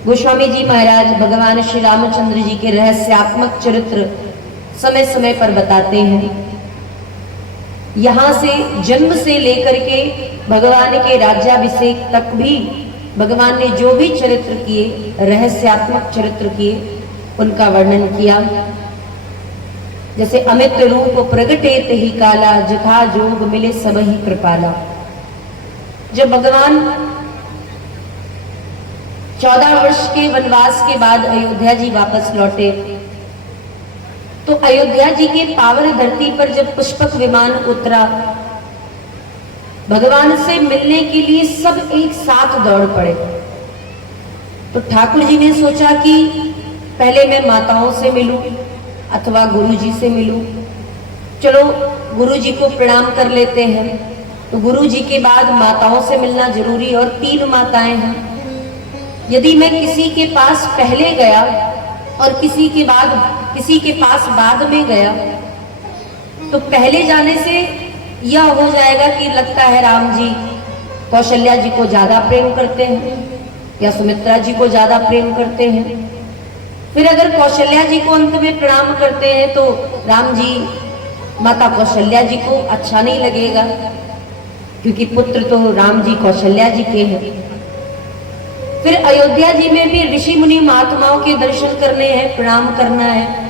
गोस्वामी जी महाराज भगवान श्री रामचंद्र जी के रहस्यात्मक चरित्र समय समय पर बताते हैं। यहाँ से जन्म से लेकर के भगवान के राज्याभिषेक तक भी भगवान ने जो भी चरित्र किए, रहस्यात्मक चरित्र किए, उनका वर्णन किया। जैसे अमित रूप प्रगटेत ही काला, जथा जोग मिले सब ही कृपाला। जब भगवान 14 वर्ष के वनवास के बाद अयोध्या जी वापस लौटे, तो अयोध्या जी के पावन धरती पर जब पुष्पक विमान उतरा, भगवान से मिलने के लिए सब एक साथ दौड़ पड़े। तो ठाकुर जी ने सोचा कि पहले मैं माताओं से मिलूं अथवा गुरु जी से मिलूं। चलो गुरु जी को प्रणाम कर लेते हैं। तो गुरु जी के बाद माताओं से मिलना जरूरी, और 3 माताएं हैं। यदि मैं किसी के पास पहले गया और किसी के पास बाद में गया, तो पहले जाने से यह हो जाएगा कि लगता है राम जी कौशल्या जी को ज्यादा प्रेम करते हैं या सुमित्रा जी को ज्यादा प्रेम करते हैं। फिर अगर कौशल्या जी को अंत में प्रणाम करते हैं तो राम जी माता कौशल्या जी को अच्छा नहीं लगेगा, क्योंकि पुत्र तो राम जी कौशल्या जी के हैं। फिर अयोध्या जी में भी ऋषि मुनि महात्माओं के दर्शन करने हैं, प्रणाम करना है।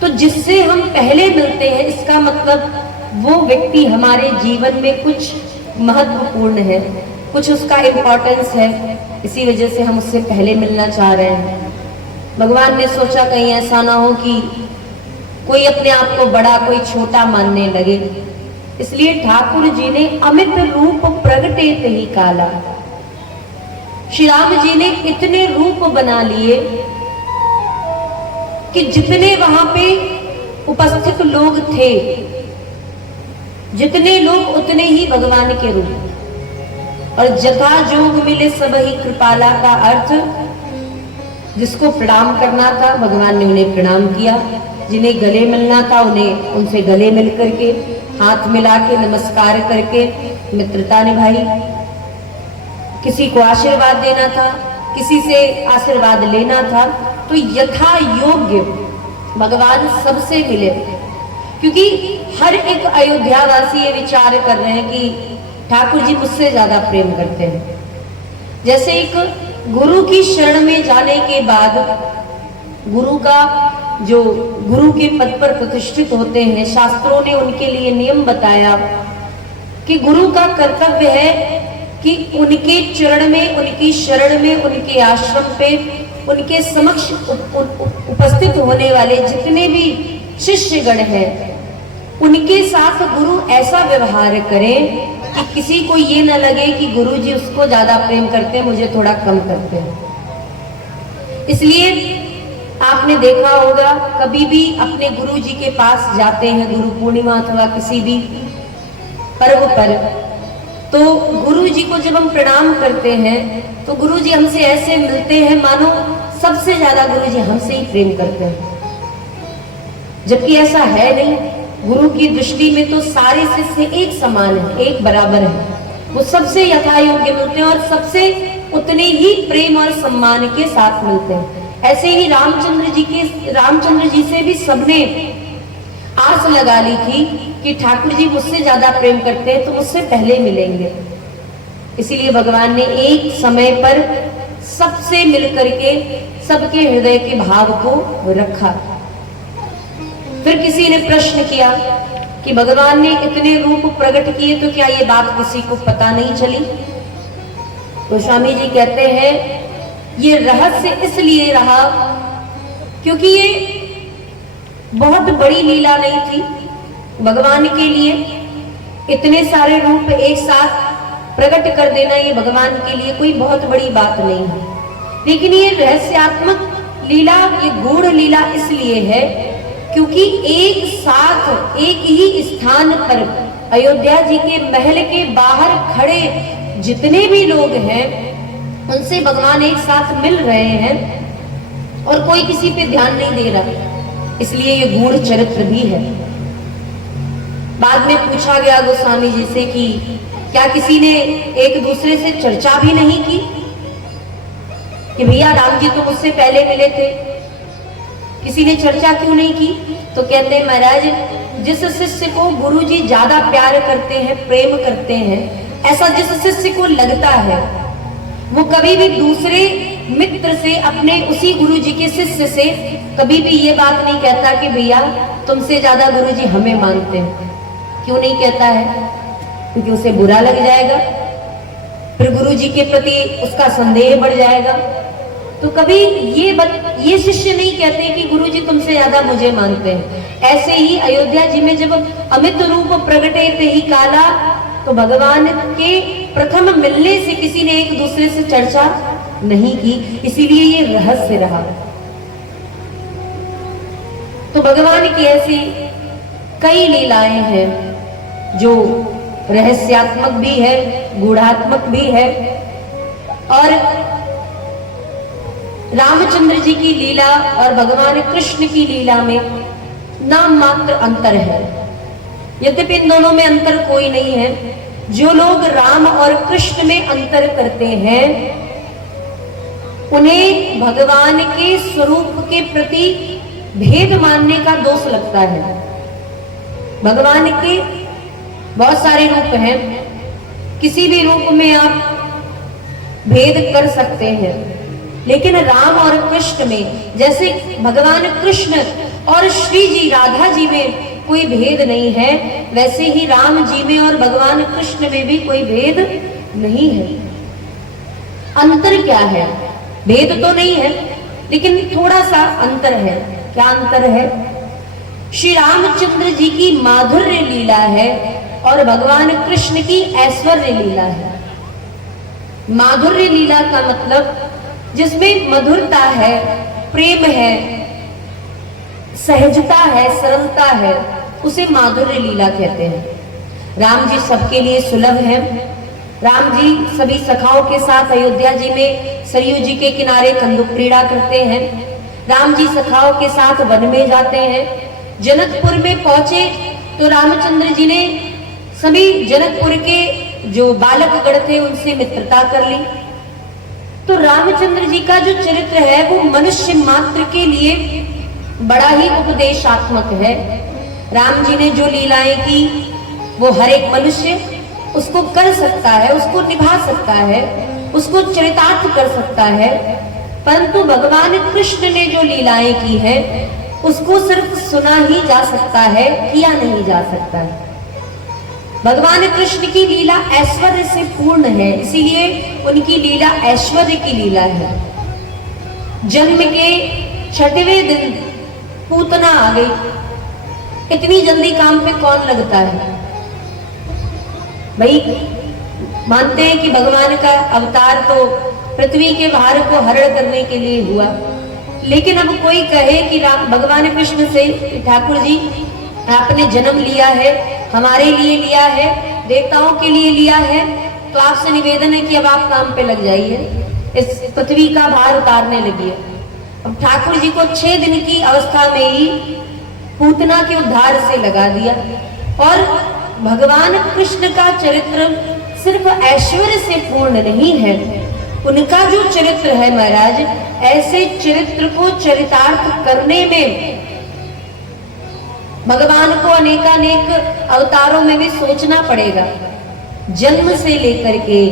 तो जिससे हम पहले मिलते हैं, इसका मतलब वो व्यक्ति हमारे जीवन में कुछ महत्वपूर्ण है, कुछ उसका इंपॉर्टेंस है, इसी वजह से हम उससे पहले मिलना चाह रहे हैं। भगवान ने सोचा कहीं ऐसा ना हो कि कोई अपने आप को बड़ा कोई छोटा मानने लगे, इसलिए ठाकुर जी ने अमित रूप प्रगटेत ही काला। श्री राम जी ने इतने रूप बना लिए कि जितने वहां पे उपस्थित लोग थे, जितने लोग उतने ही भगवान के रूप। और जथा जोग मिले सब ही कृपाला का अर्थ, जिसको प्रणाम करना था भगवान ने उन्हें प्रणाम किया, जिन्हें गले मिलना था उन्हें उनसे गले मिल करके, हाथ मिला के नमस्कार करके मित्रता निभाई। किसी को आशीर्वाद देना था, किसी से आशीर्वाद लेना था, तो यथा योग्य भगवान सबसे मिले। क्योंकि हर एक अयोध्यावासी ये विचार कर रहे हैं कि ठाकुर जी मुझसे ज्यादा प्रेम करते हैं। जैसे एक गुरु की शरण में जाने के बाद गुरु के पद पर प्रतिष्ठित होते हैं, शास्त्रों ने उनके लिए नियम बताया कि गुरु का कर्तव्य है कि उनके चरण में, उनकी शरण में, उनके आश्रम पे, उनके समक्ष उपस्थित होने वाले जितने भी शिष्यगण हैं, उनके साथ गुरु ऐसा व्यवहार करें कि किसी को ये न लगे कि गुरु जी उसको ज्यादा प्रेम करते हैं, मुझे थोड़ा कम करते हैं। इसलिए आपने देखा होगा, कभी भी अपने गुरु जी के पास जाते हैं गुरु पूर्णिमा अथवा किसी भी पर्व पर, तो गुरु जी को जब हम प्रणाम करते हैं तो गुरु जी हमसे ऐसे मिलते हैं मानो सबसे ज्यादा गुरु जी हमसे ही प्रेम करते हैं, जबकि ऐसा है नहीं। गुरु की दृष्टि में तो सारे शिष्य एक समान है, एक बराबर है। वो सबसे यथा योग्य मिलते हैं और सबसे उतने ही प्रेम और सम्मान के साथ मिलते हैं। ऐसे ही रामचंद्र जी से भी सबने आस लगा ली थी कि ठाकुर जी मुझसे ज्यादा प्रेम करते हैं तो मुझसे पहले मिलेंगे। इसीलिए भगवान ने एक समय पर सबसे मिलकर के सबके हृदय के भाव को रखा। फिर किसी ने प्रश्न किया कि भगवान ने इतने रूप प्रकट किए तो क्या ये बात किसी को पता नहीं चली? गोस्वामी जी कहते हैं ये रहस्य इसलिए रहा क्योंकि ये बहुत बड़ी लीला नहीं थी भगवान के लिए। इतने सारे रूप एक साथ प्रकट कर देना ये भगवान के लिए कोई बहुत बड़ी बात नहीं है, लेकिन ये रहस्यात्मक लीला, ये गूढ़ लीला इसलिए है क्योंकि एक साथ एक ही स्थान पर अयोध्या जी के महल के बाहर खड़े जितने भी लोग हैं उनसे भगवान एक साथ मिल रहे हैं और कोई किसी पे ध्यान नहीं दे रहा, इसलिए ये गूढ़ चरित्र भी है। बाद में पूछा गया गोस्वामी जी से कि क्या किसी ने एक दूसरे से चर्चा भी नहीं की? कि भैया राम जी तो मुझसे पहले मिले थे, किसी ने चर्चा क्यों नहीं की? तो कहते हैं महाराज, जिस शिष्य को गुरु जी ज्यादा प्यार करते हैं, प्रेम करते हैं, ऐसा जिस शिष्य को लगता है, वो कभी भी दूसरे मित्र से, अपने उसी गुरु जी के शिष्य से कभी भी ये बात नहीं कहता कि भैया तुमसे ज्यादा गुरु जी हमें मानते हैं। क्यों नहीं कहता है? क्योंकि उसे बुरा लग जाएगा, फिर गुरु जी के प्रति उसका संदेह बढ़ जाएगा। तो कभी ये शिष्य नहीं कहते कि गुरु जी तुमसे ज्यादा मुझे मानते हैं। ऐसे ही अयोध्या जी में जब अमित रूप प्रगटे ही काला, तो भगवान के प्रथम मिलने से किसी ने एक दूसरे से चर्चा नहीं की, इसीलिए ये रहस्य रहा। तो भगवान की ऐसी कई लीलाएं हैं जो रहस्यात्मक भी है, गूढ़ात्मक भी है। और रामचंद्र जी की लीला और भगवान कृष्ण की लीला में नाम मात्र अंतर है, यद्यपि इन दोनों में अंतर कोई नहीं है। जो लोग राम और कृष्ण में अंतर करते हैं, उन्हें भगवान के स्वरूप के प्रति भेद मानने का दोष लगता है। भगवान के बहुत सारे रूप हैं, किसी भी रूप में आप भेद कर सकते हैं, लेकिन राम और कृष्ण में, जैसे भगवान कृष्ण और श्री जी राधा जी में कोई भेद नहीं है, वैसे ही राम जी में और भगवान कृष्ण में भी कोई भेद नहीं है। अंतर क्या है? भेद तो नहीं है, लेकिन थोड़ा सा अंतर है। क्या अंतर है? श्री रामचंद्र जी की माधुर्य लीला है और भगवान कृष्ण की ऐश्वर्य लीला है। माधुर्य लीला का मतलब जिसमें मधुरता है, प्रेम है, सहजता है, सरलता है, उसे माधुर्य लीला कहते हैं। राम जी सबके लिए सुलभ हैं। राम जी सभी सखाओं के साथ अयोध्या जी में सरयू जी के किनारे कंदुक क्रीड़ा करते हैं। राम जी सखाओं के साथ वन में जाते हैं। जनकपुर में पहुंचे तो रामचंद्र जी ने सभी जनकपुर के जो बालकगण थे उनसे मित्रता कर ली। तो रामचंद्र जी का जो चरित्र है वो मनुष्य मात्र के लिए बड़ा ही उपदेशात्मक है। राम जी ने जो लीलाएं की वो हर एक मनुष्य उसको कर सकता है, उसको निभा सकता है, उसको चरितार्थ कर सकता है। परंतु भगवान कृष्ण ने जो लीलाएं की हैं उसको सिर्फ सुना ही जा सकता है, किया नहीं जा सकता है। भगवान कृष्ण की लीला ऐश्वर्य से पूर्ण है, इसीलिए उनकी लीला ऐश्वर्य की लीला है। जन्म के 6वें दिन पूतना आ गई। इतनी जल्दी काम पे कौन लगता है भाई? मानते हैं कि भगवान का अवतार तो पृथ्वी के भार को हरण करने के लिए हुआ, लेकिन अब कोई कहे कि भगवान कृष्ण से ठाकुर जी आपने जन्म लिया है, हमारे लिए लिया है, देवताओं के लिए लिया है, तो आपसे निवेदन है कि अब आप काम पे लग जाइए, इस पृथ्वी का भार उतारने लगिए। अब ठाकुर जी को 6 दिन की अवस्था में ही पूतना के उद्धार से लगा दिया। और भगवान कृष्ण का चरित्र सिर्फ ऐश्वर्य से पूर्ण नहीं है, उनका जो चरित्र है महाराज, ऐसे चरित्र को चरितार्थ करने में भगवान को अनेकानेक अवतारों में भी सोचना पड़ेगा। जन्म से लेकर के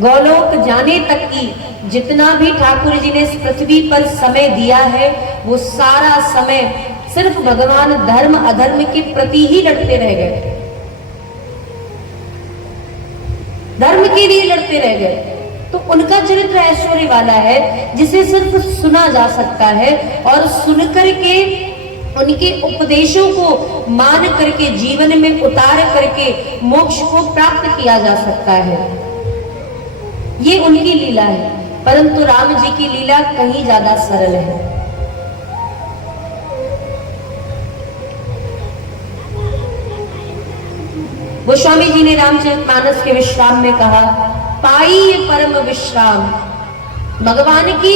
गोलोक जाने तक की जितना भी ठाकुर जी ने इस पृथ्वी पर समय दिया है, वो सारा समय सिर्फ भगवान धर्म अधर्म के प्रति ही लड़ते रह गए, धर्म के लिए लड़ते रह गए। तो उनका चरित्र ऐश्वर्य वाला है जिसे सिर्फ सुना जा सकता है, और सुनकर के उनके उपदेशों को मान करके जीवन में उतार करके मोक्ष को प्राप्त किया जा सकता है। ये उनकी लीला है। परंतु राम जी की लीला कहीं ज्यादा सरल है। गोस्वामी जी ने रामचरितमानस के विश्राम में कहा, पाई परम विश्राम। भगवान की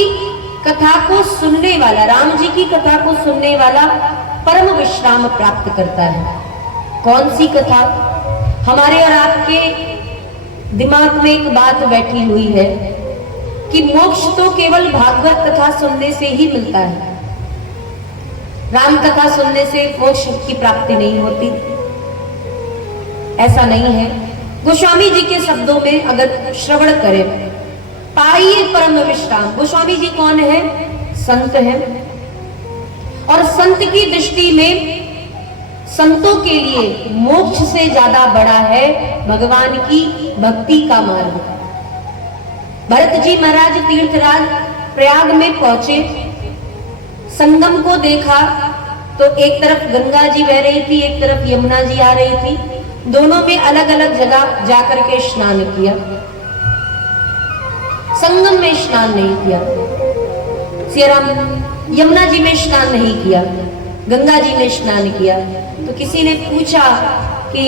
कथा को सुनने वाला, राम जी की कथा को सुनने वाला परम विश्राम प्राप्त करता है। कौन सी कथा? हमारे और आपके दिमाग में एक बात बैठी हुई है कि मोक्ष तो केवल भागवत कथा सुनने से ही मिलता है, राम कथा सुनने से मोक्ष की प्राप्ति नहीं होती, ऐसा नहीं है। गोस्वामी जी के शब्दों में अगर श्रवण करें, पाइए परम विश्राम। गोस्वामी जी कौन है? संत है। और संत की दृष्टि में संतों के लिए मोक्ष से ज्यादा बड़ा है भगवान की भक्ति का मार्ग। भरत जी महाराज तीर्थराज प्रयाग में पहुंचे, संगम को देखा तो एक तरफ गंगा जी बह रही थी, एक तरफ यमुना जी आ रही थी, दोनों में अलग अलग जगह जाकर के स्नान किया। संगम में स्नान नहीं किया, सियाराम यमुना जी में स्नान नहीं किया, गंगा जी में स्नान किया। तो किसी ने पूछा कि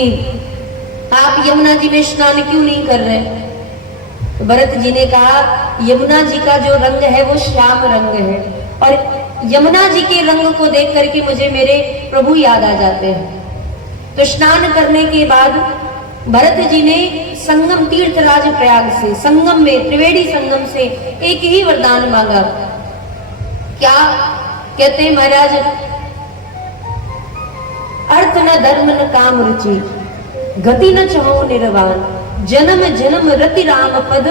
आप यमुना जी में स्नान क्यों नहीं कर रहे? तो भरत जी ने कहा यमुना जी का जो रंग है वो श्याम रंग है, और यमुना जी के रंग को देख करके मुझे मेरे प्रभु याद आ जाते हैं। तो स्नान करने के बाद भरत जी ने संगम तीर्थराज प्रयाग से, संगम में त्रिवेणी संगम से एक ही वरदान मांगा। क्या कहते हैं महाराज? अर्थ न धर्म न काम रुचि, गति न चाहो निर्वाण, जन्म जन्म रति राम पद,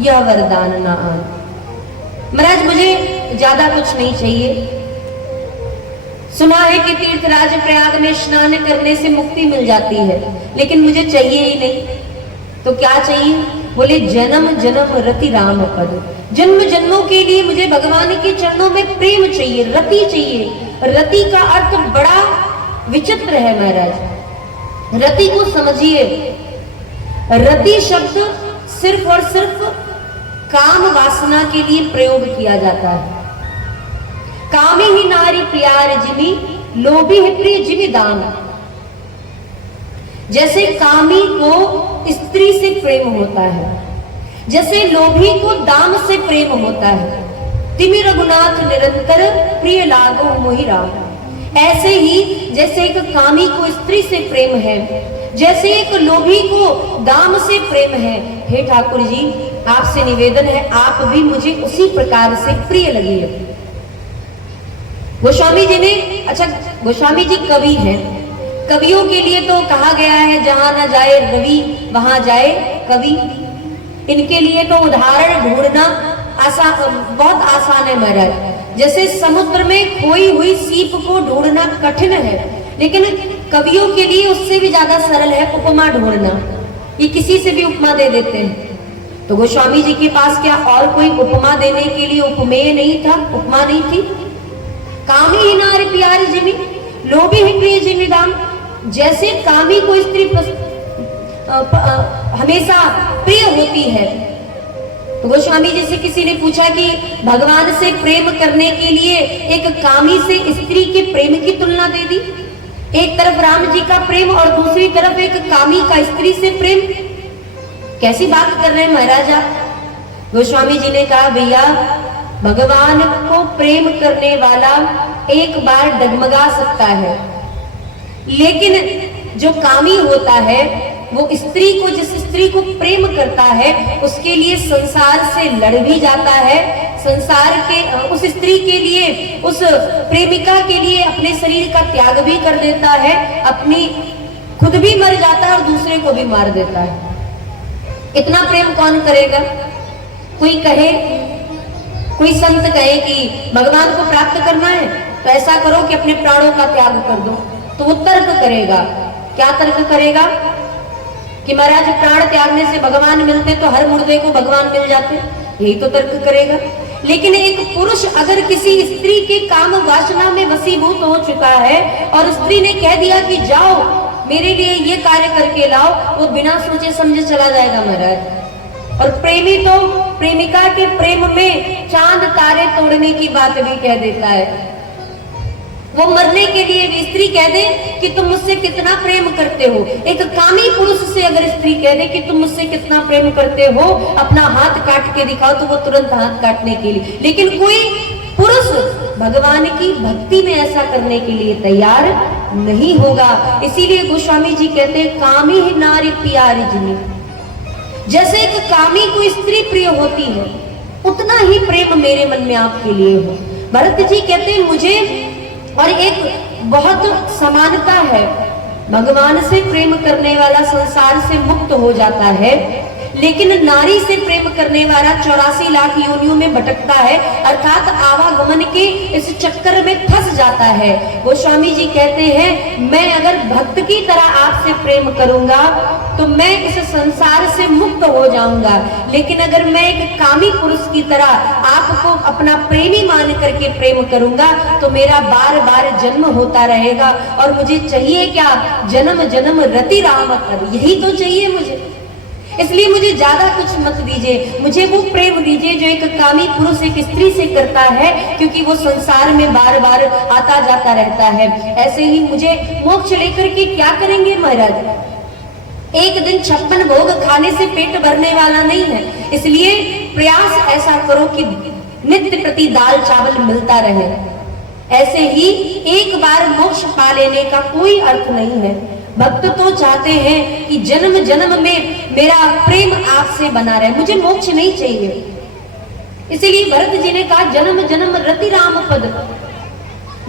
यह वरदान न आन। महाराज मुझे ज्यादा कुछ नहीं चाहिए, सुना है कि तीर्थराज प्रयाग में स्नान करने से मुक्ति मिल जाती है, लेकिन मुझे चाहिए ही नहीं। तो क्या चाहिए? बोले जन्म जन्म रति राम पद, जन्म जन्मों के लिए मुझे भगवान के चरणों में प्रेम चाहिए, रति चाहिए। रति का अर्थ बड़ा विचित्र है महाराज, रति को समझिए। रति शब्द सिर्फ और सिर्फ काम वासना के लिए प्रयोग किया जाता है। कामे ही नारी प्यार जिमी, लोभी है प्रिय जिमी दान। जैसे कामी को स्त्री से प्रेम होता है, जैसे लोभी को दाम से प्रेम होता है, तिमि रघुनाथ निरंतर प्रिय लागो मोहि राम। ऐसे ही जैसे एक कामी को स्त्री से प्रेम है, जैसे एक लोभी को दाम से प्रेम है, हे ठाकुर जी आपसे निवेदन है आप भी मुझे उसी प्रकार से प्रिय लगिए। गोस्वामी जी ने, अच्छा गोस्वामी जी कवि हैं, कवियों के लिए तो कहा गया है जहां न जाए रवि वहां जाए कवि। इनके लिए तो उदाहरण ढूंढना बहुत आसान है महाराज। जैसे समुद्र में खोई हुई सीप को ढूंढना कठिन है, लेकिन कवियों के लिए उससे भी ज्यादा सरल है उपमा ढूंढना। ये किसी से भी उपमा दे देते हैं। तो गोस्वामी जी के पास क्या और कोई उपमा देने के लिए उपमेय नहीं था, उपमा नहीं थी? कामी ही नारी प्यारी जिमी, लोभी ही प्रिय जिमी दाम। जैसे कामी को स्त्री हमेशा प्रिय होती है, तो गोस्वामी जी से किसी ने पूछा कि भगवान से प्रेम करने के लिए एक कामी से स्त्री के प्रेम की तुलना दे दी। एक तरफ राम जी का प्रेम और दूसरी तरफ एक कामी का स्त्री से प्रेम, कैसी बात कर रहे हैं महाराज आप? गोस्वामी जी ने कहा भैया भगवान को प्रेम करने वाला एक बार डगमगा सकता है, लेकिन जो कामी होता है वो स्त्री को, जिस स्त्री को प्रेम करता है उसके लिए संसार से लड़ भी जाता है, संसार के उस स्त्री के लिए, उस प्रेमिका के लिए अपने शरीर का त्याग भी कर देता है, अपनी खुद भी मर जाता है और दूसरे को भी मार देता है। इतना प्रेम कौन करेगा? कोई कहे, कोई संत कहे कि भगवान को प्राप्त करना है तो ऐसा करो कि अपने प्राणों का त्याग कर दो, तो वो तर्क करेगा। क्या तर्क करेगा? कि महाराज प्राण त्यागने से भगवान मिलते तो हर मुर्दे को भगवान मिल जाते, यही तो तर्क करेगा। लेकिन एक पुरुष अगर किसी स्त्री के काम वासना में वशीभूत हो चुका है और स्त्री ने कह दिया कि जाओ मेरे लिए ये कार्य करके लाओ, वो बिना सोचे समझे चला जाएगा महाराज। और प्रेमी तो प्रेमिका के प्रेम में चांद तारे तोड़ने की बात भी कह देता है। वो मरने के लिए भी स्त्री कह दे कि तुम मुझसे कितना प्रेम करते हो, एक कामी पुरुष से अगर स्त्री कह दे कि तुम मुझसे कितना प्रेम करते हो, अपना हाथ काट के दिखाओ, तो वो तुरंत हाथ काटने के लिए, लेकिन कोई पुरुष भगवान की भक्ति में ऐसा करने के लिए तैयार नहीं होगा। इसीलिए गोस्वामी जी कहते हैं कामी ही नारी प्यारी जिनी। जैसे एक कामी को स्त्री प्रिय होती है, उतना ही प्रेम मेरे मन में आपके लिए हो। भरत जी कहते हैं मुझे और एक बहुत समानता है, भगवान से प्रेम करने वाला संसार से मुक्त हो जाता है, लेकिन नारी से प्रेम करने वाला 84 लाख योनियों में भटकता है, अर्थात आवागमन के इस चक्कर में फंस जाता है। गोस्वामी जी कहते हैं मैं अगर भक्त की तरह आपसे प्रेम करूंगा तो मैं इस संसार से मुक्त हो जाऊंगा, लेकिन अगर मैं एक कामी पुरुष की तरह आपको अपना प्रेमी मान करके प्रेम करूंगा तो मेरा बार बार जन्म होता रहेगा। और मुझे चाहिए क्या? जन्म जन्म रति राम कर, यही तो चाहिए मुझे। इसलिए मुझे ज्यादा कुछ मत दीजिए, मुझे वो प्रेम दीजिए जो एक कामी पुरुष एक स्त्री से करता है, क्योंकि वो संसार में बार बार आता जाता रहता है। ऐसे ही मुझे मोक्ष लेकर के क्या करेंगे महाराज? एक दिन 56 भोग खाने से पेट भरने वाला नहीं है, इसलिए प्रयास ऐसा करो कि नित्य प्रति दाल चावल मिलता रहे। ऐसे ही एक बार मोक्ष पा लेने का कोई अर्थ नहीं है। भक्त तो चाहते हैं कि जन्म जन्म में मेरा प्रेम आपसे बना रहे, मुझे मोक्ष नहीं चाहिए। इसीलिए भरत जी ने कहा जन्म जन्म रति राम पद,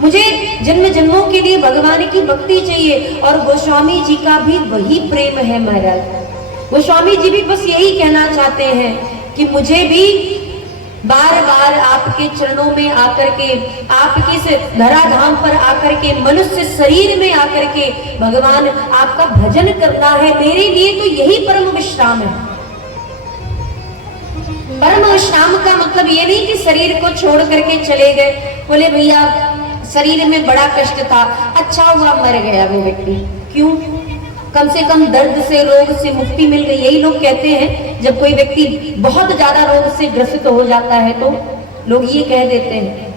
मुझे जन्म जन्मों के लिए भगवान की भक्ति चाहिए। और गोस्वामी जी का भी वही प्रेम है महाराज। गोस्वामी जी भी बस यही कहना चाहते हैं कि मुझे भी बार बार आपके चरणों में आकर के, आपके इस धराधाम पर आकर के, मनुष्य शरीर में आकर के भगवान आपका भजन करना है। मेरे लिए तो यही परम विश्राम है। परम विश्राम का मतलब ये नहीं कि शरीर को छोड़ करके चले गए, बोले भैया शरीर में बड़ा कष्ट था, अच्छा हुआ मर गया वो व्यक्ति। क्यों? कम से कम दर्द से, रोग से मुक्ति मिल गई। यही लोग कहते हैं जब कोई व्यक्ति बहुत ज्यादा रोग से ग्रसित हो जाता है तो लोग ये कह देते हैं।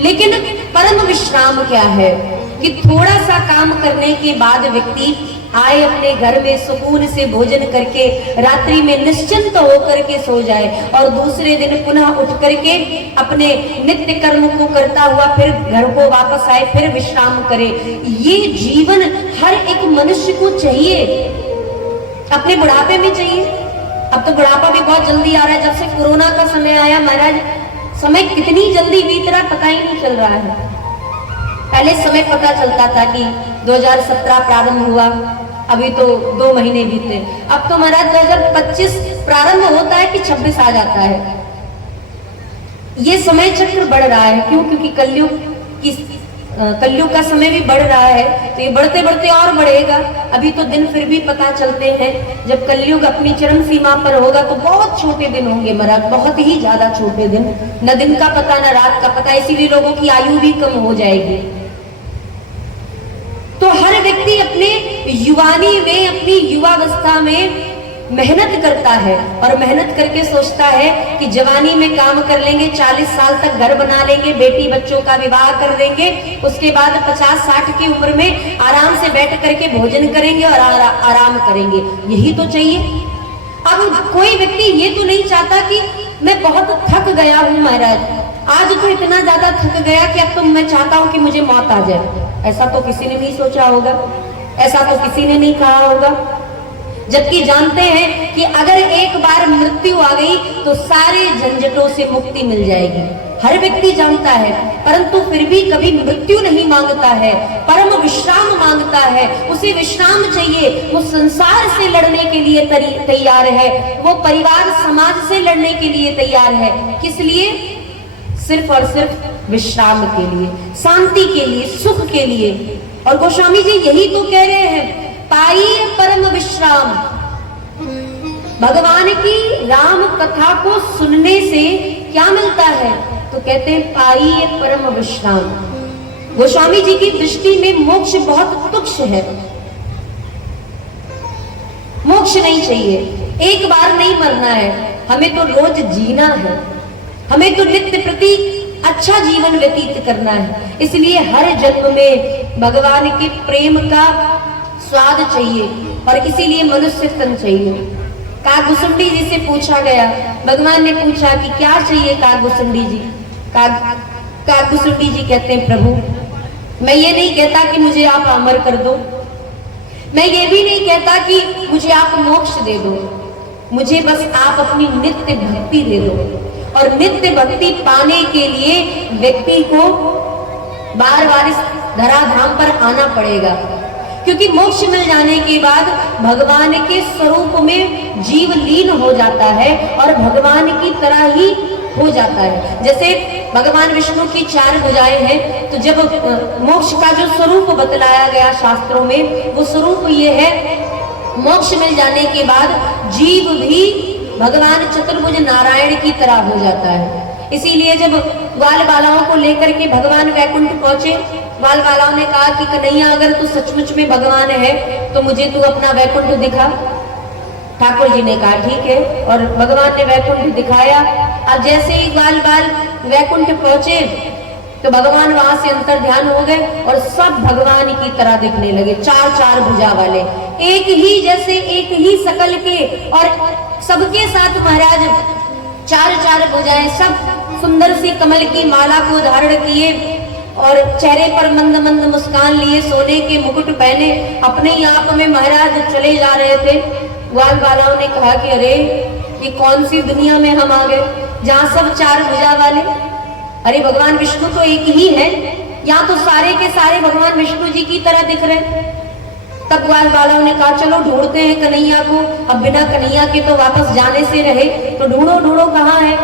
लेकिन परम विश्राम क्या है कि थोड़ा सा काम करने के बाद व्यक्ति आए अपने घर में सुकून से भोजन करके रात्रि में निश्चिंत होकर के सो जाए और दूसरे दिन पुनः उठ करके अपने नित्य कर्म को करता हुआ फिर घर को वापस आए, फिर विश्राम करे। ये जीवन हर एक मनुष्य को चाहिए, अपने बुढ़ापे में चाहिए। अब तो बुढ़ापा भी बहुत जल्दी आ रहा है। जब से कोरोना का समय आया महाराज, समय कितनी जल्दी बीत रहा पता ही नहीं चल रहा है। पहले समय पता चलता था कि 2017 प्रारंभ हुआ, अभी तो 2 महीने बीते। अब तो महाराज 2025 प्रारंभ होता है कि 26 आ जाता है। ये समय चक्र बढ़ रहा है। क्यों? क्योंकि कलयुग का समय भी बढ़ रहा है, तो ये बढ़ते बढ़ते और बढ़ेगा। अभी तो दिन फिर भी पता चलते हैं, जब कलयुग अपनी चरम सीमा पर होगा तो बहुत छोटे दिन होंगे महाराज, बहुत ही ज्यादा छोटे दिन। न दिन का पता न रात का पता, इसीलिए लोगों की आयु भी कम हो जाएगी। तो हर व्यक्ति अपने युवानी में, अपनी युवावस्था में मेहनत करता है और मेहनत करके सोचता है कि जवानी में काम कर लेंगे, 40 साल तक घर बना लेंगे, बेटी बच्चों का विवाह कर देंगे, उसके बाद 50-60 की उम्र में आराम से बैठ करके भोजन करेंगे और आराम करेंगे। यही तो चाहिए। अब कोई व्यक्ति ये तो नहीं चाहता कि मैं बहुत थक गया हूं महाराज, आज तो इतना ज्यादा थक गया कि अब तो मैं चाहता हूं कि मुझे मौत आ जाए। ऐसा तो किसी ने नहीं सोचा होगा, ऐसा तो किसी ने नहीं कहा होगा। जबकि जानते हैं कि अगर एक बार मृत्यु आ गई तो सारे झंझटों से मुक्ति मिल जाएगी। हर व्यक्ति जानता है, परंतु फिर भी कभी मृत्यु नहीं मांगता है, परम विश्राम मांगता है। उसे विश्राम चाहिए। वो संसार से लड़ने के लिए तैयार है, वो परिवार समाज से लड़ने के लिए तैयार है। किस लिए? सिर्फ और सिर्फ विश्राम के लिए, शांति के लिए, सुख के लिए। और गोस्वामी जी यही तो कह रहे हैं, पाइए परम विश्राम। भगवान की राम कथा को सुनने से क्या मिलता है? तो कहते हैं पाइए परम विश्राम। गोस्वामी जी की दृष्टि में मोक्ष बहुत तुच्छ है। मोक्ष नहीं चाहिए, एक बार नहीं मरना है, हमें तो रोज जीना है, हमें तो नित्य प्रति अच्छा जीवन व्यतीत करना है। इसलिए हर जन्म में भगवान के प्रेम का स्वाद चाहिए और इसीलिए मनुष्य तन चाहिए। कागभूषुंडी जी से पूछा गया, भगवान ने पूछा कि क्या चाहिए कागभूषुंडी जी? कागभूषुंडी जी कहते हैं प्रभु मैं ये नहीं कहता कि मुझे आप अमर कर दो, मैं ये भी नहीं कहता कि मुझे आप मोक्ष दे दो, मुझे बस आप अपनी नित्य भक्ति दे दो। और नित्य भक्ति पाने के लिए व्यक्ति को बार बार इस धराधाम पर आना पड़ेगा, क्योंकि मोक्ष मिल जाने के बाद भगवान के स्वरूप में जीव लीन हो जाता है और भगवान की तरह ही हो जाता है। जैसे भगवान विष्णु की 4 भुजाएं हैं, तो जब मोक्ष का जो स्वरूप बतलाया गया शास्त्रों में, वो स्वरूप ये है, मोक्ष मिल जाने के बाद जीव भी भगवान चतुर्भुज नारायण की तरह हो जाता है। इसीलिए जब ग्वाल बालाओं को लेकर के भगवान वैकुंठ पहुंचे, ग्वाल बालाओं ने कहा कि कन्हैया अगर तू सचमुच में भगवान है तो मुझे तू अपना वैकुंठ दिखा। ठाकुर जी ने कहा ठीक है, और भगवान ने वैकुंठ दिखाया। अब जैसे ही ग्वाल बाल वैकुंठ पहुंचे तो भगवान वहां से अंतर ध्यान हो गए और सब भगवान की तरह दिखने लगे, 4 भुजा वाले, एक ही जैसे, एक ही शकल के, और सबके साथ महाराज 4 भुजाएं, सब सुंदर सी कमल की माला को धारण किए और चेहरे पर मंद मंद मुस्कान लिए, सोने के मुकुट पहने अपने ही आप में महाराज चले जा रहे थे। ग्वाल बालाओं ने कहा कि अरे ये कौन सी दुनिया में हम आ गए जहाँ सब 4 भुजा वाले, अरे भगवान विष्णु तो एक ही है, यहाँ तो सारे के सारे भगवान विष्णु जी की तरह दिख रहे। तब ग्वाल बालाओं ने कहा चलो ढूंढते हैं कन्हैया को, अब बिना कन्हैया के तो वापस जाने से रहे, तो ढूंढो ढूंढो कहाँ है।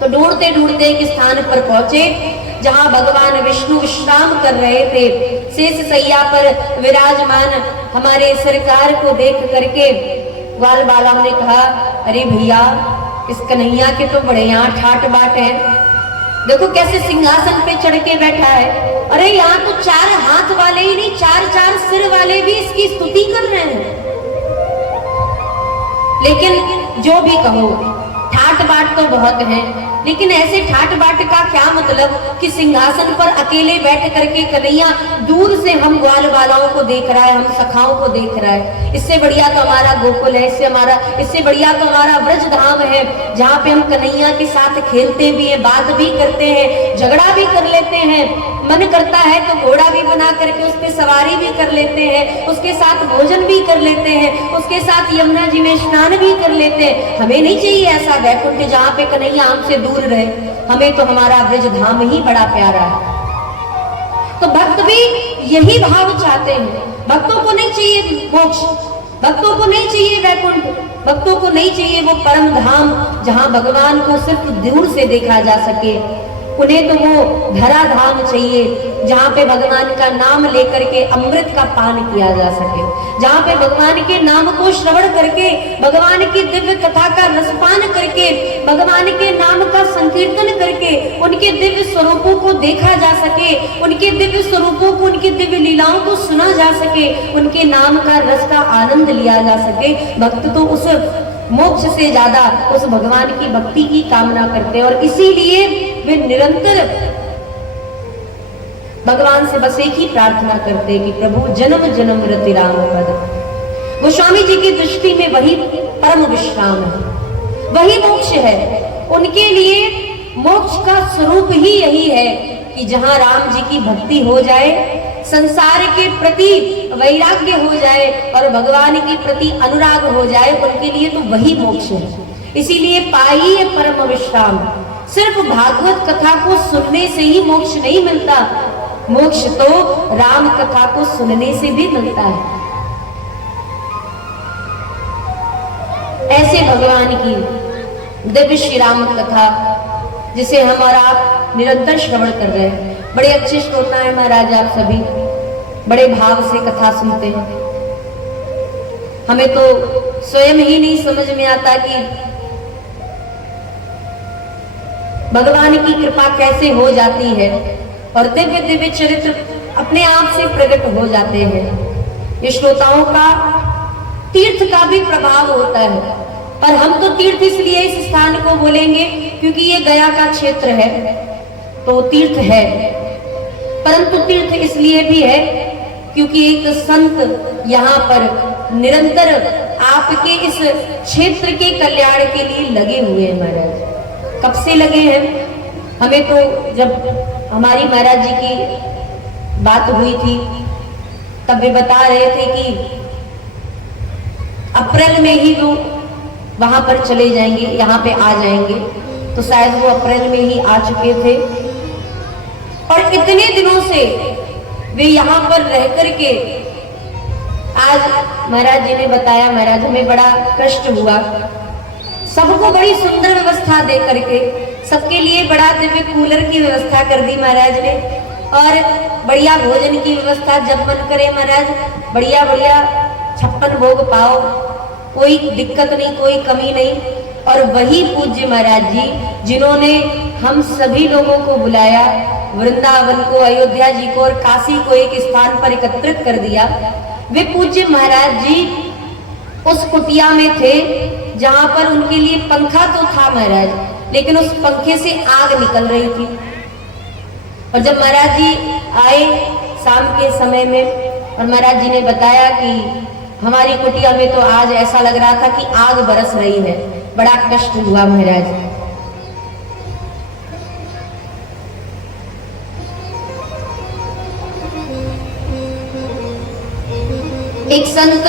तो ढूंढते ढूंढते एक स्थान पर पहुंचे जहां भगवान विष्णु विश्राम कर रहे थे। शेष सैया पर विराजमान हमारे सरकार को देख करके ग्वाल बालाओं ने कहा अरे भैया इस कन्हैया के तो बड़े यहाँ ठाट बाट है, देखो कैसे सिंहासन पे चढ़ के बैठा है। अरे यहाँ तो 4 हाथ वाले ही नहीं, 4 सिर वाले भी इसकी स्तुति कर रहे हैं। लेकिन जो भी कहो ठाट बाट तो बहुत है, लेकिन ऐसे ठाट बाट का क्या मतलब कि सिंहासन पर अकेले बैठ करके कन्हैया दूर से हम ग्वाल बालाओं को देख रहा है, हम सखाओं को देख रहा है। इससे बढ़िया तो हमारा गोकुल है, इससे बढ़िया तो हमारा ब्रज धाम है, जहाँ पे हम कन्हैया के साथ खेलते भी हैं, बात भी करते हैं, झगड़ा भी कर लेते हैं, मन करता है तो घोड़ा भी बना करके उस पर सवारी भी कर लेते हैं, उसके साथ भोजन भी कर लेते हैं, उसके साथ यमुना जी में स्नान भी कर लेते हैं। हमें नहीं चाहिए ऐसा वैकुंठ जहाँ पे कन्हैया हमसे दूर रहे, हमें तो हमारा ब्रज धाम ही बड़ा प्यारा है। तो भक्त भी यही भाव चाहते हैं। भक्तों को नहीं चाहिए मोक्ष, भक्तों को नहीं चाहिए वैकुंठ, भक्तों को नहीं चाहिए वो परम धाम जहाँ भगवान को सिर्फ दूर से देखा जा सके। उन्हें तो वो धरा धाम चाहिए जहाँ पे भगवान का नाम लेकर के अमृत का पान किया जा सके, जहाँ पे भगवान के नाम को श्रवण करके, भगवान की दिव्य कथा का रसपान करके, भगवान के नाम का संकीर्तन करके उनके दिव्य स्वरूपों को देखा जा सके, उनके दिव्य स्वरूपों को, उनकी दिव्य लीलाओं को सुना जा सके, उनके नाम का रस का आनंद लिया जा सके। भक्त तो उस मोक्ष से ज्यादा उस भगवान की भक्ति की कामना करते हैं, और इसीलिए वे निरंतर भगवान से बस एक ही प्रार्थना करते हैं कि प्रभु जन्म जन्म रति राम पद। गोस्वामी जी की दृष्टि में वही परम विश्राम है, वही मोक्ष है। उनके लिए मोक्ष का स्वरूप ही यही है कि जहां राम जी की भक्ति हो जाए, संसार के प्रति वैराग्य हो जाए और भगवान के प्रति अनुराग हो जाए, उनके लिए तो वही मोक्ष है। इसीलिए पाइए परम विश्राम। सिर्फ भागवत कथा को सुनने से ही मोक्ष नहीं मिलता, मोक्ष तो राम कथा को सुनने से भी मिलता है। ऐसे भगवान की दिव्य श्री राम कथा जिसे हम और आप निरंतर श्रवण कर रहे हैं। बड़े अच्छे श्रोता है महाराज, आप सभी बड़े भाव से कथा सुनते हैं। हमें तो स्वयं ही नहीं समझ में आता कि भगवान की कृपा कैसे हो जाती है और दिव्य दिव्य चरित्र अपने आप से प्रकट हो जाते हैं। ये श्रोताओं का तीर्थ का भी प्रभाव होता है। और हम तो तीर्थ इसलिए इस स्थान को बोलेंगे क्योंकि ये गया का क्षेत्र है, तो तीर्थ है। परंतु तीर्थ इसलिए भी है क्योंकि एक संत यहाँ पर निरंतर आपके इस क्षेत्र के कल्याण के लिए लगे हुए हैं। महाराज कब से लगे हैं? हमें तो जब हमारी महाराज जी की बात हुई थी तब वे बता रहे थे कि अप्रैल में ही वो वहां पर चले जाएंगे, यहाँ पे आ जाएंगे। तो शायद वो अप्रैल में ही आ चुके थे और इतने दिनों से वे यहाँ पर रह करके आज महाराज जी ने बताया, महाराज हमें बड़ा कष्ट हुआ, सबको बड़ी सुंदर व्यवस्था दे करके सबके लिए बड़ा दिव्य कूलर की व्यवस्था कर दी महाराज ने और बढ़िया भोजन की व्यवस्था, जब मन करे महाराज बढ़िया बढ़िया 56 भोग पाओ, कोई दिक्कत नहीं, कोई कमी नहीं। और वही पूज्य महाराज जी जिन्होंने हम सभी लोगों को बुलाया, वृंदावन को, अयोध्या जी को और काशी को एक स्थान पर एकत्रित कर दिया, वे पूज्य महाराज जी उस कुटिया में थे जहां पर उनके लिए पंखा तो था महाराज, लेकिन उस पंखे से आग निकल रही थी। और जब महाराज जी आए शाम के समय में और महाराज जी ने बताया कि हमारी कुटिया में तो आज ऐसा लग रहा था कि आग बरस रही है, बड़ा कष्ट हुआ महाराज। एक संत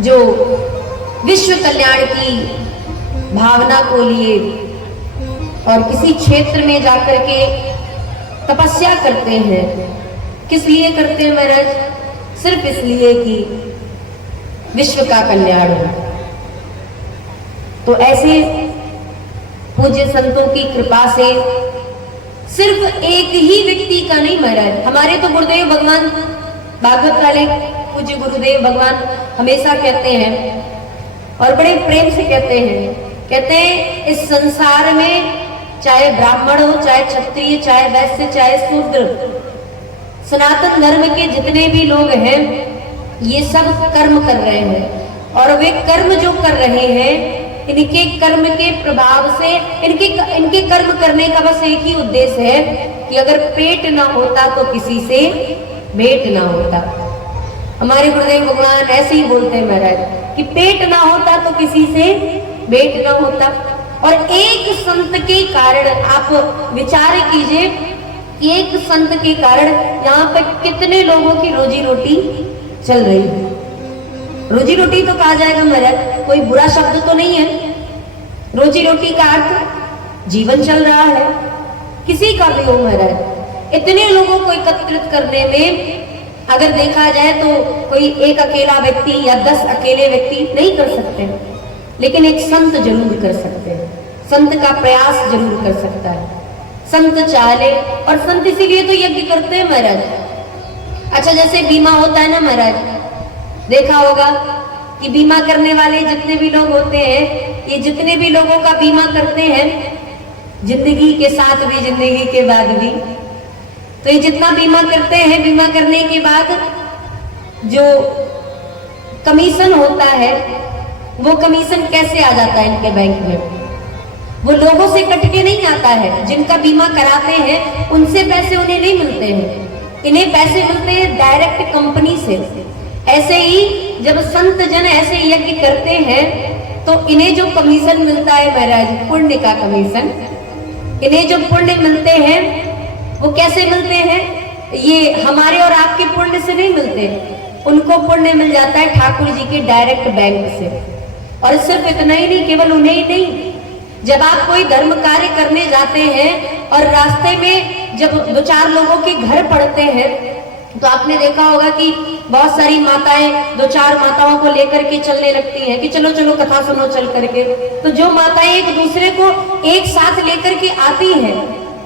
जो विश्व कल्याण की भावना को लिए और किसी क्षेत्र में जाकर के तपस्या करते हैं, किस लिए करते हैं महाराज? सिर्फ इसलिए कि विश्व का कल्याण हो। तो ऐसे पूज्य संतों की कृपा से सिर्फ एक ही व्यक्ति का नहीं महाराज, हमारे तो गुरुदेव भगवान भागवत वाले पूज्य गुरुदेव भगवान हमेशा कहते हैं और बड़े प्रेम से कहते हैं इस संसार में चाहे ब्राह्मण हो, चाहे क्षत्रिय, चाहे वैश्य, चाहे शूद्र, सनातन धर्म के जितने भी लोग हैं ये सब कर्म कर रहे हैं और वे कर्म जो कर रहे हैं इनके कर्म के प्रभाव से इनके कर्म करने का बस एक ही उद्देश्य है कि अगर पेट ना होता तो किसी से भेंट ना होता। हमारे गुरुदेव भगवान ऐसे ही बोलते हैं महाराज कि पेट ना होता तो किसी से भेंट ना होता। और एक संत के कारण आप विचार कीजिए, एक संत के कारण यहाँ पे कितने लोगों की रोजी रोटी चल रही है। रोजी रोटी तो कहा जाएगा महाराज, कोई बुरा शब्द तो नहीं है। रोजी रोटी का अर्थ जीवन चल रहा है, किसी का भी हो महाराज। इतने लोगों को एकत्रित करने में अगर देखा जाए तो कोई एक अकेला व्यक्ति या 10 अकेले व्यक्ति नहीं कर सकते, लेकिन एक संत जरूर कर सकते हैं। संत का प्रयास जरूर कर सकता है, संत चाहे। और संत इसीलिए तो यज्ञ करते हैं महाराज। अच्छा जैसे बीमा होता है ना महाराज, देखा होगा कि बीमा करने वाले जितने भी लोग होते हैं, ये जितने भी लोगों का बीमा करते हैं जिंदगी के साथ भी, जिंदगी के बाद भी, तो ये जितना बीमा करते हैं, बीमा करने के बाद जो कमीशन होता है वो कमीशन कैसे आ जाता है इनके बैंक में? वो लोगों से कट के नहीं आता है। जिनका बीमा कराते हैं उनसे पैसे उन्हें नहीं मिलते हैं, इन्हें पैसे मिलते हैं डायरेक्ट कंपनी से। ऐसे ही जब संत जन ऐसे यज्ञ करते हैं तो इन्हें जो कमीशन मिलता है महाराज, पुण्य का कमीशन, इन्हें जो पुण्य मिलते हैं वो कैसे मिलते हैं? ये हमारे और आपके पुण्य से नहीं मिलते, उनको पुण्य मिल जाता है ठाकुर जी के डायरेक्ट बैंक से। और सिर्फ इतना ही नहीं, केवल उन्हें ही नहीं, जब आप कोई धर्म कार्य करने जाते हैं और रास्ते में जब 2-4 लोगों के घर पड़ते हैं तो आपने देखा होगा कि बहुत सारी माताएं 2-4 माताओं को लेकर के चलने लगती हैं कि चलो चलो कथा सुनो चल करके। तो जो माताएं एक दूसरे को एक साथ लेकर के आती हैं,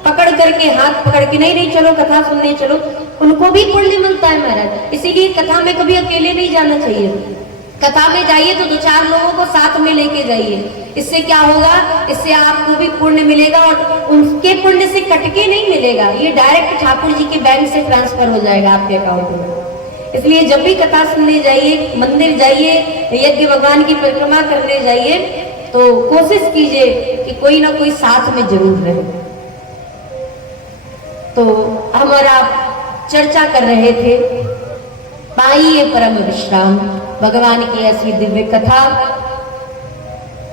पकड़ करके, हाथ पकड़ के, नहीं नहीं चलो कथा सुनने चलो, उनको भी पुण्य मिलता है महाराज। इसीलिए कथा में कभी अकेले नहीं जाना चाहिए। कथा में जाइए तो 2-4 लोगों को साथ में लेके जाइए। इससे क्या होगा? इससे आपको भी पुण्य मिलेगा और उनके पुण्य से कटके नहीं मिलेगा, ये डायरेक्ट ठाकुर जी के बैंक से ट्रांसफर हो जाएगा आपके अकाउंट में। इसलिए जब भी कथा सुनने जाइए, मंदिर जाइए, यज्ञ भगवान की परिक्रमा करने जाइए तो कोशिश कीजिए कि कोई ना कोई साथ में जरूर रहे। तो हम और आप चर्चा कर रहे थे पाइए परम विश्राम, भगवान की ऐसी दिव्य कथा।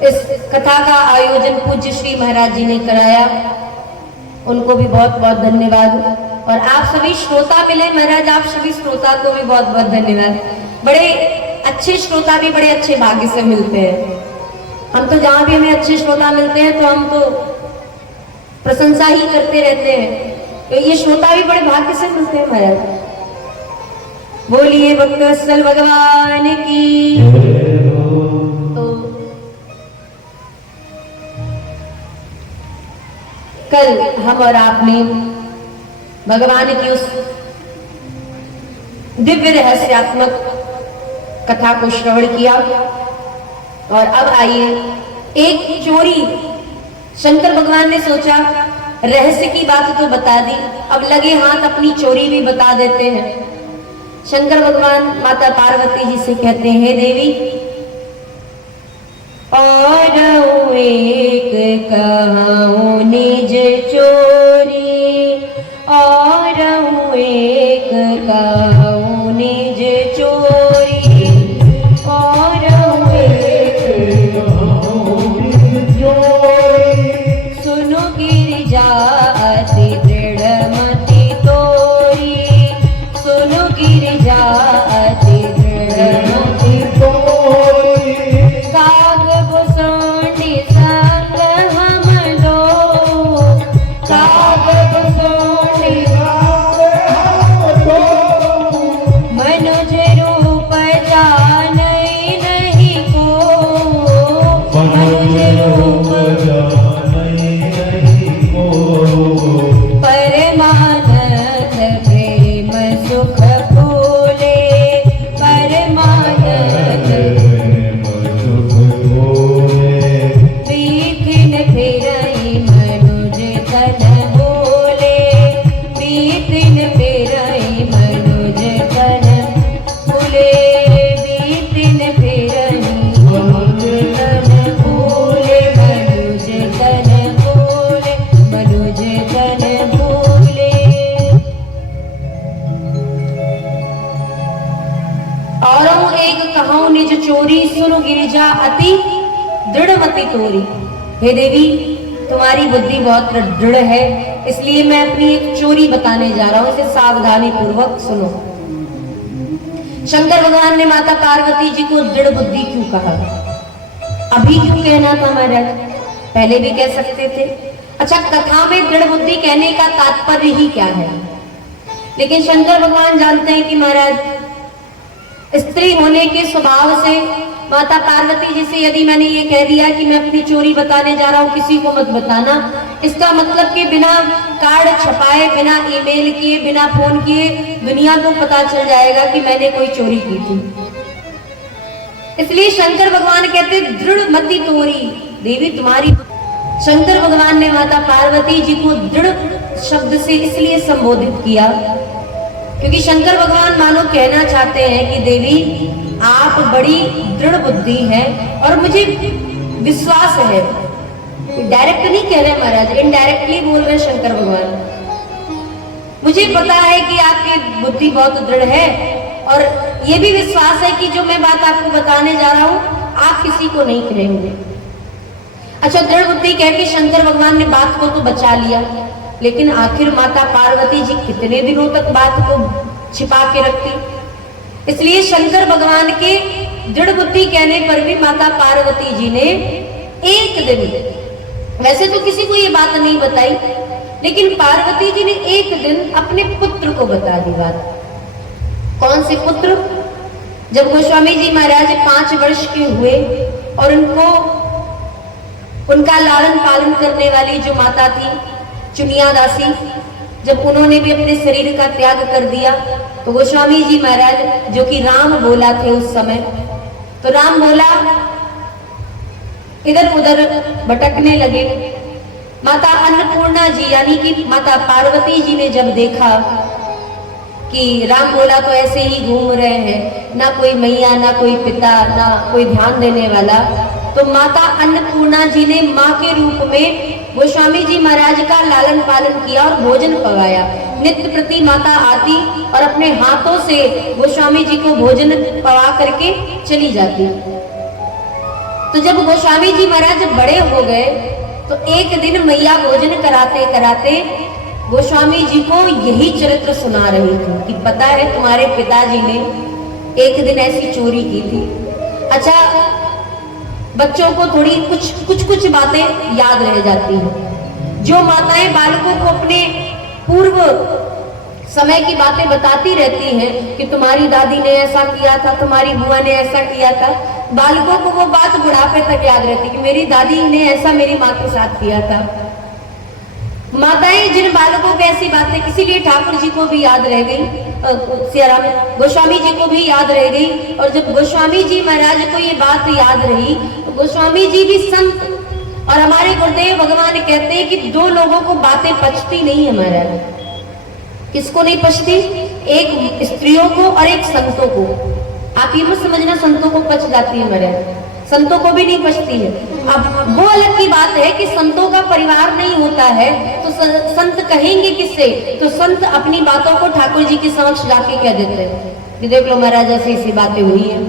इस कथा का आयोजन पूज्य श्री महाराज जी ने कराया, उनको भी बहुत बहुत धन्यवाद। और आप सभी श्रोता मिले महाराज, आप सभी श्रोता को भी बहुत बहुत धन्यवाद। बड़े अच्छे श्रोता भी बड़े अच्छे भाग्य से मिलते हैं। हम तो जहां भी हमें अच्छे श्रोता मिलते हैं तो हम तो प्रशंसा ही करते रहते हैं। तो ये श्रोता भी बड़े भाग्य से मिलते हैं महाराज। बोलिए भक्त वत्सल भगवान की। तो कल हम और आपने भगवान की उस दिव्य रहस्यात्मक कथा को श्रवण किया और अब आइए एक चोरी। शंकर भगवान ने सोचा रहस्य की बात तो बता दी, अब लगे हाथ अपनी चोरी भी बता देते हैं। शंकर भगवान माता पार्वती जी से कहते हैं, देवी और एक कहूँ निज चोरी, और एक कहूँ निज चोरी, और एक कहूँ निज चोरी। सुनो गिरिजा अति दृढ़ मति तोरी, सुनो गिरिजा अति दृढ़ मति तोरी। काग बुसोंडी संग हम लो, काग बुसोंडी मनुज रूप जानई नहीं को, मनुज रूप जानई नहीं को। परमानंद प्रेम सुख फूले, परमानंद प्रेम सुख फूले। बीथिन फिरई मनुज तन बोले, बीथिन फिरई मनुज तन बोले, बीथिन फिरई मनुज तन बोले, मनुज तन बोले, मनुज तन बोले। औरों एक कहूँ निज चोरी, सुनो गिरिजा अति दृढ़ मति तोरी। हे देवी, तुम्हारी बुद्धि बहुत दृढ़ है, इसलिए मैं अपनी एक चोरी बताने जा रहा हूं, इसे सावधानी पूर्वक सुनो। शंकर भगवान ने माता पार्वती जी को दृढ़ बुद्धि क्यों कहा? अभी क्यों कहना था महाराज? पहले भी कह सकते थे। अच्छा, कथा में दृढ़ बुद्धि कहने का तात्पर्य ही क्या है? लेकिन शंकर भगवान जानते हैं कि महाराज स्त्री होने के स्वभाव से माता पार्वती जी से यदि मैंने ये कह दिया कि मैं अपनी चोरी बताने जा रहा हूं, किसी को मत बताना, इसका मतलब कि बिना कार्ड छपाए, बिना ईमेल किए, बिना फोन किए दुनिया को पता चल जाएगा कि मैंने कोई चोरी की थी। इसलिए शंकर भगवान कहते दृढ़ मति तोरी। देवी, तुम्हारी शंकर भगवान ने माता पार्वती जी को दृढ़ शब्द से इसलिए संबोधित किया क्योंकि शंकर भगवान मानो कहना चाहते हैं कि देवी, आप बड़ी दृढ़ बुद्धि है और मुझे विश्वास है। डायरेक्ट नहीं कह रहे महाराज, इनडायरेक्टली बोल रहे शंकर भगवान। मुझे पता है कि आपकी बुद्धि बहुत दृढ़ है और ये भी विश्वास है कि जो मैं बात आपको बताने जा रहा हूं आप किसी को नहीं कहेंगे। अच्छा, दृढ़ बुद्धि कह के शंकर भगवान ने बात को तो बचा लिया, लेकिन आखिर माता पार्वती जी कितने दिनों तक बात को छिपा के रखती। इसलिए शंकर भगवान के दृढ़ बुद्धि कहने पर भी माता पार्वती जी ने एक दिन, वैसे तो किसी को ये बात नहीं बताई, लेकिन पार्वती जी ने एक दिन अपने पुत्र को बता दी बात। कौन से पुत्र? जब गोस्वामी जी महाराज 5 वर्ष के हुए और उनका लालन पालन करने वाली जो माता थी चुनिया दासी, जब उन्होंने भी अपने शरीर का त्याग कर दिया तो गोस्वामी जी महाराज जो कि राम बोला थे उस समय, तो राम बोला इधर उधर भटकने लगे। माता अन्नपूर्णा जी यानी कि माता पार्वती जी ने जब देखा कि राम बोला तो ऐसे ही घूम रहे हैं, ना कोई मैया ना कोई पिता ना कोई ध्यान देने वाला, तो माता अन्नपूर्णा जी ने माँ के रूप में गोस्वामी जी महाराज का लालन पालन किया और भोजन पकाया। नित्य प्रति माता आती और अपने हाथों से गोस्वामी जी को भोजन पका करके चली जाती। तो जब गोस्वामी जी महाराज बड़े हो गए तो एक दिन मैया भोजन कराते कराते गोस्वामी जी को यही चरित्र सुना रही थी कि पता है तुम्हारे पिताजी ने एक दिन ऐसी चोरी की थी। अच्छा, बच्चों को थोड़ी कुछ बातें याद रह जाती हैं। जो माताएं बालकों को अपने पूर्व समय की बातें बताती रहती हैं कि तुम्हारी दादी ने ऐसा किया था, तुम्हारी बुआ ने ऐसा किया था, बालकों को वो बात बुढ़ापे तक याद रहती कि मेरी दादी ने ऐसा मेरी माँ के साथ किया था। माताएं जिन बालकों को ऐसी बातें, इसीलिए ठाकुर जी को भी याद रह गई, सियाराम गोस्वामी जी को भी याद रह गई। और जब गोस्वामी जी महाराज को ये बात याद रही तो गोस्वामी जी भी संत, और हमारे गुरुदेव भगवान कहते हैं कि दो लोगों को बातें पचती नहीं है महाराज। किसको नहीं पचती? एक स्त्रियों को और एक संतों को। आप ये मत समझना संतों को पच जाती है महाराज, संतों को भी नहीं पचती है। अब वो अलग की बात है कि संतों का परिवार नहीं होता है तो संत कहेंगे किससे? तो संत अपनी बातों को ठाकुर जी के समक्ष जाके कह देते हैं कि देख लो महाराज ऐसी बातें हुई है।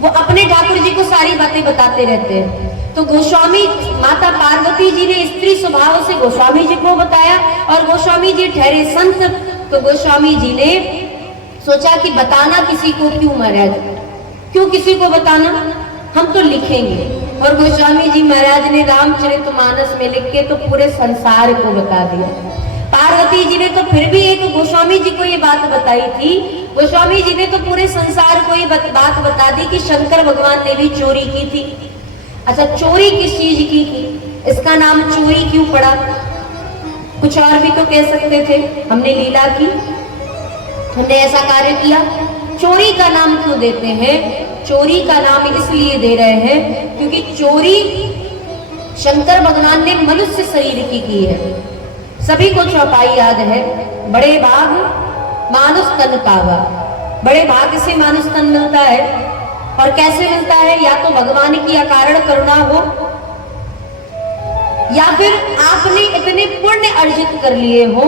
वो अपने ठाकुर जी को सारी बातें बताते रहते हैं। तो गोस्वामी माता पार्वती जी ने स्त्री स्वभाव से गोस्वामी जी को बताया और गोस्वामी जी ठहरे संत, तो गोस्वामी जी ने सोचा कि बताना किसी को क्यों महाराज, क्यों किसी को बताना, हम तो लिखेंगे। और गोस्वामी जी महाराज ने रामचरितमानस में लिख के तो पूरे संसार को बता दिया। पार्वती जी ने तो फिर भी एक गोस्वामी जी को ये बात बताई थी, गोस्वामी जी ने तो पूरे संसार को ये बात बता दी कि शंकर भगवान ने भी चोरी की थी। अच्छा, चोरी किस चीज की थी? इसका नाम चोरी क्यों पड़ा? कुछ और भी तो कह सकते थे, हमने लीला की, हमने ऐसा कार्य किया। चोरी का नाम क्यों देते हैं? चोरी का नाम इसलिए दे रहे हैं क्योंकि चोरी शंकर भगवान ने मनुष्य शरीर की है। सभी को चौपाई याद है, बड़े भाग मानुष तन पावा। बड़े भाग से मानुष तन मिलता है। और कैसे मिलता है? या तो भगवान की अकारण करुणा हो, या फिर आपने इतने पुण्य अर्जित कर लिए हो,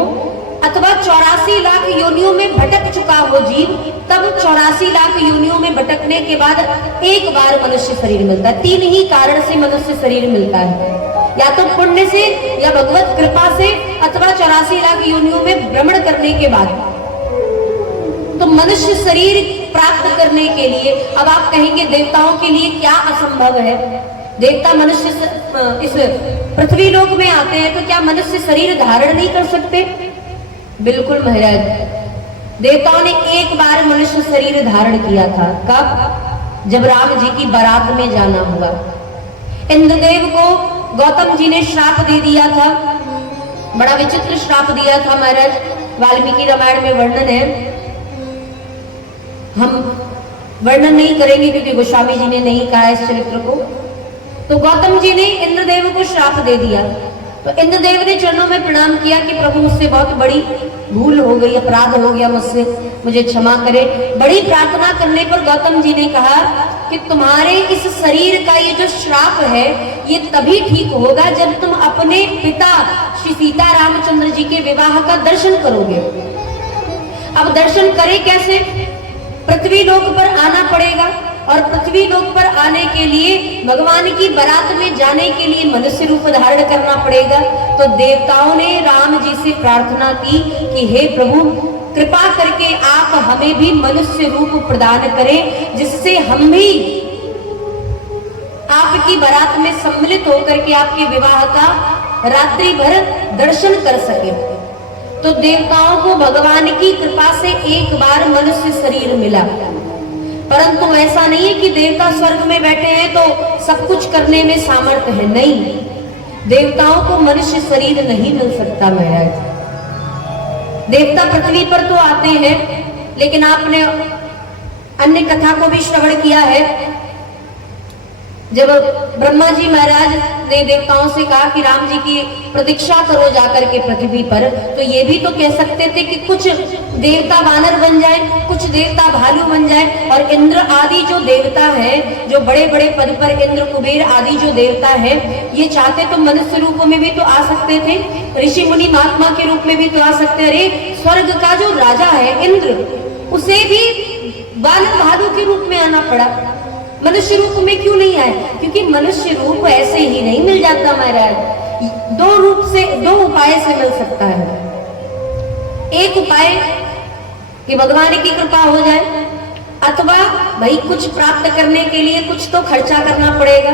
अथवा 84 लाख योनियों में भटक चुका हो जीव, तब 84 लाख योनियों में भटकने के बाद एक बार मनुष्य शरीर मिलता है। 3 ही कारण से मनुष्य शरीर मिलता है, या तो पुण्य से, या भगवत कृपा से, अथवा 84 लाख योनियों में भ्रमण करने के बाद। तो मनुष्य शरीर प्राप्त करने के लिए, अब आप कहेंगे देवताओं के लिए क्या असंभव है? देवता मनुष्य इस पृथ्वी लोक में आते हैं तो क्या मनुष्य शरीर धारण नहीं कर सकते? बिल्कुल महाराज, देवताओं ने एक बार मनुष्य शरीर धारण किया था। कब? जब राम जी की बारात में जाना हुआ। इंद्रदेव को गौतम जी ने श्राप दे दिया था, बड़ा विचित्र श्राप दिया था महाराज, वाल्मीकि रामायण में वर्णन है। हम वर्णन नहीं करेंगे क्योंकि गोस्वामी जी ने नहीं कहा इस चरित्र को। तो गौतम जी ने इंद्रदेव को श्राप दे दिया। तो इंद्रदेव ने चरणों में प्रणाम किया कि प्रभु मुझसे बहुत बड़ी भूल हो गई, अपराध हो गया मुझसे, मुझे क्षमा करे। बड़ी प्रार्थना करने पर गौतम जी ने कहा कि तुम्हारे इस शरीर का ये जो श्राप है ये तभी ठीक होगा जब तुम अपने पिता श्री सीता रामचंद्र जी के विवाह का दर्शन करोगे। अब दर्शन करे कैसे? पृथ्वी लोक पर आना पड़ेगा, और पृथ्वी लोक पर आने के लिए भगवान की बारात में जाने के लिए मनुष्य रूप धारण करना पड़ेगा। तो देवताओं ने राम जी से प्रार्थना की कि हे प्रभु, कृपा करके आप हमें भी मनुष्य रूप प्रदान करें, जिससे हम भी आपकी बारात में सम्मिलित होकर के आपके विवाह का रात्रि भर दर्शन कर सके। तो देवताओं को भगवान की कृपा से एक बार मनुष्य शरीर मिला, परंतु ऐसा नहीं है कि देवता स्वर्ग में बैठे हैं तो सब कुछ करने में सामर्थ्य है। नहीं, देवताओं को मनुष्य शरीर नहीं मिल सकता महाराज। देवता पृथ्वी पर तो आते हैं, लेकिन आपने अन्य कथा को भी श्रवण किया है। जब ब्रह्मा जी महाराज ने देवताओं से कहा कि राम जी की प्रतीक्षा करो जाकर के पृथ्वी पर, तो ये भी तो कह सकते थे कि कुछ देवता वानर बन जाए, कुछ देवता भालू बन जाए। और इंद्र आदि जो देवता हैं, जो बड़े बड़े पद पर इंद्र कुबेर आदि जो देवता हैं, ये चाहते तो मनुष्य रूप में भी तो आ सकते थे, ऋषि मुनि महात्मा के रूप में भी तो आ सकते। अरे स्वर्ग का जो राजा है इंद्र, उसे भी वानर भालू के रूप में आना पड़ा, मनुष्य रूप में क्यों नहीं आए? क्योंकि मनुष्य रूप ऐसे ही नहीं मिल जाता महाराज, दो रूप से, दो उपाय से मिल सकता है। एक उपाय कि भगवान की कृपा हो जाए, अथवा भाई कुछ प्राप्त करने के लिए कुछ तो खर्चा करना पड़ेगा।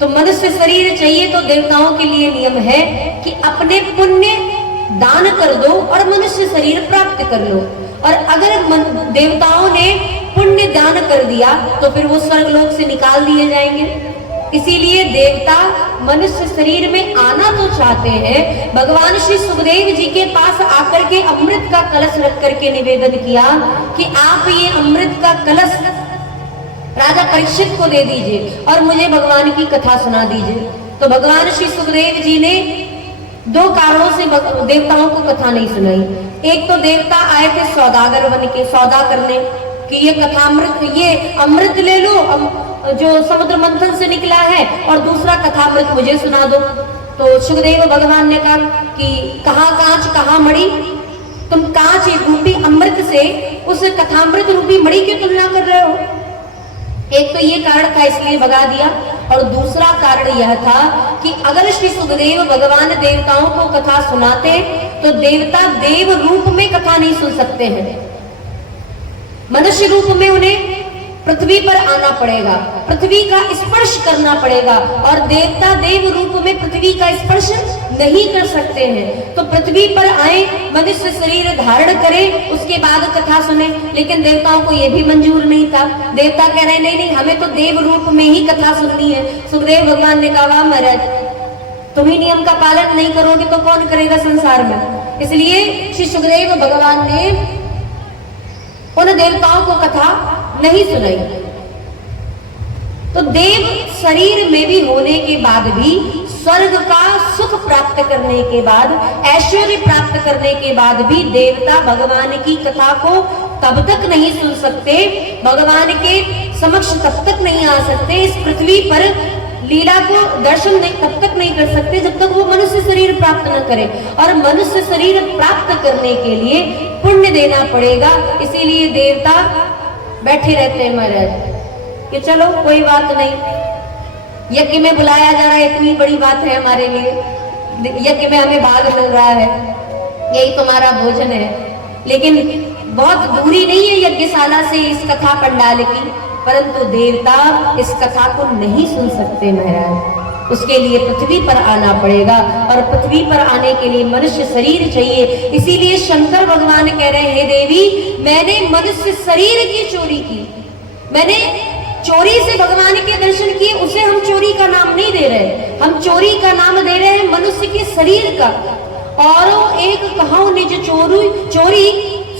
तो मनुष्य शरीर चाहिए तो देवताओं के लिए नियम है कि अपने पुण्य दान कर दो और मनुष्य शरीर प्राप्त कर लो। और अगर देवताओं ने पुण्य दान कर दिया तो फिर वो स्वर्गलोक से निकाल दिए जाएंगे। इसीलिए देवता मनुष्य शरीर में आना तो चाहते हैं। भगवान श्री सुखदेव जी के पास आकर के अमृत का कलश रख करके निवेदन किया कि आप ये अमृत का कलश राजा परीक्षित को दे दीजिए और मुझे भगवान की कथा सुना दीजिए। तो भगवान श्री सुखदेव जी ने दो कारणों से देवताओं को कथा नहीं सुनाई। एक तो देवता आए थे सौदागर बन के, सौदा करने कि ये कथामृत, ये अमृत ले लो जो समुद्र मंथन से निकला है, और दूसरा कथामृत मुझे सुना दो। तो सुखदेव भगवान ने कहा कि कहाँ कांच कहाँ मणि, तुम कांच रूपी अमृत से उस कथामृत रूपी मणि की तुलना कर रहे हो। एक तो ये कारण था इसलिए भगा दिया, और दूसरा कारण यह था कि अगर श्री सुखदेव भगवान देवताओं को कथा सुनाते तो देवता देव रूप में कथा नहीं सुन सकते हैं। मनुष्य रूप में उन्हें पृथ्वी पर आना पड़ेगा, पृथ्वी का स्पर्श करना पड़ेगा, और देवता देव रूप में पृथ्वी का स्पर्श नहीं कर सकते हैं। तो पृथ्वी पर आए, मनुष्य शरीर धारण करे, उसके बाद कथा सुने। लेकिन देवताओं को यह भी मंजूर नहीं था। देवता कह रहे नहीं नहीं, हमें तो देव रूप में ही कथा सुननी है। सुखदेव भगवान ने कहा वाह महाराज, तुम ही नियम का पालन नहीं करोगे तो कौन करेगा संसार में। इसलिए श्री सुखदेव भगवान ने उन देवताओं को कथा नहीं सुनाई। तो देव शरीर में भी होने के बाद भी, स्वर्ग का सुख प्राप्त करने के बाद, ऐश्वर्य प्राप्त करने के बाद भी देवता भगवान की कथा को तब तक नहीं सुन सकते, भगवान के समक्ष तब तक नहीं आ सकते, इस पृथ्वी पर लीला को दर्शन नहीं तब तक नहीं कर सकते जब तक वो मनुष्य शरीर प्राप्त न करे। और मनुष्य शरीर प्राप्त करने के लिए पुण्य देना पड़ेगा। इसीलिए देवता बैठे रहते हैं महाराज कि चलो कोई बात नहीं, यज्ञ में बुलाया जा रहा है, इतनी बड़ी बात है हमारे लिए, यज्ञ में हमें भाग मिल रहा है, यही तुम्हारा भोजन है। लेकिन बहुत दूरी नहीं है यज्ञशाला से इस कथा पंडाल की, परंतु देवता इस कथा को नहीं सुन सकते महाराज। उसके लिए पृथ्वी पर आना पड़ेगा, और पृथ्वी पर आने के लिए मनुष्य शरीर चाहिए। इसीलिए शंकर भगवान कह रहे हैं, हे देवी, मैंने मनुष्य शरीर की चोरी की, मैंने चोरी से भगवान के दर्शन किए, उसे हम चोरी का नाम नहीं दे रहे, हम चोरी का नाम दे रहे हैं मनुष्य के शरीर का। और एक कहो निज चोरी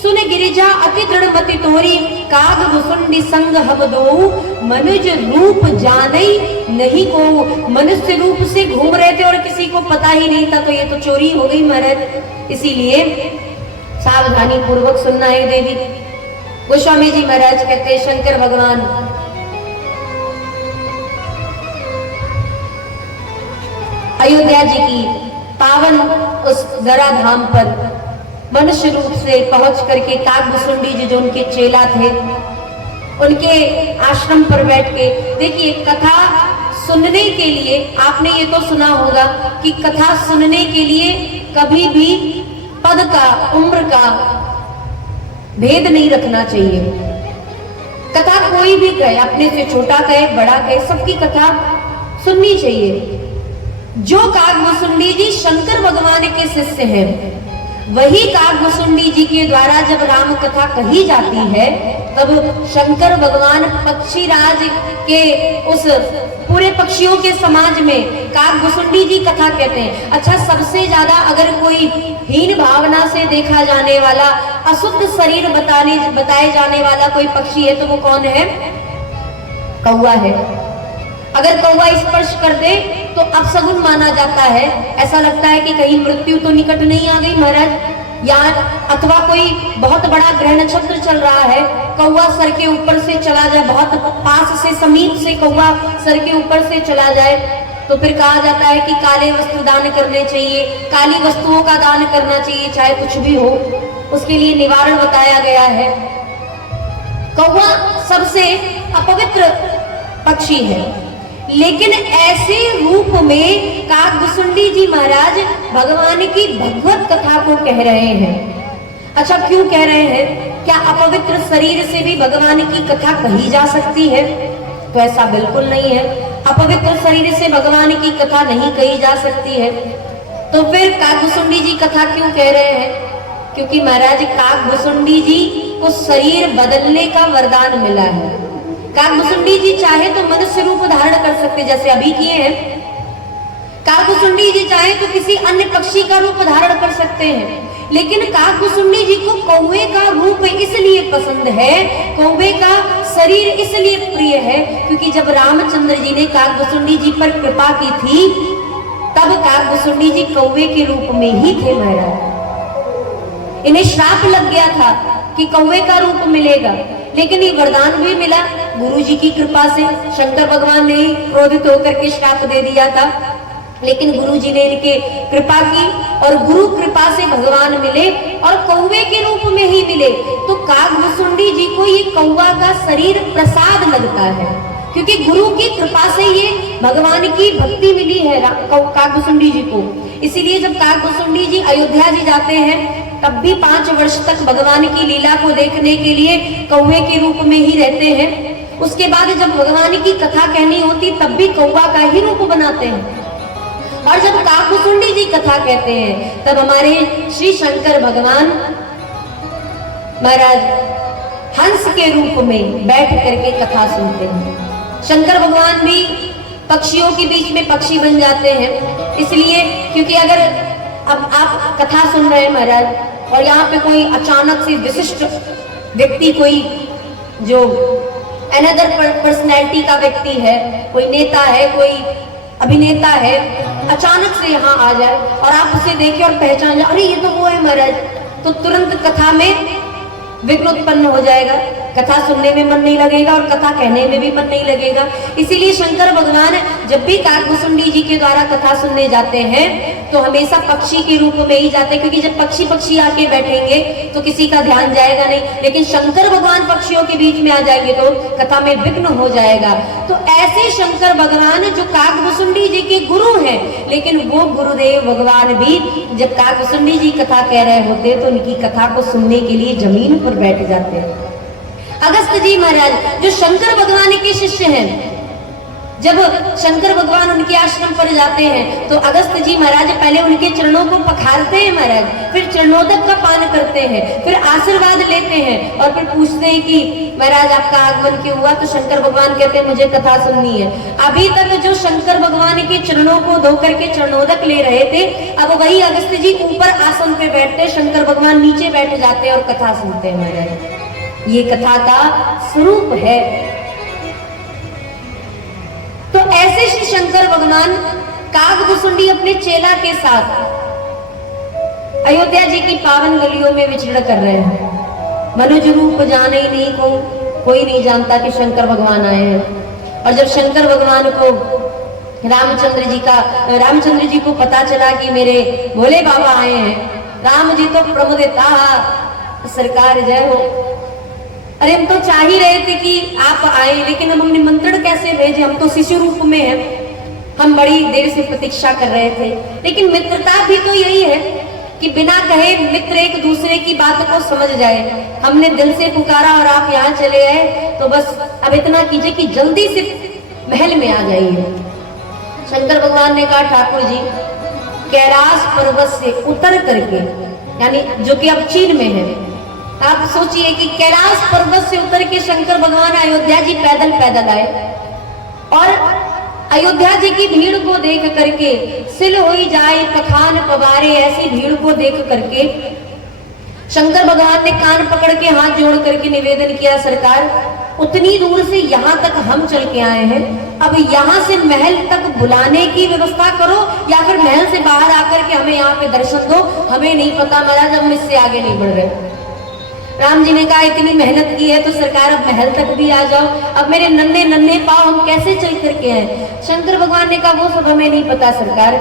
सुन गिरिजा अति दृढ़मति तोरी, काग भुसुंडी संग हम दो मनुज रूप जानई नहीं को। मनुष्य रूप से घूम रहे थे और किसी को पता ही नहीं था, तो ये तो चोरी हो गई महाराज। इसीलिए सावधानी पूर्वक सुनना है देवी। गोस्वामी जी महाराज कहते हैं, शंकर भगवान अयोध्या जी की पावन उस दरा धाम पर मनुष्य रूप से पहुंच करके कागभुसुंडी जी जो उनके चेला थे, उनके आश्रम पर बैठ के, देखिए कथा सुनने के लिए, आपने ये तो सुना होगा कि कथा सुनने के लिए कभी भी पद का, उम्र का भेद नहीं रखना चाहिए। कथा कोई भी कहे, अपने से छोटा कहे, बड़ा कहे, सबकी कथा सुननी चाहिए। जो कागभुसुंडी जी शंकर भगवान के शिष्य हैं, वही कागभुसुंडी जी के द्वारा जब राम कथा कही जाती है, तब शंकर भगवान पक्षीराज के उस पूरे पक्षियों के समाज में कागभुसुंडी जी कथा कहते हैं। अच्छा, सबसे ज्यादा अगर कोई हीन भावना से देखा जाने वाला, अशुद्ध शरीर बताए जाने वाला कोई पक्षी है तो वो कौन है? कौवा है। अगर कौवा स्पर्श कर दे तो अपशगुन माना जाता है। ऐसा लगता है कि कहीं मृत्यु तो निकट नहीं आ गई महाराज, या अथवा कोई बहुत बड़ा ग्रह नक्षत्र चल रहा है, कौवा सर के ऊपर से चला जाए, बहुत पास से, समीप से कौवा सर के ऊपर से चला जाए, तो फिर कहा जाता है कि काले वस्त्र दान करने चाहिए, काली वस्तुओं का दान करना चाहिए, चाहे कुछ भी हो, उसके लिए निवारण बताया गया है। कौवा सबसे अपवित्र पक्षी है, लेकिन ऐसे रूप में कागभुसुंडी जी महाराज भगवान की भगवत कथा को कह रहे हैं। अच्छा, क्यों कह रहे हैं? क्या अपवित्र शरीर से भी भगवान की कथा कही जा सकती है? तो ऐसा बिल्कुल नहीं है। अपवित्र शरीर से भगवान की कथा नहीं कही जा सकती है। तो फिर काकभुसुंडी जी कथा क्यों कह रहे हैं? क्योंकि महाराज काकभुसुंडी जी को शरीर बदलने का वरदान मिला है। काकभुसुंडी जी चाहे तो मनुष्य रूप धारण कर सकते, जैसे अभी किए हैं। काकभुसुंडी जी चाहे तो किसी अन्य पक्षी का रूप धारण कर सकते हैं, लेकिन काकभुसुंडी जी को कौवे का रूप इसलिए पसंद है, कौवे का शरीर इसलिए प्रिय है, क्योंकि जब रामचंद्र जी ने काकभुसुंडी जी पर कृपा की थी, तब काकभुसुंडी जी कौवे के रूप में ही थे महाराज। इन्हें श्राप लग गया था कि कौवे का रूप मिलेगा, लेकिन ये वरदान भी मिला गुरु जी की कृपा से। शंकर भगवान ने क्रोधित होकर के श्राप दे दिया था, लेकिन गुरु जी ने इनके कृपा की और गुरु कृपा से भगवान मिले और कौवे के रूप में ही मिले। तो काकभुसुंडी जी को ये कौवा का शरीर प्रसाद लगता है, क्योंकि गुरु की कृपा से ये भगवान की भक्ति मिली है काकभुसुंडी जी को। इसीलिए जब काकभुसुंडी जी अयोध्या जी जाते हैं, तब भी 5 वर्ष तक भगवान की लीला को देखने के लिए कौवे के रूप में ही रहते हैं। उसके बाद जब भगवान की कथा कहनी होती, तब भी कौवा का ही रूप बनाते हैं। और जब काकभुसुंडी जी कथा कहते हैं, तब हमारे श्री शंकर भगवान महाराज हंस के रूप में बैठ करके कथा सुनते हैं। शंकर भगवान भी पक्षियों के बीच में पक्षी बन जाते हैं, इसलिए क्योंकि अगर अब आप कथा सुन रहे हैं महाराज, और यहाँ पे कोई अचानक से विशिष्ट व्यक्ति, कोई जो अनदर पर्सनैलिटी का व्यक्ति है, कोई नेता है, कोई अभिनेता है, अचानक से यहाँ आ जाए और आप उसे देखें और पहचान जाए, अरे ये तो वो है महाराज, तो तुरंत कथा में विघ्न उत्पन्न हो जाएगा, कथा सुनने में मन नहीं लगेगा और कथा कहने में भी मन नहीं लगेगा। इसीलिए शंकर भगवान जब भी काकभुसुंडी जी के द्वारा कथा सुनने जाते हैं, तो हमेशा पक्षी के रूप में ही जाते हैं, क्योंकि जब पक्षी आके बैठेंगे तो किसी का ध्यान जाएगा नहीं, लेकिन शंकर भगवान पक्षियों के बीच में आ जाएंगे तो कथा में विघ्न हो जाएगा। तो ऐसे शंकर भगवान जो काकभुसुंडी जी के गुरु हैं, लेकिन वो गुरुदेव भगवान भी जब काकभुसुंडी जी कथा कह रहे होते तो उनकी कथा को सुनने के लिए जमीन पर बैठ जाते हैं। अगस्त जी महाराज जो शंकर भगवान के शिष्य हैं, जब शंकर भगवान उनके आश्रम पर जाते हैं, तो अगस्त जी महाराज पहले उनके चरणों को पखारते हैं महाराज, फिर चरणोदक का पान करते हैं, फिर आशीर्वाद लेते हैं और फिर पूछते हैं कि महाराज आपका आगमन क्यों हुआ? तो शंकर भगवान कहते हैं मुझे कथा सुननी है। अभी तक जो शंकर भगवान के चरणों को धो करके चरणोदक ले रहे थे, अब वही अगस्त जी ऊपर आसन पे बैठते, शंकर भगवान नीचे बैठ जाते और कथा सुनते हैं महाराज। ये कथा का स्वरूप है। तो ऐसे श्री शंकर भगवान काकभुसुंडी अपने चेला के साथ अयोध्या जी की पावन गलियों में विचरण कर रहे हैं। मनुज रूप जाने ही नहीं को कोई नहीं जानता कि शंकर भगवान आए हैं। और जब शंकर भगवान को रामचंद्र जी को पता चला कि मेरे भोले बाबा आए हैं, राम जी तो प्रमुदिता सरकार जय हो। अरे हम तो चाह ही रहे थे कि आप आए, लेकिन हम निमंत्रण कैसे भेजे, हम तो शिशु रूप में हैं, हम बड़ी देर से प्रतीक्षा कर रहे थे। लेकिन मित्रता भी तो यही है कि बिना कहे मित्र एक दूसरे की बात को समझ जाए। हमने दिल से पुकारा और आप यहाँ चले आए, तो बस अब इतना कीजिए कि जल्दी से महल में आ जाइए। शंकर भगवान ने कहा ठाकुर जी कैलाश पर्वत से उतर करके, यानी जो कि अब चीन में है, आप सोचिए कि कैलाश पर्वत से उतर के शंकर भगवान अयोध्या जी पैदल आए और अयोध्या जी की भीड़ को देख करके सिल हुई जाए पखान पवारे, ऐसी भीड़ को देख करके शंकर भगवान ने कान पकड़ के हाथ जोड़ करके निवेदन किया, सरकार उतनी दूर से यहाँ तक हम चल के आए हैं, अब यहाँ से महल तक बुलाने की व्यवस्था करो या फिर महल से बाहर आकर के हमें यहाँ पे दर्शन दो, हमें नहीं पता महाराज, हम इससे आगे नहीं बढ़ रहे। राम जी ने कहा इतनी मेहनत की है तो सरकार अब महल तक भी आ जाओ, अब मेरे नन्हे नन्हे पाँव हम कैसे चल करके आए? शंकर भगवान ने कहा वो सब हमें नहीं पता सरकार,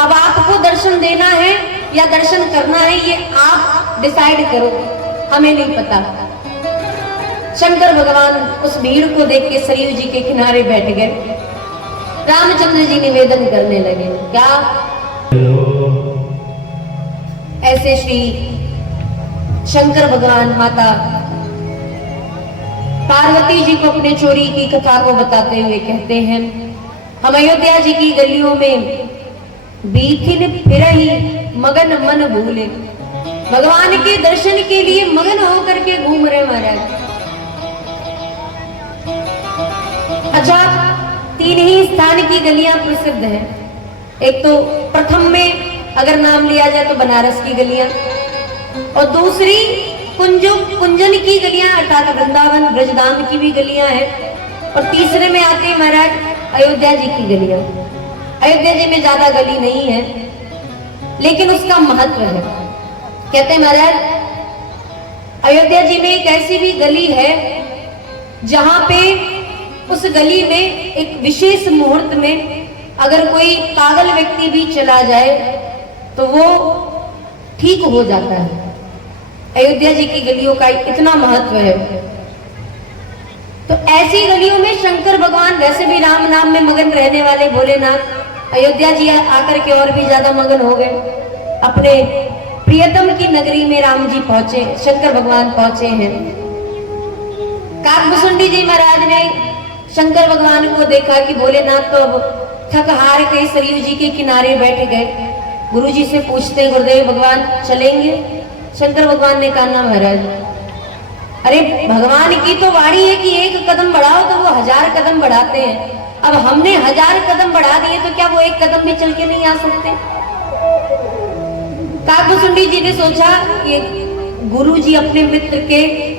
अब आपको दर्शन देना है या दर्शन करना है ये आप डिसाइड करो, हमें नहीं पता। शंकर भगवान उस भीड़ को देख के सरयू जी के किनारे बैठ गए। रामचंद्र जी निवेदन करने लगे, क्या ऐसे श्री शंकर भगवान माता पार्वती जी को अपने चोरी की कथा को बताते हुए कहते हैं, हम अयोध्या जी की गलियों में बीथिन फिरही मगन मन भूले। भगवान के दर्शन के लिए मगन होकर के घूम रहे महाराज। अच्छा, 3 ही स्थान की गलियां प्रसिद्ध हैं। एक तो प्रथम में अगर नाम लिया जाए तो बनारस की गलियां, और दूसरी कुंजन की गलियां अर्थात वृंदावन ब्रजधाम की भी गलियां हैं, और तीसरे में आते हैं महाराज अयोध्या जी की गलियां। अयोध्या जी में ज्यादा गली नहीं है, लेकिन उसका महत्व है। कहते हैं महाराज अयोध्या जी में एक ऐसी भी गली है जहां पे उस गली में एक विशेष मुहूर्त में अगर कोई पागल व्यक्ति भी चला जाए तो वो ठीक हो जाता है। अयोध्या जी की गलियों का इतना महत्व है। तो ऐसी गलियों में शंकर भगवान वैसे भी राम नाम में मगन रहने वाले भोलेनाथ अयोध्या जी आकर के और भी ज्यादा मगन हो गए। अपने प्रियतम की नगरी में राम जी पहुंचे, शंकर भगवान पहुंचे हैं। काकभुसुंडी जी महाराज ने शंकर भगवान को देखा कि भोलेनाथ तो अब थक हार के सरयू जी के किनारे बैठ गए। गुरु जी से पूछते, गुरुदेव भगवान चलेंगे? शंकर भगवान ने कहा ना महाराज, अरे भगवान की तो वाणी है कि 1 कदम बढ़ाओ तो वो 1000 कदम बढ़ाते हैं। अब हमने 1000 कदम बढ़ा दिए तो क्या वो 1 कदम भी चल के नहीं आ सकते? काकभुसुंडी जी ने सोचा ये गुरु जी अपने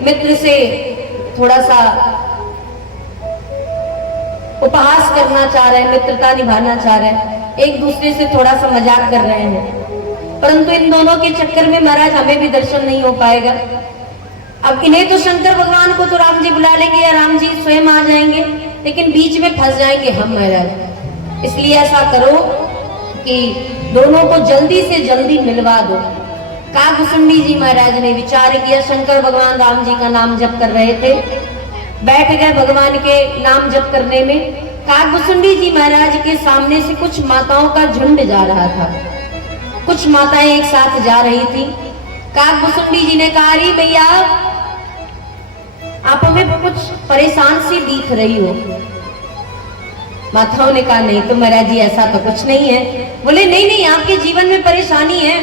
मित्र से थोड़ा सा उपहास करना चाह रहे हैं, मित्रता निभाना चाह रहे हैं, एक दूसरे से थोड़ा सा मजाक कर रहे हैं। परंतु इन दोनों के चक्कर में महाराज हमें भी दर्शन नहीं हो पाएगा। अब इन्हें तो शंकर भगवान को तो राम जी बुला लेंगे या राम जी स्वयं आ जाएंगे, लेकिन बीच में फंस जाएंगे हम महाराज। इसलिए ऐसा करो कि दोनों को जल्दी से जल्दी मिलवा दो। काकभुसुंडी जी महाराज ने विचार किया। शंकर भगवान राम जी का नाम जप कर रहे थे, बैठ गए भगवान के नाम जप करने में। काकभुसुंडी जी महाराज के सामने से कुछ माताओं का झुंड जा रहा था, कुछ माताएं एक साथ जा रही थी। काकभुसुंडी जी ने कहा, अरे भैया आप हमें कुछ परेशान सी दिख रही हो। माताओं ने कहा, नहीं तो महाराज जी ऐसा तो कुछ नहीं है। बोले, नहीं आपके जीवन में परेशानी है,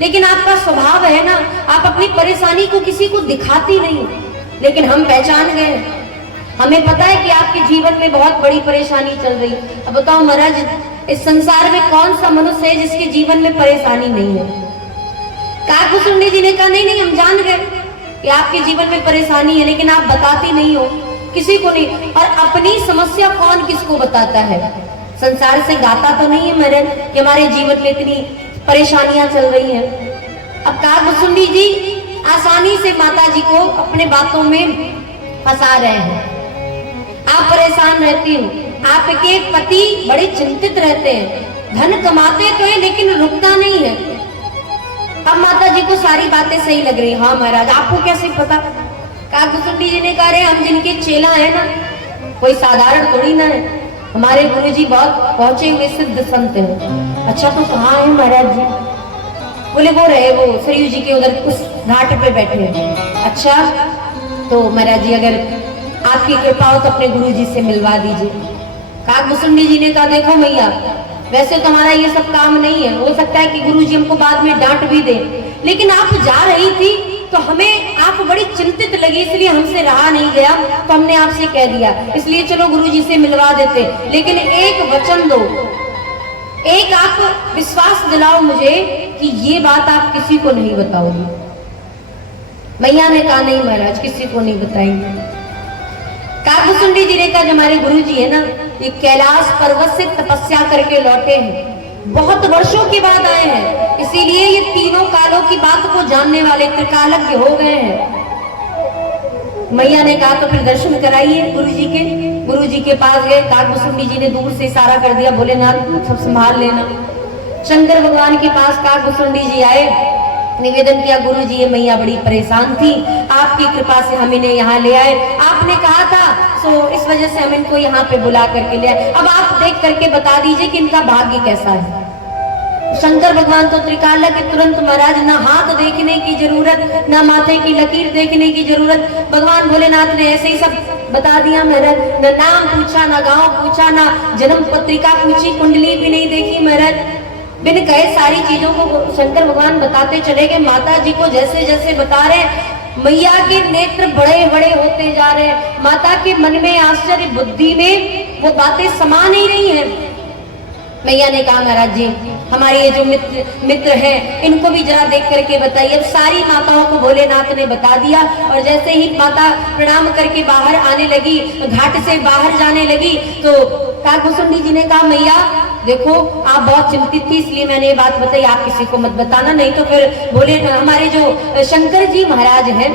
लेकिन आपका स्वभाव है ना, आप अपनी परेशानी को किसी को दिखाती नहीं, लेकिन हम पहचान गए। हमें पता है कि आपके जीवन में बहुत बड़ी परेशानी चल रही। अब बताओ महाराज, इस संसार में कौन सा मनुष्य है जिसके जीवन में परेशानी नहीं है? काकभुसुंडी जी ने कहा, नहीं हम जान गए कि आपके जीवन में परेशानी है, लेकिन आप बताती नहीं हो किसी को नहीं। और अपनी समस्या कौन किसको बताता है? संसार से गाता तो नहीं है महाराज कि हमारे जीवन में इतनी परेशानियां चल रही हैं। अब काकभुसुंडी जी आसानी से माता जी को अपने बातों में फंसा रहे हैं। आप परेशान रहती हो, आपके पति बड़े चिंतित रहते हैं, धन कमाते तो है लेकिन रुकता नहीं है। अब माता जी को सारी बातें सही लग रही। हाँ महाराज, आपको कैसे पता? काकभुसुंडी जी ने कहा, रहे हम जिनके चेला है ना, कोई साधारण थोड़ी ना है, हमारे गुरु जी बहुत पहुंचे हुए सिद्ध संत हैं। अच्छा तो कहाँ है महाराज जी? बोले वो रहे, वो सरयू जी के उधर उस घाट पे बैठे हैं। अच्छा तो महाराज जी अगर आपकी कृपा हो तो अपने गुरु जी से मिलवा दीजिए। काकभुसुंडी जी ने कहा, देखो मैया वैसे तो हमारा ये सब काम नहीं है, हो सकता है कि गुरु जी हमको बाद में डांट भी दे, लेकिन आप जा रही थी तो हमें आप बड़ी चिंतित लगी, इसलिए हमसे रहा नहीं गया तो हमने आपसे कह दिया, इसलिए चलो गुरु जी से मिलवा देते। लेकिन एक वचन दो, एक आप विश्वास दिलाओ मुझे कि ये बात आप किसी को नहीं बताओगी। मैया ने कहा, नहीं महाराज किसी को नहीं बताएंगे। काकभुसुंडी जी ने कहा, हमारे गुरु जी है ना, ये कैलाश पर्वत से तपस्या करके लौटे हैं, बहुत वर्षों के बाद आए हैं, इसीलिए ये तीनों कालों की बात को जानने वाले त्रिकालज्ञ हो गए हैं। मैया ने कहा, तो फिर दर्शन कराइए गुरु जी के। गुरु जी के पास गए। काकभुसुंडी जी ने दूर से इशारा कर दिया, भोलेनाथ सब संभाल लेना। शंकर भगवान के पास काकभुसुंडी जी आए, निवेदन किया, गुरु जी ये मैया बड़ी परेशान थी, आपकी कृपा से हम इन्हें यहाँ ले आए, आपने कहा था सो इस वजह से हम इनको यहाँ पे बुला करके ले आए। अब आप देख करके बता दीजिए कि इनका भाग्य कैसा है। शंकर भगवान तो त्रिकाला के तुरंत महाराज ना हाथ देखने की जरूरत, ना माथे की लकीर देखने की जरूरत, भगवान भोलेनाथ ने ऐसे ही सब बता दिया महाराज। न नाम पूछा, ना गांव पूछा, ना जन्म पत्रिका पूछी, कुंडली भी नहीं देखी महाराज। बिन कहे सारी चीजों को शंकर भगवान बताते चले गए। माता जी को जैसे जैसे बता रहे, मैया के नेत्र बड़े बड़े होते जा रहे हैं। माता के मन में आश्चर्य, बुद्धि में वो बातें समा नहीं रही हैं। मैया ने कहा महाराज जी, हमारे ये जो मित्र हैं इनको भी जरा देख करके बताइए। अब सारी माताओं को भोलेनाथ ने बता दिया और जैसे ही माता प्रणाम करके बाहर आने लगी, घाट से बाहर जाने लगी, तो काकभूषुंडी जी ने कहा मैया देखो आप बहुत चिंतित थी इसलिए मैंने ये बात बताई, आप किसी को मत बताना, नहीं तो फिर बोले हमारे जो शंकर जी महाराज हैं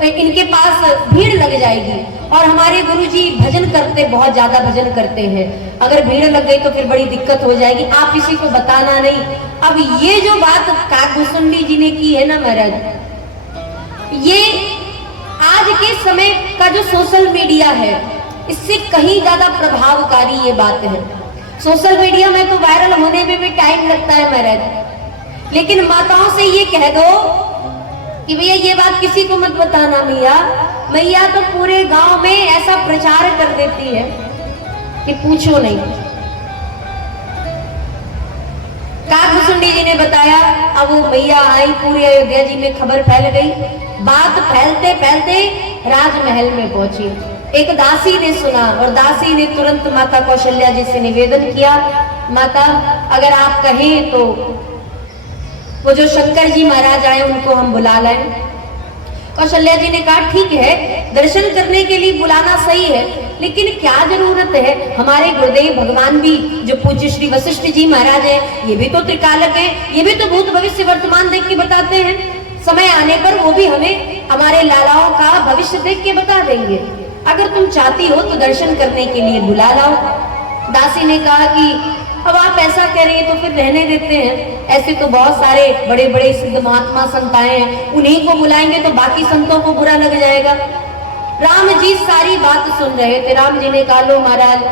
इनके पास भीड़ लग जाएगी और हमारे गुरुजी भजन करते, बहुत ज्यादा भजन करते हैं, अगर भीड़ लग गई तो फिर बड़ी दिक्कत हो जाएगी, आप किसी को बताना नहीं। अब ये जो बात काकभूषुंडी जी ने की है ना महाराज, ये आज के समय का जो सोशल मीडिया है इससे कहीं ज्यादा प्रभावकारी ये बात है। सोशल मीडिया में तो वायरल होने में भी टाइम लगता है महाराज, लेकिन माताओं से ये कह दो कि भैया ये बात किसी को मत बताना। मैया तो पूरे गांव में ऐसा प्रचार कर देती है कि पूछो नहीं। काकभूषुंडी जी ने बताया, अब वो मैया आई, पूरी अयोध्या जी में खबर फैल गई। बात फैलते फैलते राजमहल में पहुंची। एक दासी ने सुना और दासी ने तुरंत माता कौशल्या जी से निवेदन किया, माता अगर आप कहें तो वो जो शंकर जी महाराज आए उनको हम बुला लाएं। कौशल्या जी ने कहा ठीक है, दर्शन करने के लिए बुलाना सही है, लेकिन क्या जरूरत है, हमारे गुरुदेव भगवान भी जो पूज्य श्री वशिष्ठ जी महाराज है ये भी तो त्रिकालक है, ये भी तो भूत भविष्य वर्तमान देख के बताते हैं, समय आने पर वो भी हमें हमारे लालाओं का भविष्य देख के बता देंगे, अगर तुम चाहती हो तो दर्शन करने के लिए बुला लाओ। दासी ने कहा कि अब आप ऐसा कह रही है तो फिर रहने देते हैं, ऐसे तो बहुत सारे बड़े बड़े सिद्ध महात्मा संत आए हैं, उन्हीं को बुलाएंगे तो बाकी संतों को बुरा लग जाएगा। राम जी सारी बात सुन रहे थे। राम जी ने कहा लो महाराज,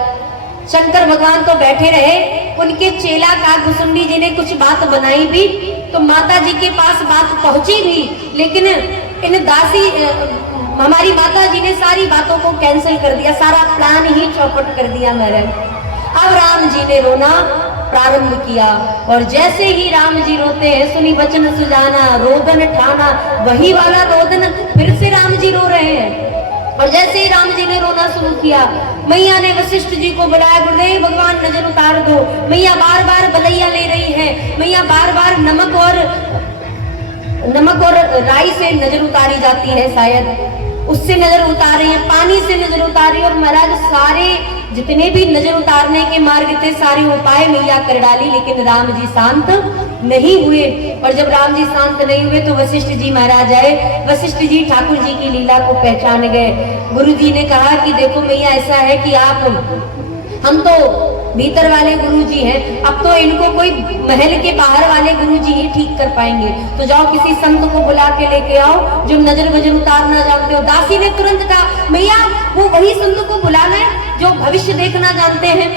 शंकर भगवान तो बैठे रहे, उनके चेला काकभूषुंडी जी ने कुछ बात बनाई भी तो माता जी के पास बात पहुंची भी, लेकिन इन दासी हमारी माता जी ने सारी बातों को कैंसिल कर दिया, सारा प्लान ही चौपट कर दिया महाराज। अब राम जी ने रोना प्रारंभ किया और जैसे ही राम जी रोते हैं, सुनी बचन सुजाना रोदन ठाना, वही वाला रोदन फिर से राम जी रो रहे हैं। और जैसे ही राम जी ने रोना शुरू किया, मैया ने वशिष्ठ जी को बुलाया, गुरुदेव भगवान नजर उतार दो। मैया बार बार बलैया ले रही है, मैया बार बार नमक और राई से नजर उतारी जाती है, शायद उससे नजर उतार रही है, पानी से नजर उतार रही है। और महाराज सारे जितने भी नजर उतारने के मार्ग थे सारे उपाय मैया कर डाली, लेकिन राम जी शांत नहीं हुए। और जब राम जी शांत नहीं हुए तो वशिष्ठ जी महाराज आए। वशिष्ठ जी ठाकुर जी की लीला को पहचान गए। गुरु जी ने कहा कि देखो मैया ऐसा है कि हम तो भीतर वाले गुरु जी हैं, अब तो इनको कोई महल के बाहर वाले गुरु जी ही ठीक कर पाएंगे, तो जाओ किसी संत को बुला के लेके आओ जो नजर वजर उतारना जानते हो। दासी ने तुरंत कहा मैया वो वही संत को बुलाना है जो भविष्य देखना जानते हैं।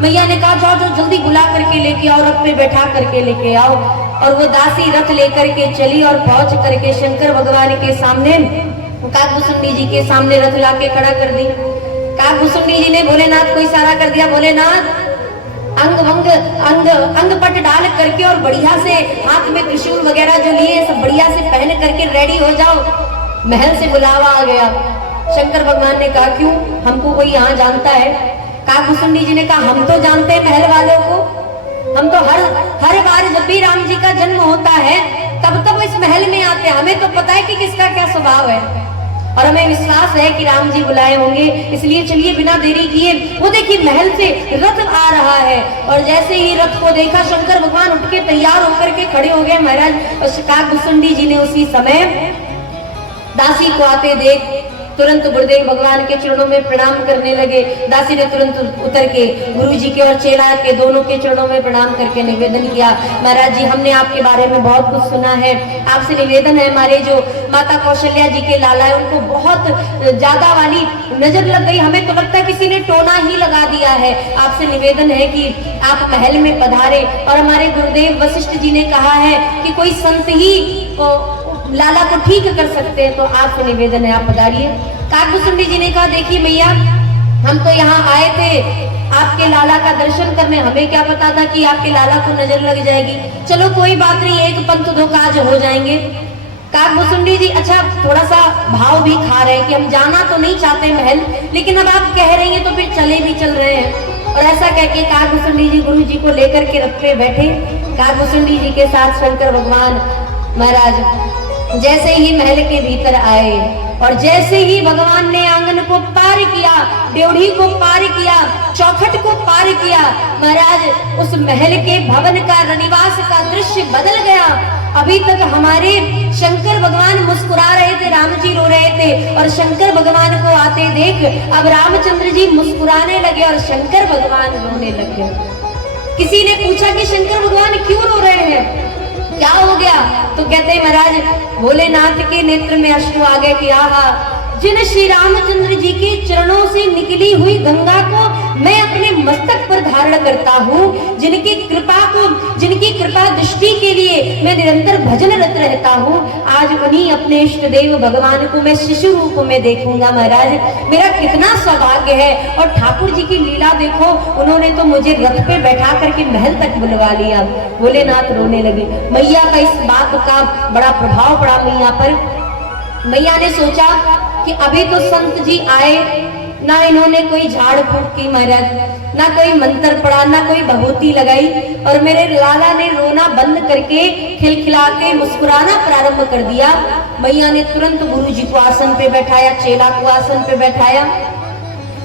मैया ने कहा जाओ जो जल्दी बुला करके लेके आओ, रथ पे बैठा करके लेके आओ। और वो दासी रथ लेकर के चली और पहुंच करके शंकर भगवान के सामने, काकभूषुंडी जी के सामने रथ ला के खड़ा कर दी। काकभूषुंडी जी ने भोलेनाथ को इशारा कर दिया, भोलेनाथ अंग पट डाल करके और बढ़िया से हाथ में त्रिशूल वगैरह जो लिए सब बढ़िया से पहन करके रेडी हो जाओ। महल से बुलावा आ गया। शंकर भगवान ने कहा क्यों, हमको कोई यहाँ जानता है? काकभूषुंडी जी ने कहा हम तो जानते हैं महल वालों को, हम तो हर बार जब भी राम जी का जन्म होता है तब इस महल में आते हैं, हमें तो पता है कि किसका क्या स्वभाव है और हमें विश्वास है कि राम जी बुलाए होंगे, इसलिए चलिए बिना देरी किए। वो देखिए महल से रथ आ रहा है और जैसे ही रथ को देखा शंकर भगवान उठ के तैयार होकर के खड़े हो गए महाराज। और काकभूषुंडी जी ने उसी समय दासी को आते देख तुरंत गुरुदेव भगवान के चरणों में प्रणाम करने लगे। दासी ने तुरंत उतर के गुरु जी के और चेला के दोनों के चरणों में प्रणाम करके निवेदन किया, महाराज जी हमने आपके बारे में बहुत कुछ सुना है, आपसे निवेदन है, हमारे जो माता कौशल्या जी के लाला है उनको बहुत ज्यादा वाली नजर लग गई, हमें तो लगता है किसी ने टोना ही लगा दिया है, आपसे निवेदन है कि आप महल में पधारे। और हमारे गुरुदेव वशिष्ठ जी ने कहा है कि कोई संत ही लाला को ठीक कर सकते हैं, तो आपसे निवेदन है आप पधारिए। काकभूषुंडी जी ने कहा देखिए मैया हम तो यहाँ आए थे आपके लाला का दर्शन करने, हमें क्या पता था कि आपके लाला को नजर लग जाएगी, चलो कोई बात नहीं, एक पंथ दो काज हो जाएंगे। काकभूषुंडी जी अच्छा थोड़ा सा भाव भी खा रहे हैं कि हम जाना तो नहीं चाहते महल, लेकिन अब आप कह रही हैं तो फिर चले भी चल रहे हैं। और ऐसा कह के काकभूषुंडी जी गुरु जी को लेकर के रथ पे बैठे। काकभूषुंडी जी के साथ शंकर भगवान महाराज जैसे ही महल के भीतर आए और जैसे ही भगवान ने आंगन को पार किया, ड्योढ़ी को पार किया, चौखट को पार किया, महाराज उस महल के भवन का रनिवास का दृश्य बदल गया। अभी तक हमारे शंकर भगवान मुस्कुरा रहे थे, राम जी रो रहे थे, और शंकर भगवान को आते देख अब रामचंद्र जी मुस्कुराने लगे और शंकर भगवान रोने लगे। किसी ने पूछा कि शंकर भगवान क्यों रो रहे हैं, क्या हो गया? तो कहते हैं महाराज भोलेनाथ के नेत्र में अश्रु आ गए कि आहा, जिन श्री रामचंद्र जी के चरणों से निकली हुई गंगा को मैं अपने मस्तक पर धारण करता हूँ, जिनकी कृपा दृष्टि के लिए मैं निरंतर भजनरत रहता हूँ, आज उन्हीं अपने इष्ट देव भगवान को मैं शिशु रूप में देखूंगा। महाराज मेरा कितना सौभाग्य है। और ठाकुर जी की लीला देखो, उन्होंने तो मुझे रथ पे बैठा करके महल तक बुलवा लिया। भोलेनाथ रोने लगे। मैया का इस बात का बड़ा प्रभाव पड़ा मैया पर। मैया ने सोचा कि अभी तो संत जी आए, ना इन्होंने कोई झाड़ फूक की महाराज, ना कोई मंत्र पढ़ा, ना कोई भभूति लगाई, और मेरे लाला ने रोना बंद करके खिलखिला के मुस्कुराना प्रारंभ कर दिया। मैया ने तुरंत गुरु जी को आसन पे बैठाया, चेला को आसन पे बैठाया,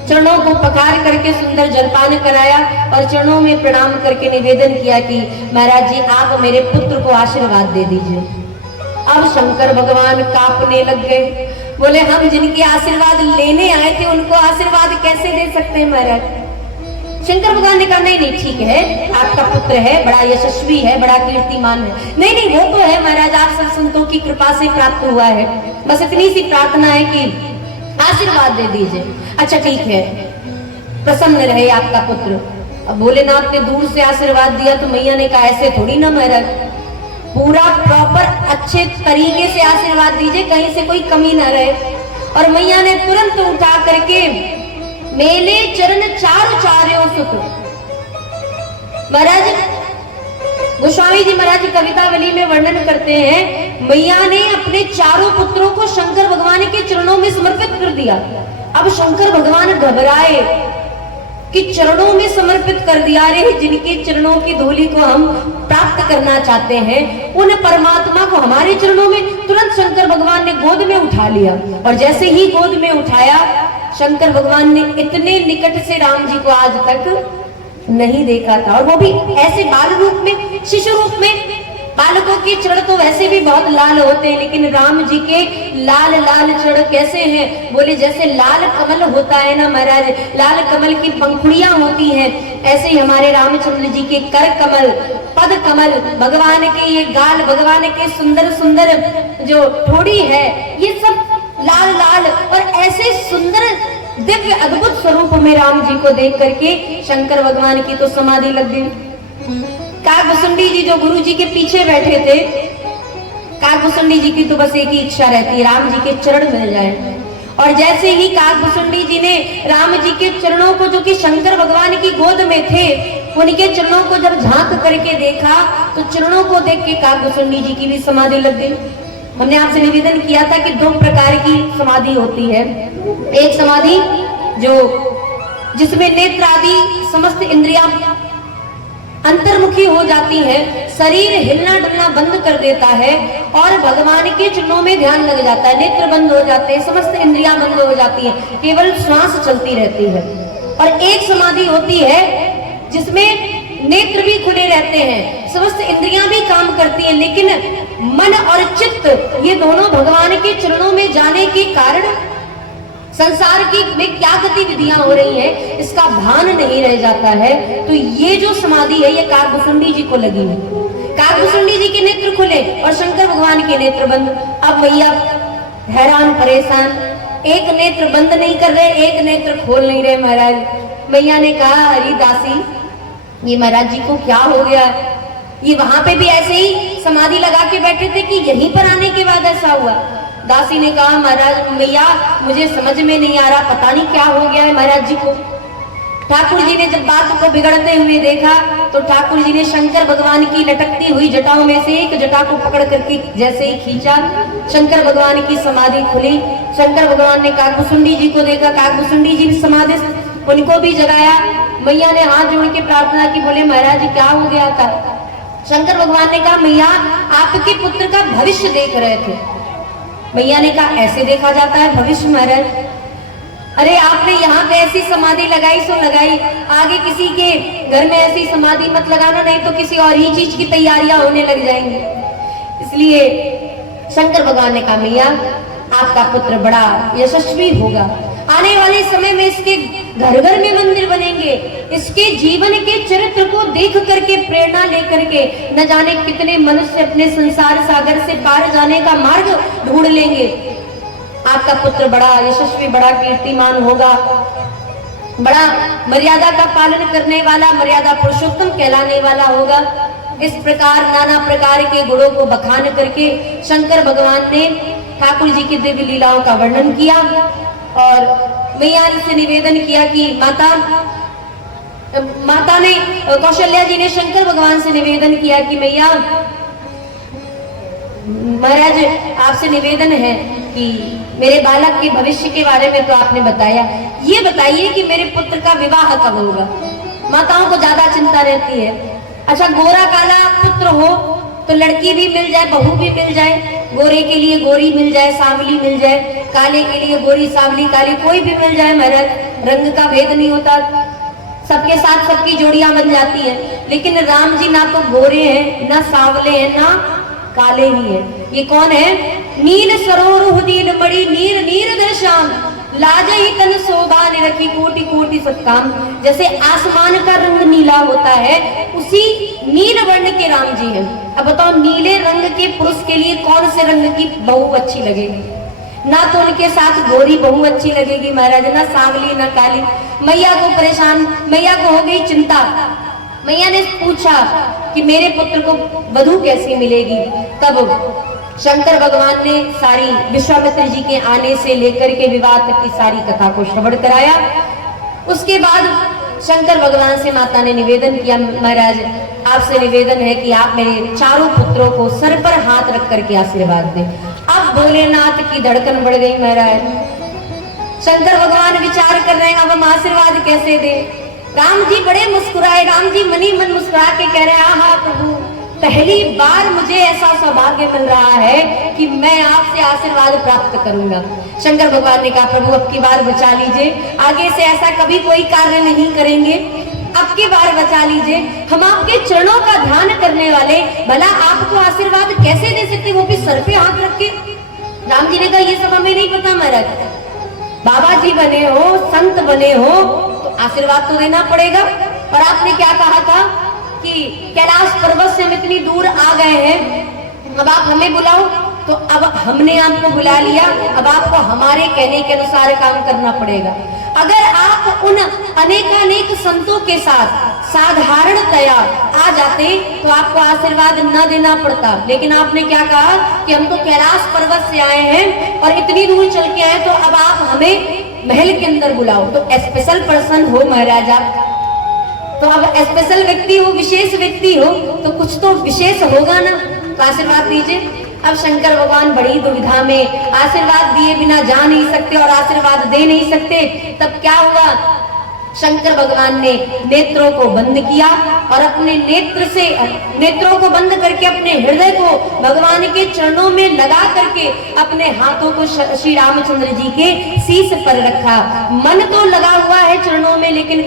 चरणों को पखार करके सुंदर जलपान कराया और चरणों में प्रणाम करके निवेदन किया कि महाराज जी आप मेरे पुत्र को आशीर्वाद दे दीजिए। अब शंकर भगवान कांपने लग गए, बोले हम जिनके आशीर्वाद लेने आए थे उनको आशीर्वाद कैसे दे सकते हैं महाराज? शंकर भगवान ने कहा नहीं नहीं ठीक है, आपका पुत्र है, बड़ा यशस्वी है, बड़ा कीर्तिमान है। नहीं नहीं वो तो है महाराज, आप सब संतों की कृपा से प्राप्त हुआ है, बस इतनी सी प्रार्थना है कि आशीर्वाद दे दीजिए। अच्छा ठीक है, प्रसन्न रहे आपका पुत्र। अब भोलेनाथ ने दूर से आशीर्वाद दिया तो मैया ने कहा ऐसे थोड़ी ना महाराज, पूरा प्रॉपर अच्छे तरीके से आशीर्वाद दीजिए, कहीं से कोई कमी ना रहे। और मैया ने तुरंत उठा करके मेले चरण चारु चार्यों सुत, महाराज गोस्वामी जी महाराज की कवितावली में वर्णन करते हैं, मैया ने अपने चारों पुत्रों को शंकर भगवान के चरणों में समर्पित कर दिया। अब शंकर भगवान घबराए कि चरणों में समर्पित कर दिया रे, जिनके चरणों की धूलि को हम प्राप्त करना चाहते हैं, उन परमात्मा को हमारे चरणों में। तुरंत शंकर भगवान ने गोद में उठा लिया, और जैसे ही गोद में उठाया शंकर भगवान ने इतने निकट से राम जी को आज तक नहीं देखा था, और वो भी ऐसे बाल रूप में, शिशु रूप में। बालकों के चरण तो वैसे भी बहुत लाल होते हैं, लेकिन राम जी के लाल लाल चरण कैसे हैं? बोले जैसे लाल कमल होता है ना महाराज, लाल कमल की पंखुड़ियां होती हैं, ऐसे ही हमारे रामचंद्र जी के कर कमल, पद कमल, भगवान के ये गाल, भगवान के सुंदर सुंदर जो ठोड़ी है, ये सब लाल लाल और ऐसे सुंदर दिव्य अद्भुत स्वरूप में राम जी को देख करके शंकर भगवान की तो समाधि लग गई। काकभूषुंडी जी जो गुरु जी के पीछे बैठे थे, काकभूषुंडी जी की तो बस एक ही इच्छा रहती है, राम जी के चरण मिल जाए। और जैसे ही काकभूषुंडी जी ने राम जी के चरणों को, जो कि शंकर भगवान की गोद में थे, उनके चरणों को जब झांक करके देखा तो चरणों को देख के काकभूषुंडी जी की भी समाधि लग गई। हमने आपसे निवेदन किया था कि दो प्रकार की समाधि होती है। एक समाधि जिसमें नेत्र आदि समस्त इंद्रियां अंतर्मुखी हो जाती है, शरीर हिलना डुलना बंद कर देता है और भगवान के चरणों में ध्यान लग जाता है, नेत्र बंद हो जाते हैं, समस्त इंद्रियां बंद हो जाती हैं, केवल श्वास चलती रहती है। और एक समाधि होती है जिसमें नेत्र भी खुले रहते हैं, समस्त इंद्रियां भी काम करती हैं, लेकिन मन और चित्त ये दोनों भगवान के चरणों में जाने के कारण संसार की में क्या गतिविधियां हो रही हैं इसका भान नहीं रह जाता है। तो ये जो समाधि है ये काकभूषुंडी जी को लगी है। काकभूषुंडी जी के नेत्र खुले और शंकर भगवान के नेत्र बंद। अब मैया हैरान परेशान, एक नेत्र बंद नहीं कर रहे, एक नेत्र खोल नहीं रहे महाराज। मैया ने कहा, अरे दासी, ये महाराज जी को क्या हो गया? ये वहां पे भी ऐसे ही समाधि लगा के बैठे थे कि यहीं पर आने के बाद ऐसा हुआ? दासी ने कहा, महाराज मैया मुझे समझ में नहीं आ रहा, पता नहीं क्या हो गया है महाराज जी को। ठाकुर जी ने जब बात को बिगड़ते हुए देखा तो ठाकुर जी ने शंकर भगवान की लटकती हुई जटाओं में से एक जटा को पकड़ करके जैसे ही खींचा, शंकर भगवान की समाधि खुली। शंकर भगवान ने काकभूषुंडी जी को देखा, काकभूषुंडी जी समाधि, उनको भी जगाया। मैया ने हाथ जोड़ के प्रार्थना की, बोले महाराज जी क्या हो गया था? शंकर भगवान ने कहा, मैया आपके पुत्र का भविष्य देख रहे थे। मैया ने कहा, ऐसे देखा जाता है भविष्य महाराज? अरे आपने यहाँ पे ऐसी समाधि लगाई सो लगाई, आगे किसी के घर में ऐसी समाधि मत लगाना, नहीं तो किसी और ही चीज की तैयारियां होने लग जाएंगी। इसलिए शंकर भगवान ने कहा, मैया आपका पुत्र बड़ा यशस्वी होगा, आने वाले समय में इसके घर घर में मंदिर बनेंगे, इसके जीवन के चरित्र को देख करके प्रेरणा लेकर के न जाने कितने मनुष्य अपने संसार सागर से पार जाने का मार्ग ढूंढ लेंगे। आपका पुत्र बड़ा यशस्वी, बड़ा कीर्तिमान होगा, बड़ा मर्यादा का पालन करने वाला, मर्यादा पुरुषोत्तम कहलाने वाला होगा। इस प्रकार नाना प्रकार के गुणों को बखान करके शंकर भगवान ने ठाकुर जी की दिव्य लीलाओं का वर्णन किया और मैया से निवेदन किया कि माता ने, कौशल्या जी ने शंकर भगवान से निवेदन किया कि मैया महाराज आपसे निवेदन है कि मेरे बालक के भविष्य के बारे में तो आपने बताया, ये बताइए कि मेरे पुत्र का विवाह कब होगा? माताओं को ज्यादा चिंता रहती है। अच्छा, गोरा काला पुत्र हो तो लड़की भी मिल जाए, बहू भी मिल जाए, गोरे के लिए गोरी मिल जाए, सांवली मिल जाए, काले के लिए गोरी, सांवली, काली, कोई भी मिल जाए महाराज, रंग का भेद नहीं होता, सबके साथ सबकी जोड़ियां बन जाती है। लेकिन राम जी ना तो गोरे हैं, ना सांवले हैं, ना काले ही है। ये कौन है? नील सरोरुह नील मणि नीर नीर दर्शाम लाज ही तन शोभा निरखी कोटि कोटि सत्काम। जैसे आसमान का रंग नीला होता है, उसी नील वर्ण के राम जी हैं। अब बताओ, नीले रंग के पुरुष के लिए कौन से रंग की बहू अच्छी लगेगी? ना तो उनके साथ गोरी बहू अच्छी लगेगी महाराज, ना सांवली, ना काली। मैया को परेशान, मैया को हो गई चिंता। मैया ने पूछा कि मेरे पुत्र को वधू कैसी मिलेगी? तब शंकर भगवान ने सारी विश्वामित्र जी के आने से लेकर के विवाह तक की सारी कथा को श्रवण कराया। उसके बाद शंकर भगवान से माता ने निवेदन किया, महाराज आपसे निवेदन है कि आप मेरे चारों पुत्रों को सर पर हाथ रख करके आशीर्वाद दें। अब भोलेनाथ की धड़कन बढ़ गई महाराज। शंकर भगवान विचार कर रहे हैं अब हम आशीर्वाद कैसे दें। राम जी बड़े मुस्कुराए, राम जी मनी मन मुस्कुरा के कह रहे हैं, आहा प्रभु, पहली बार मुझे ऐसा सौभाग्य मिल रहा है कि मैं आपसे आशीर्वाद प्राप्त करूंगा। शंकर भगवान ने कहा, प्रभु अब की बार बचा लीजिए, आगे से ऐसा कभी कोई कार्य नहीं करेंगे, अब की बार बचा लीजिए। हम आपके चरणों का ध्यान करने वाले, भला आपको आशीर्वाद कैसे दे सकते, वो भी सर पे हाथ रख के। राम जी ने कहा, ये सब हमें नहीं पता महाराज, बाबा जी बने हो, संत बने हो तो आशीर्वाद तो देना पड़ेगा। और आपने क्या कहा था कि कैलाश पर्वत से हम इतनी दूर आ गए हैं, अब आप हमें बुलाओ। तो अब हमने आपको बुला लिया, अब आपको हमारे कहने के अनुसार काम करना पड़ेगा। अगर आप उन अनेकानेक संतों के साथ साधारणतया आ जाते तो आपको आशीर्वाद न देना पड़ता। लेकिन आपने क्या कहा कि हम तो कैलाश पर्वत से आए हैं और इतनी दूर चल के आए, तो अब आप हमें महल के अंदर बुलाओ। तो स्पेशल पर्सन हो महाराजा, तो अब स्पेशल व्यक्ति हो, विशेष व्यक्ति हो, तो कुछ तो विशेष होगा ना, तो आशीर्वाद दीजिए। अब शंकर भगवान बड़ी दुविधा में, आशीर्वाद दिए बिना जा नहीं सकते और आशीर्वाद दे नहीं सकते। तब क्या हुआ, शंकर भगवान ने नेत्रों को बंद किया और अपने नेत्रों को बंद करके अपने हृदय को भगवान के चरणों में लगा करके अपने हाथों को श्री रामचंद्र जी के शीश पर रखा। मन तो लगा हुआ है चरणों में, लेकिन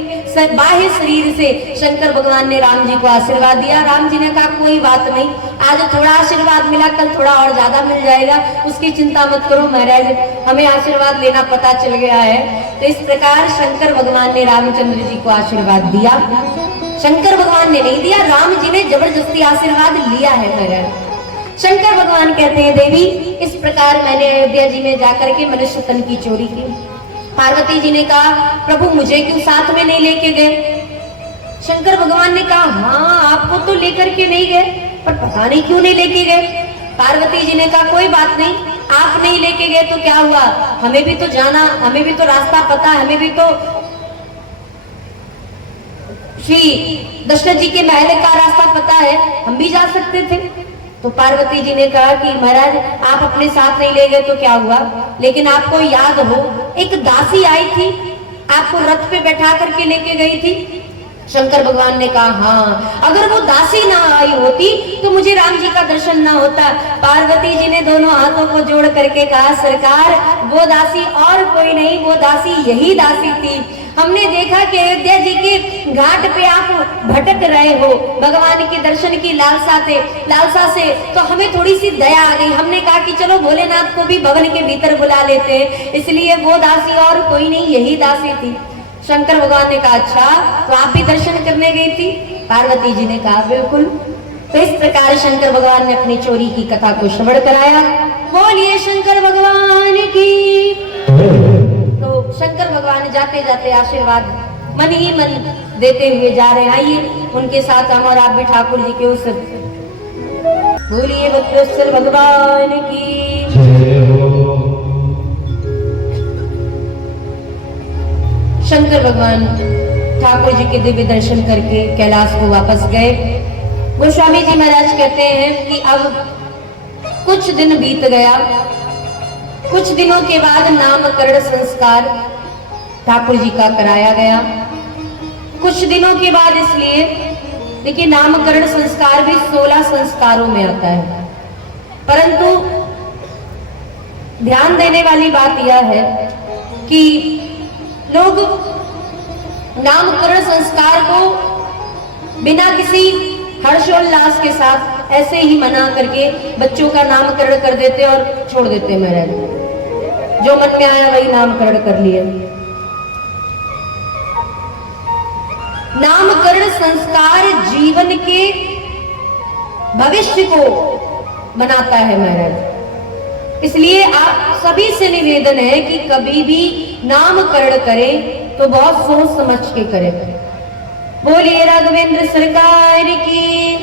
बाह्य शरीर से शंकर भगवान ने राम जी को आशीर्वाद दिया। राम जी ने कहा कोई बात नहीं, आज थोड़ा आशीर्वाद मिला, कल थोड़ा और ज्यादा मिल जाएगा, उसकी चिंता मत करो महाराज, हमें आशीर्वाद लेना पता चल गया है। तो इस प्रकार शंकर भगवान ने रामचंद्र जी को आशीर्वाद दिया। शंकर भगवान ने नहीं दिया, राम जी ने जबरदस्ती आशीर्वाद लिया है महाराज। शंकर भगवान कहते हैं देवी, इस प्रकार मैंने अयोध्या जी में जाकर के मनुष्य तन की चोरी की। पार्वती जी ने कहा प्रभु मुझे क्यों साथ में नहीं लेके गए? शंकर भगवान ने कहा हाँ आपको तो लेकर के नहीं गए, पर पता नहीं क्यों नहीं लेके गए। पार्वती जी ने कहा कोई बात नहीं, आप नहीं लेके गए तो क्या हुआ, हमें भी तो जाना, हमें भी तो रास्ता पता, हमें भी तो श्री दशरथ जी के महल का रास्ता पता है, हम भी जा सकते थे। तो पार्वती जी ने कहा कि महाराज आप अपने साथ नहीं ले गए तो क्या हुआ, लेकिन आपको याद हो एक दासी आई थी, आपको रथ पे बैठा करके लेके गई थी। शंकर भगवान ने कहा हाँ, अगर वो दासी ना आई होती तो मुझे राम जी का दर्शन ना होता। पार्वती जी ने दोनों हाथों को जोड़ करके कहा सरकार वो दासी और कोई नहीं, वो दासी यही दासी थी। हमने देखा कि अयोध्या जी के घाट पे आप भटक रहे हो भगवान के दर्शन की लालसा से, तो हमें थोड़ी सी दया आ गई। हमने कहा कि चलो भोलेनाथ को भी भवन के भीतर बुला लेते हैं, इसलिए वो दासी और कोई नहीं यही दासी थी। शंकर भगवान ने कहा अच्छा तो आप भी दर्शन करने गई थी? पार्वती जी ने कहा बिल्कुल। तो इस प्रकार शंकर भगवान ने अपनी चोरी की कथा को श्रवण कराया। बोलिए शंकर भगवान की। तो शंकर भगवान जाते जाते आशीर्वाद मन ही मन देते हुए जा रहे हैं। आइए उनके साथ हम और आप भी ठाकुर जी के उस बोलिए भक्तेश्वर भगवान की। शंकर भगवान ठाकुर जी के दिव्य दर्शन करके कैलाश को वापस गए। गोस्वामी जी महाराज कहते हैं कि अब कुछ दिन बीत गया, कुछ दिनों के बाद नामकरण संस्कार ठाकुर जी का कराया गया। कुछ दिनों के बाद इसलिए देखिए नामकरण संस्कार भी 16 संस्कारों में आता है, परंतु ध्यान देने वाली बात यह है कि लोग नामकरण संस्कार को बिना किसी हर्षोल्लास के साथ ऐसे ही मना करके बच्चों का नामकरण कर देते और छोड़ देते महाराज, जो मन में आया वही नामकरण कर लिया। नामकरण संस्कार जीवन के भविष्य को बनाता है महाराज। इसलिए आप सभी से निवेदन है कि कभी भी नामकरण करें तो बहुत सोच समझ के करें। बोलिए राघवेंद्र सरकार की।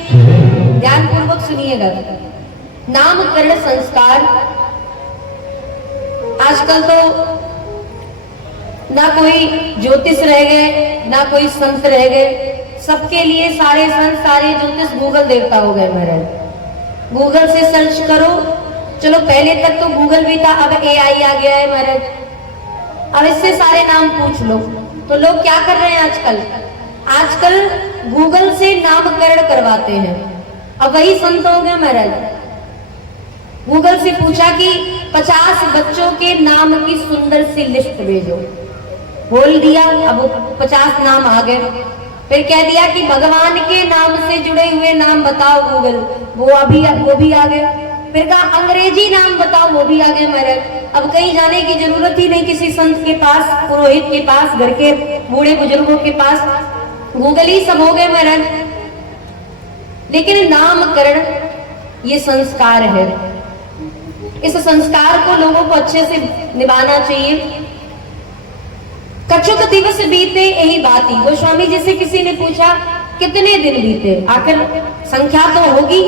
ध्यान पूर्वक सुनिएगा। नामकरण संस्कार आजकल तो ना कोई ज्योतिष रह गए ना कोई संत रह गए, सबके लिए सारे संत सारे ज्योतिष गूगल देवता हो गए महाराज। गूगल से सर्च करो, चलो पहले तक तो गूगल भी था, अब AI आ गया है महाराज, अब इससे सारे नाम पूछ लो। तो लोग क्या कर रहे हैं आजकल गूगल से नामकरण करवाते हैं। अब वही संत हो गए महाराज। गूगल से पूछा कि 50 बच्चों के नाम की सुंदर सी लिस्ट भेजो, बोल दिया, अब 50 नाम आ गए। फिर कह दिया कि भगवान के नाम से जुड़े हुए नाम बताओ गूगल, वो भी आ गए। फिर कहा अंग्रेजी नाम बताओ, वो भी आ गए महाराज। अब कहीं जाने की जरूरत ही नहीं, किसी संत के पास, पुरोहित के पास, घर के बूढ़े बुजुर्गों के पास, गूगल ही सब हो गए महाराज। लेकिन नामकरण ये संस्कार है, इस संस्कार को लोगों को अच्छे से निभाना चाहिए। कछुक दिवस बीते यही बात ही। गोस्वामी जी से किसी ने पूछा कितने दिन बीते, आखिर संख्या तो होगी।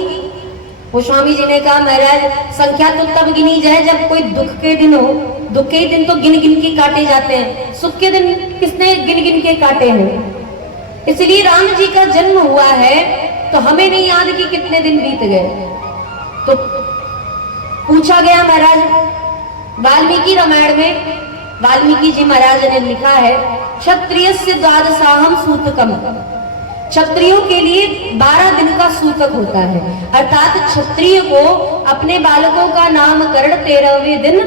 गोस्वामी जी ने कहा महाराज संख्या तो तब गिनी जाए जब कोई दुख के दिन हो। दुख के दिन तो गिन गिन के काटे जाते हैं, सुख के दिन किसने गिन गिन के काटे हैं। इसलिए राम जी का जन्म हुआ है तो हमें नहीं याद कि कितने दिन बीत गए। तो पूछा गया महाराज, वाल्मीकि रामायण में वाल्मीकि जी महाराज ने लिखा है क्षत्रियस्य द्वादशाहम सूतकम, क्षत्रियों के लिए 12 दिन का सूतक होता है, अर्थात क्षत्रिय को अपने बालकों का नामकरण 13वें दिन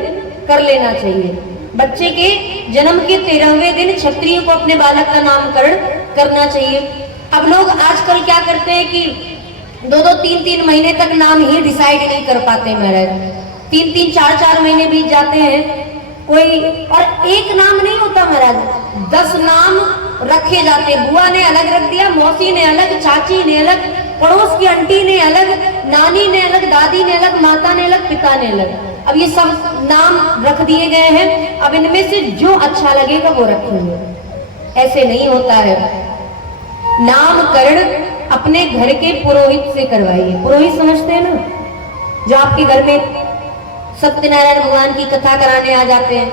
कर लेना चाहिए। बच्चे के जन्म के 13वें दिन क्षत्रिय को अपने बालक का नामकरण करना चाहिए। अब लोग आजकल क्या करते हैं कि 2-2, 3-3 महीने तक नाम ही डिसाइड नहीं कर पाते महाराज। 3-3, 4-4 महीने बीत जाते हैं, कोई और एक नाम नहीं होता महाराज, 10 नाम रखे जाते। बुआ ने अलग रख दिया, मौसी ने अलग, चाची ने अलग, पड़ोस की आंटी ने अलग, नानी ने अलग, दादी ने अलग, माता ने अलग, पिता ने अलग। अब ये सब नाम रख दिए गए हैं, अब इनमें से जो अच्छा लगेगा वो रखेंगे। ऐसे नहीं होता है। नामकरण अपने घर के पुरोहित से करवाइए। पुरोहित समझते हैं ना, जो आपके घर में सत्यनारायण भगवान की कथा कराने आ जाते हैं।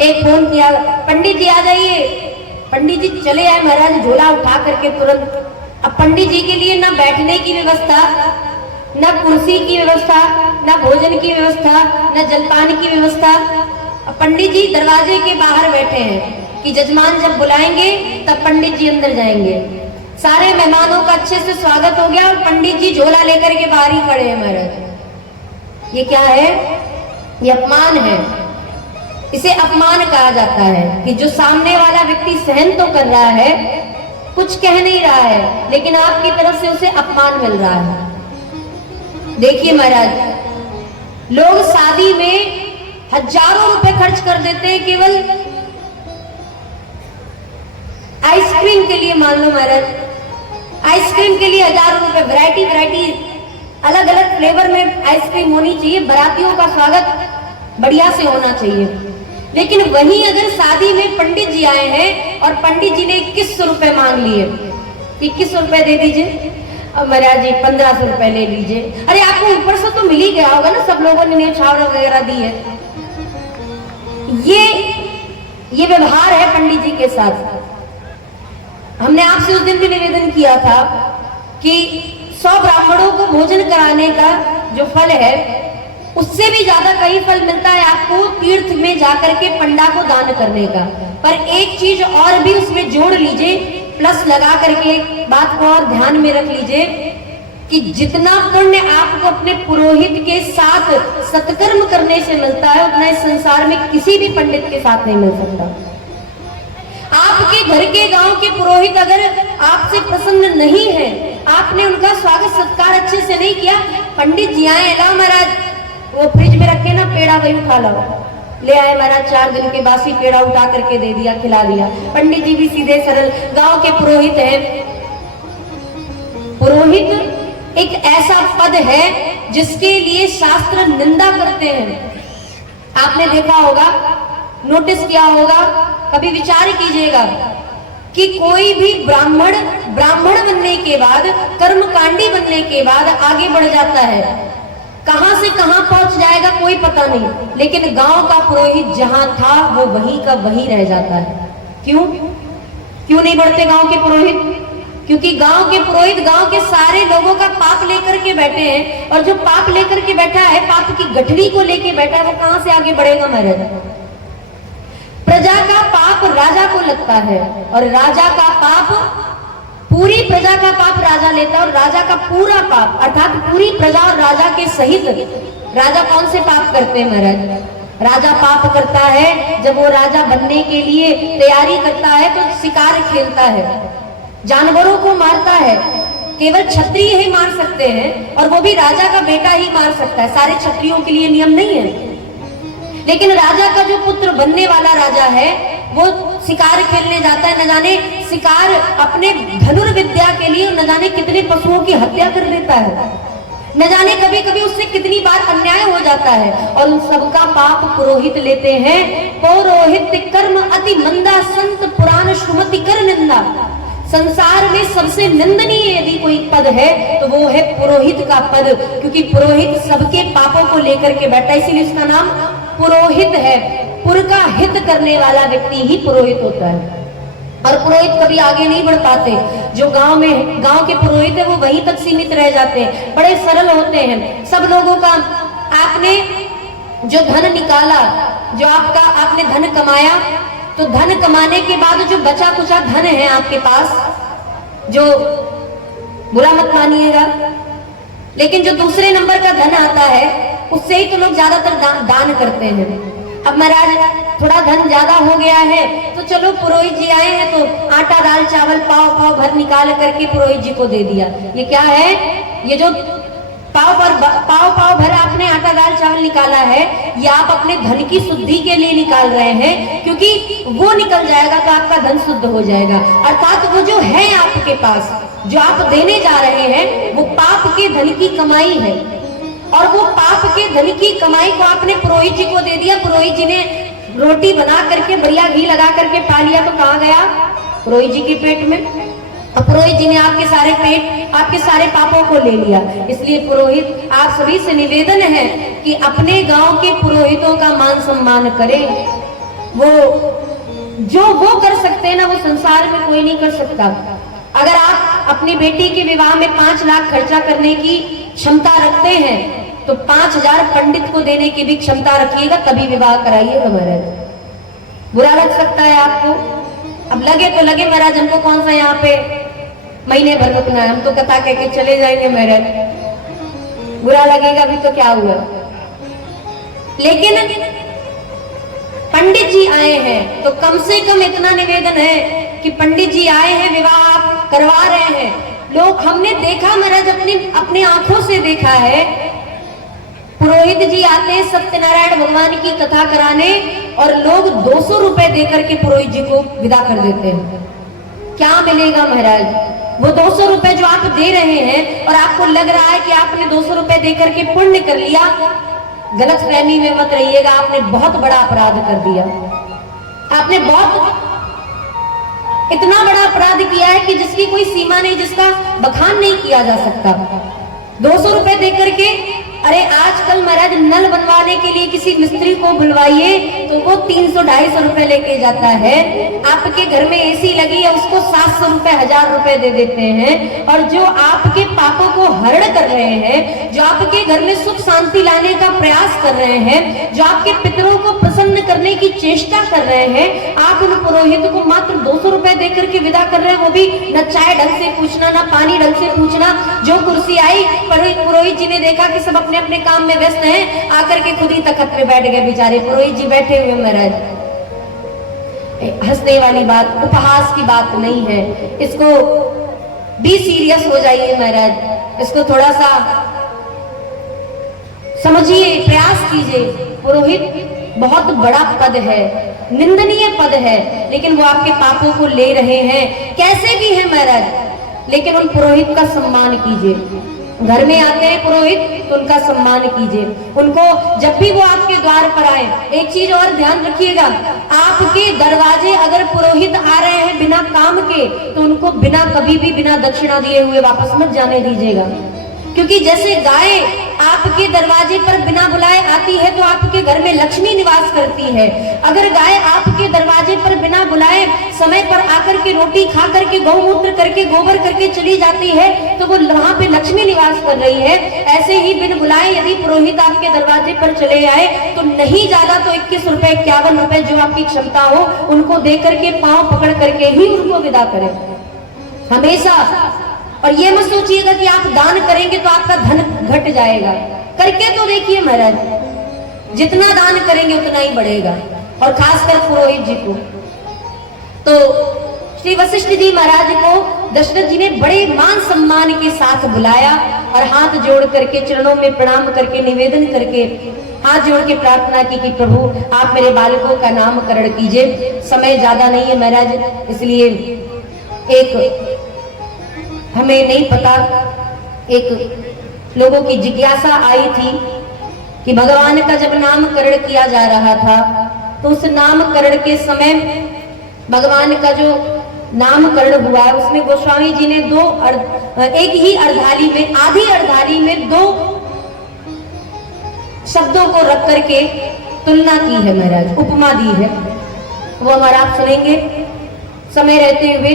एक फोन किया, पंडित जी आ जाइए। पंडित जी चले आए महाराज, झोला उठा करके तुरंत। अब पंडित जी के लिए ना बैठने की व्यवस्था, ना कुर्सी की व्यवस्था, ना भोजन की व्यवस्था, ना जलपान की व्यवस्था। अब पंडित जी दरवाजे के बाहर बैठे हैं कि जजमान जब बुलाएंगे तब पंडित जी अंदर जाएंगे। सारे मेहमानों का अच्छे से स्वागत हो गया और पंडित जी झोला लेकर के बाहर ही खड़े हैं महाराज। ये क्या है? ये अपमान है। इसे अपमान कहा जाता है कि जो सामने वाला व्यक्ति सहन तो कर रहा है, कुछ कह नहीं रहा है, लेकिन आपकी तरफ से उसे अपमान मिल रहा है। देखिए महाराज, लोग शादी में हजारों रुपए खर्च कर देते हैं केवल आइसक्रीम के लिए। मान लो महाराज, आइसक्रीम के लिए हजारों रुपए, वैरायटी अलग अलग फ्लेवर में आइसक्रीम होनी चाहिए, बारातियों का स्वागत बढ़िया से होना चाहिए। लेकिन वहीं अगर शादी में पंडित जी आए हैं और पंडित जी ने 2100 रुपए मांग लिए, 21 रुपए दे दीजिए, अब महाराज जी 1500 रुपए ले लीजिए। अरे आपको ऊपर से तो मिल ही गया होगा ना, सब लोगों ने न्यौछावर वगैरह दी है। ये व्यवहार है पंडित जी के साथ। हमने आपसे उस दिन भी निवेदन किया था कि 100 ब्राह्मणों को भोजन कराने का जो फल है, उससे भी ज्यादा कई फल मिलता है आपको तीर्थ में जाकर के पंडा को दान करने का। पर एक चीज और भी उसमें जोड़ लीजिए, प्लस लगा करके बात को और ध्यान में रख लीजिए कि जितना पुण्य आपको अपने पुरोहित के साथ सत्कर्म करने से मिलता है, उतना इस संसार में किसी भी पंडित के साथ नहीं मिल सकता। आपके घर के गांव के पुरोहित अगर आपसे प्रसन्न नहीं है, आपने उनका स्वागत सत्कार अच्छे से नहीं किया, पंडित जी आए, ला महाराज वो फ्रिज में रखे ना पेड़ा, वही उठा लो, ले आए महाराज, 4 दिन के बासी पेड़ा उठा करके दे दिया, खिला दिया। पंडित जी भी सीधे सरल गांव के पुरोहित हैं। पुरोहित एक ऐसा पद है जिसके लिए शास्त्र निंदा करते हैं। आपने देखा होगा, नोटिस किया होगा, कभी विचार कीजिएगा कि कोई भी ब्राह्मण बनने के बाद, कर्मकांडी बनने के बाद आगे बढ़ जाता है, कहां से कहां पहुंच जाएगा कोई पता नहीं, लेकिन गांव का पुरोहित जहां था वो वहीं का वहीं रह जाता है। क्यों नहीं बढ़ते गांव के पुरोहित? क्योंकि गांव के पुरोहित गांव के सारे लोगों का पाप लेकर के बैठे हैं, और जो पाप लेकर के बैठा है, पाप की गठरी को लेके बैठा है, वो कहां से आगे बढ़ेगा महाराज? प्रजा का पाप राजा को लगता है, और राजा का पाप, पूरी प्रजा का पाप राजा लेता है, और राजा का पूरा पाप अर्थात पूरी प्रजा और राजा के सहित राजा कौन से पाप करते हैं महाराज? राजा पाप करता है जब वो राजा बनने के लिए तैयारी करता है तो शिकार खेलता है, जानवरों को मारता है। केवल क्षत्रिय ही मार सकते हैं, और वो भी राजा का बेटा ही मार सकता है, सारे क्षत्रियों के लिए नियम नहीं है। लेकिन राजा का जो पुत्र बनने वाला राजा है वो शिकार खेलने जाता है, न जाने शिकार अपने धनुर्विद्या के लिए न जाने कितने पशुओं की हत्या कर देता है, न जाने कभी कभी उससे कितनी बार अन्याय हो जाता है, और उन सबका पाप पुरोहित लेते हैं। पौरोहित्य कर्म अति मंदा, संत पुराण श्रुमति कर निंदा। संसार में सबसे निंदनीय यदि कोई पद है तो वो है पुरोहित का पद, क्योंकि पुरोहित सबके पापों को लेकर के बैठा, इसीलिए उसका नाम पुरोहित है। पुर का हित करने वाला व्यक्ति ही पुरोहित होता है, और पुरोहित कभी आगे नहीं बढ़ पाते। जो गांव के पुरोहित है वो वहीं तक सीमित रह जाते हैं, बड़े सरल होते हैं। सब लोगों का आपने जो धन निकाला, जो आपने धन कमाया, तो धन कमाने के बाद जो बचा कुचा धन है आपके पास, जो बुरा मत मानिएगा, लेकिन जो दूसरे नंबर का धन आता है उससे ही तो लोग ज्यादातर दान करते हैं। अब महाराज थोड़ा धन ज्यादा हो गया है तो चलो पुरोहित जी आए हैं तो आटा दाल चावल पाव भर निकाल करके पुरोहित जी को दे दिया। ये क्या है? ये जो पाव भर आपने आटा दाल चावल निकाला है, ये आप अपने धन की शुद्धि के लिए निकाल रहे हैं, क्योंकि वो निकल जाएगा तो आपका धन शुद्ध हो जाएगा। अर्थात वो जो है आपके पास, जो आप देने जा रहे हैं, वो पाप के धन की कमाई है, और वो पाप के धन की कमाई को आपने पुरोहित जी को दे दिया। पुरोहित जी ने रोटी बना करके बढ़िया घी लगा करके पा लिया तो कहाँ गया? पुरोहित जी के पेट में। और पुरोहित जी ने आपके सारे पापों को ले लिया। इसलिए पुरोहित, आप सभी से निवेदन है कि अपने गांव के पुरोहितों का मान सम्मान करें। वो जो वो कर सकते हैं ना, वो संसार में कोई नहीं कर सकता। अगर आप अपनी बेटी के विवाह में 5 लाख खर्चा करने की क्षमता रखते हैं तो 5000 पंडित को देने की भी क्षमता रखिएगा, तभी विवाह कराइएगा महाराज। बुरा लग सकता है आपको, अब लगे तो लगे महाराज, हमको कौन सा यहाँ पे महीने भर रुकना है, हम तो कथा कह के चले जाएंगे महाराज। बुरा लगेगा भी तो क्या हुआ। लेकिन पंडित जी आए हैं तो कम से कम इतना निवेदन है कि पंडित जी आए हैं, विवाह आप करवा रहे हैं। लोग, हमने देखा महाराज, अपनी आंखों से देखा है, पुरोहित जी आते हैं सत्यनारायण भगवान की कथा कराने और लोग 200 रुपए देकर के पुरोहित जी को विदा कर देते हैं। क्या मिलेगा महाराज? वो 200 रुपए जो आप दे रहे हैं और आपको लग रहा है कि आपने 200 रुपए देकर के पुण्य कर लिया, गलत फहमी में मत रहिएगा। आपने बहुत बड़ा अपराध कर दिया। आपने इतना बड़ा अपराध किया है कि जिसकी कोई सीमा नहीं, जिसका बखान नहीं किया जा सकता। 200 रुपए देकर के, अरे आजकल महाराज नल बनवाने के लिए किसी मिस्त्री को बुलवाइए तो वो 300-250 रुपए लेके जाता है। आपके घर में एसी लगी है, उसको 700 रुपए 1000 रुपए दे देते हैं। और जो आपके पापों को हरण कर रहे हैं, जो आपके घर में सुख शांति लाने का प्रयास कर रहे हैं, जो आपके पितरों को प्रसन्न करने की चेष्टा कर रहे हैं, आप उन पुरोहित को मात्र 200 रुपए देकर के विदा कर रहे हैं। वो भी न चाय ढंग से पूछना, न पानी ढंग से पूछना। जो कुर्सी आई, पुरोहित जी ने देखा कि सब अपने काम में व्यस्त हैं, आकर के खुद ही तख्त पे बैठ गए बेचारे। पुरोहित जी बैठे हुए महाराज, हंसने वाली बात, उपहास की बात नहीं है। इसको भी सीरियस हो जाइए महाराज, इसको थोड़ा सा समझिए, प्रयास कीजिए। पुरोहित बहुत बड़ा पद है, निंदनीय पद है, लेकिन वो आपके पापों को ले रहे हैं, कैसे भी है महाराज। लेकिन उन पुरोहित का सम्मान कीजिए। घर में आते हैं पुरोहित तो उनका सम्मान कीजिए। उनको जब भी वो आपके द्वार पर आए, एक चीज और ध्यान रखिएगा, आपके दरवाजे अगर पुरोहित आ रहे हैं बिना काम के तो उनको कभी भी बिना दक्षिणा दिए हुए वापस मत जाने दीजिएगा। क्योंकि जैसे गाय आपके दरवाजे पर बिना बुलाए आती है तो आपके घर में लक्ष्मी निवास करती है। अगर गाय आपके दरवाजे पर बिना बुलाए समय पर आकर के रोटी खा करके, गौमूत्र करके, गोबर करके चली जाती है तो वो वहां पे लक्ष्मी निवास कर रही है। ऐसे ही बिन बुलाए यदि पुरोहित आपके दरवाजे पर चले आए तो नहीं ज्यादा तो 21 रुपए 51 रुपए जो आपकी क्षमता हो उनको दे करके, पांव पकड़ करके ही उनको विदा करें हमेशा। और ये मत सोचिएगा कि आप दान करेंगे तो आपका धन घट जाएगा। करके तो देखिए महाराज, जितना दान करेंगे उतना ही बढ़ेगा। और खासकर पुरोहित जी को तो श्री वशिष्ठ जी महाराज को दशरथ जी ने बड़े मान सम्मान के साथ बुलाया और हाथ जोड़ करके, चरणों में प्रणाम करके, निवेदन करके, हाथ जोड़ के प्रार्थना की कि प्रभु आप मेरे बालकों का नामकरण कीजिए। समय ज्यादा नहीं है महाराज, इसलिए एक हमें नहीं पता, एक लोगों की जिज्ञासा आई थी कि भगवान का जब नामकरण किया जा रहा था तो उस नामकरण के समय भगवान का जो नामकरण हुआ उसमें गोस्वामी जी ने एक ही अर्धाली में, आधी अर्धाली में 2 शब्दों को रख करके तुलना की है महाराज, उपमा दी है। वो हमारा आप सुनेंगे समय रहते हुए।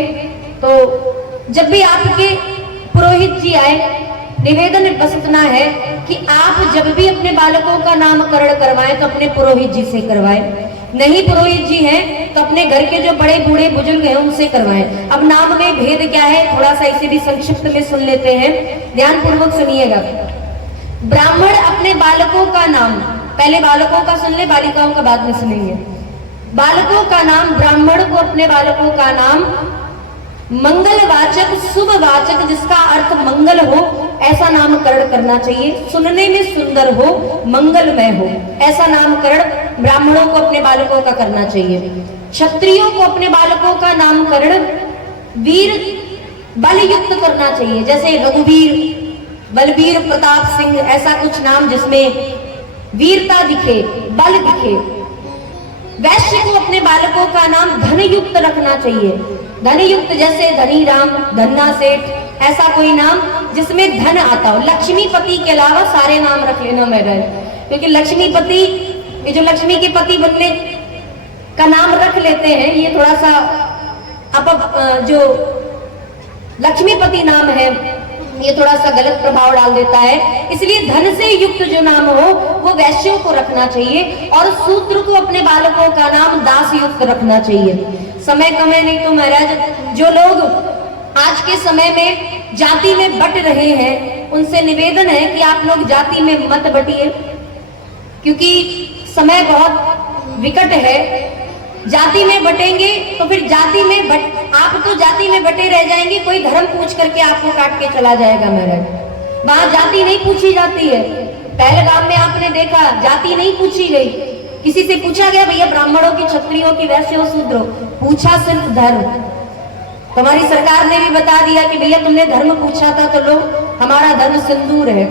तो जब भी आपके पुरोहित जी आए, निवेदन बस इतना है कि आप जब भी अपने बालकों का नामकरण करवाएं तो अपने पुरोहित जी से करवाएं। नहीं पुरोहित जी हैं तो अपने घर के जो बड़े बूढ़े बुजुर्ग हैं उनसे करवाएं। अब नाम में भेद क्या है, थोड़ा सा इसे भी संक्षिप्त में सुन लेते हैं, ध्यान पूर्वक सुनिएगा। ब्राह्मण अपने बालकों का नाम, पहले बालकों का सुन ले, बालिकाओं का बाद में सुनेंगे। बालकों का नाम, ब्राह्मण को अपने बालकों का नाम मंगलवाचक, शुभवाचक, जिसका अर्थ मंगल हो, ऐसा नामकरण करना चाहिए। सुनने में सुंदर हो, मंगलमय हो, ऐसा नामकरण ब्राह्मणों को अपने बालकों का करना चाहिए। क्षत्रियों को अपने बालकों का नामकरण वीर बलयुक्त करना चाहिए, जैसे रघुवीर, बलवीर, प्रताप सिंह, ऐसा कुछ नाम जिसमें वीरता दिखे, बल दिखे। वैश्य को अपने बालकों का नाम धनयुक्त रखना चाहिए, धनयुक्त, जैसे धनी राम, धन्ना सेठ, ऐसा कोई नाम जिसमें धन आता हो। लक्ष्मीपति के अलावा सारे नाम रख लेना मेरा, क्योंकि लक्ष्मीपति, ये जो लक्ष्मी के पति बनने का नाम रख लेते हैं, ये थोड़ा सा जो लक्ष्मीपति नाम है ये थोड़ा सा गलत प्रभाव डाल देता है। इसलिए धन से युक्त जो नाम हो वो वैश्यों को रखना चाहिए, और शूद्र को अपने बालकों का नाम दास युक्त रखना चाहिए। समय कम है, नहीं तो महाराज जो लोग आज के समय में जाति में बट रहे हैं उनसे निवेदन है कि आप लोग जाति में मत बटिए, क्योंकि समय बहुत विकट है। जाति में बटेंगे तो फिर जाति में आप तो जाति में बटे रह जाएंगे, कोई धर्म पूछ करके आपको काट के चला जाएगा महाराज। वहां जाति नहीं पूछी जाती है। पहलगाम में आपने देखा जाति नहीं पूछी गई, किसी से पूछा गया भैया ब्राह्मणों की, क्षत्रियों की, वैश्यों, शूद्रों, पूछा सिर्फ धर्म। तुम्हारी सरकार ने भी बता दिया कि भैया तुमने धर्म पूछा था तो लो, हमारा धर्म सिंदूर है।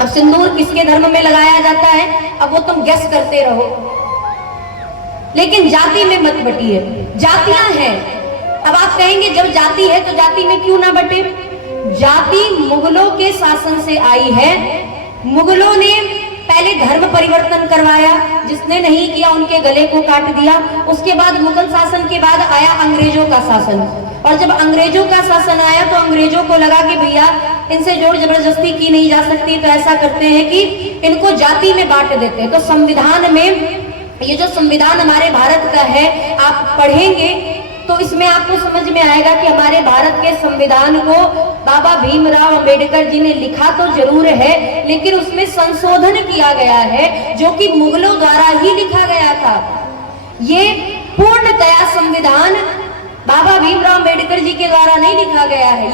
अब सिंदूर किसके धर्म में लगाया जाता है, अब वो तुम गेस करते रहो, लेकिन जाति में मत बटिए। जातियां हैं, अब आप कहेंगे जब जाति है तो जाति में क्यों ना बटे। जाति मुगलों के शासन से आई है। मुगलों ने पहले धर्म परिवर्तन करवाया, जिसने नहीं किया उनके गले को काट दिया। उसके बाद मुगल शासन के बाद आया अंग्रेजों का शासन, और जब अंग्रेजों का शासन आया तो अंग्रेजों को लगा कि भैया इनसे जोर जबरदस्ती की नहीं जा सकती, तो ऐसा करते हैं कि इनको जाति में बांट देते हैं। तो संविधान में, ये जो संविधान हमारे भारत का है, आप पढ़ेंगे तो इसमें आपको समझ में आएगा कि हमारे भारत के संविधान को बाबा भीमराव अंबेडकर जी ने लिखा तो जरूर है, लेकिन उसमें संशोधन किया गया है जो कि मुगलों द्वारा ही लिखा गया था। ये पूर्णतया संविधान बाबा भीमराव अंबेडकर जी के द्वारा नहीं लिखा गया है,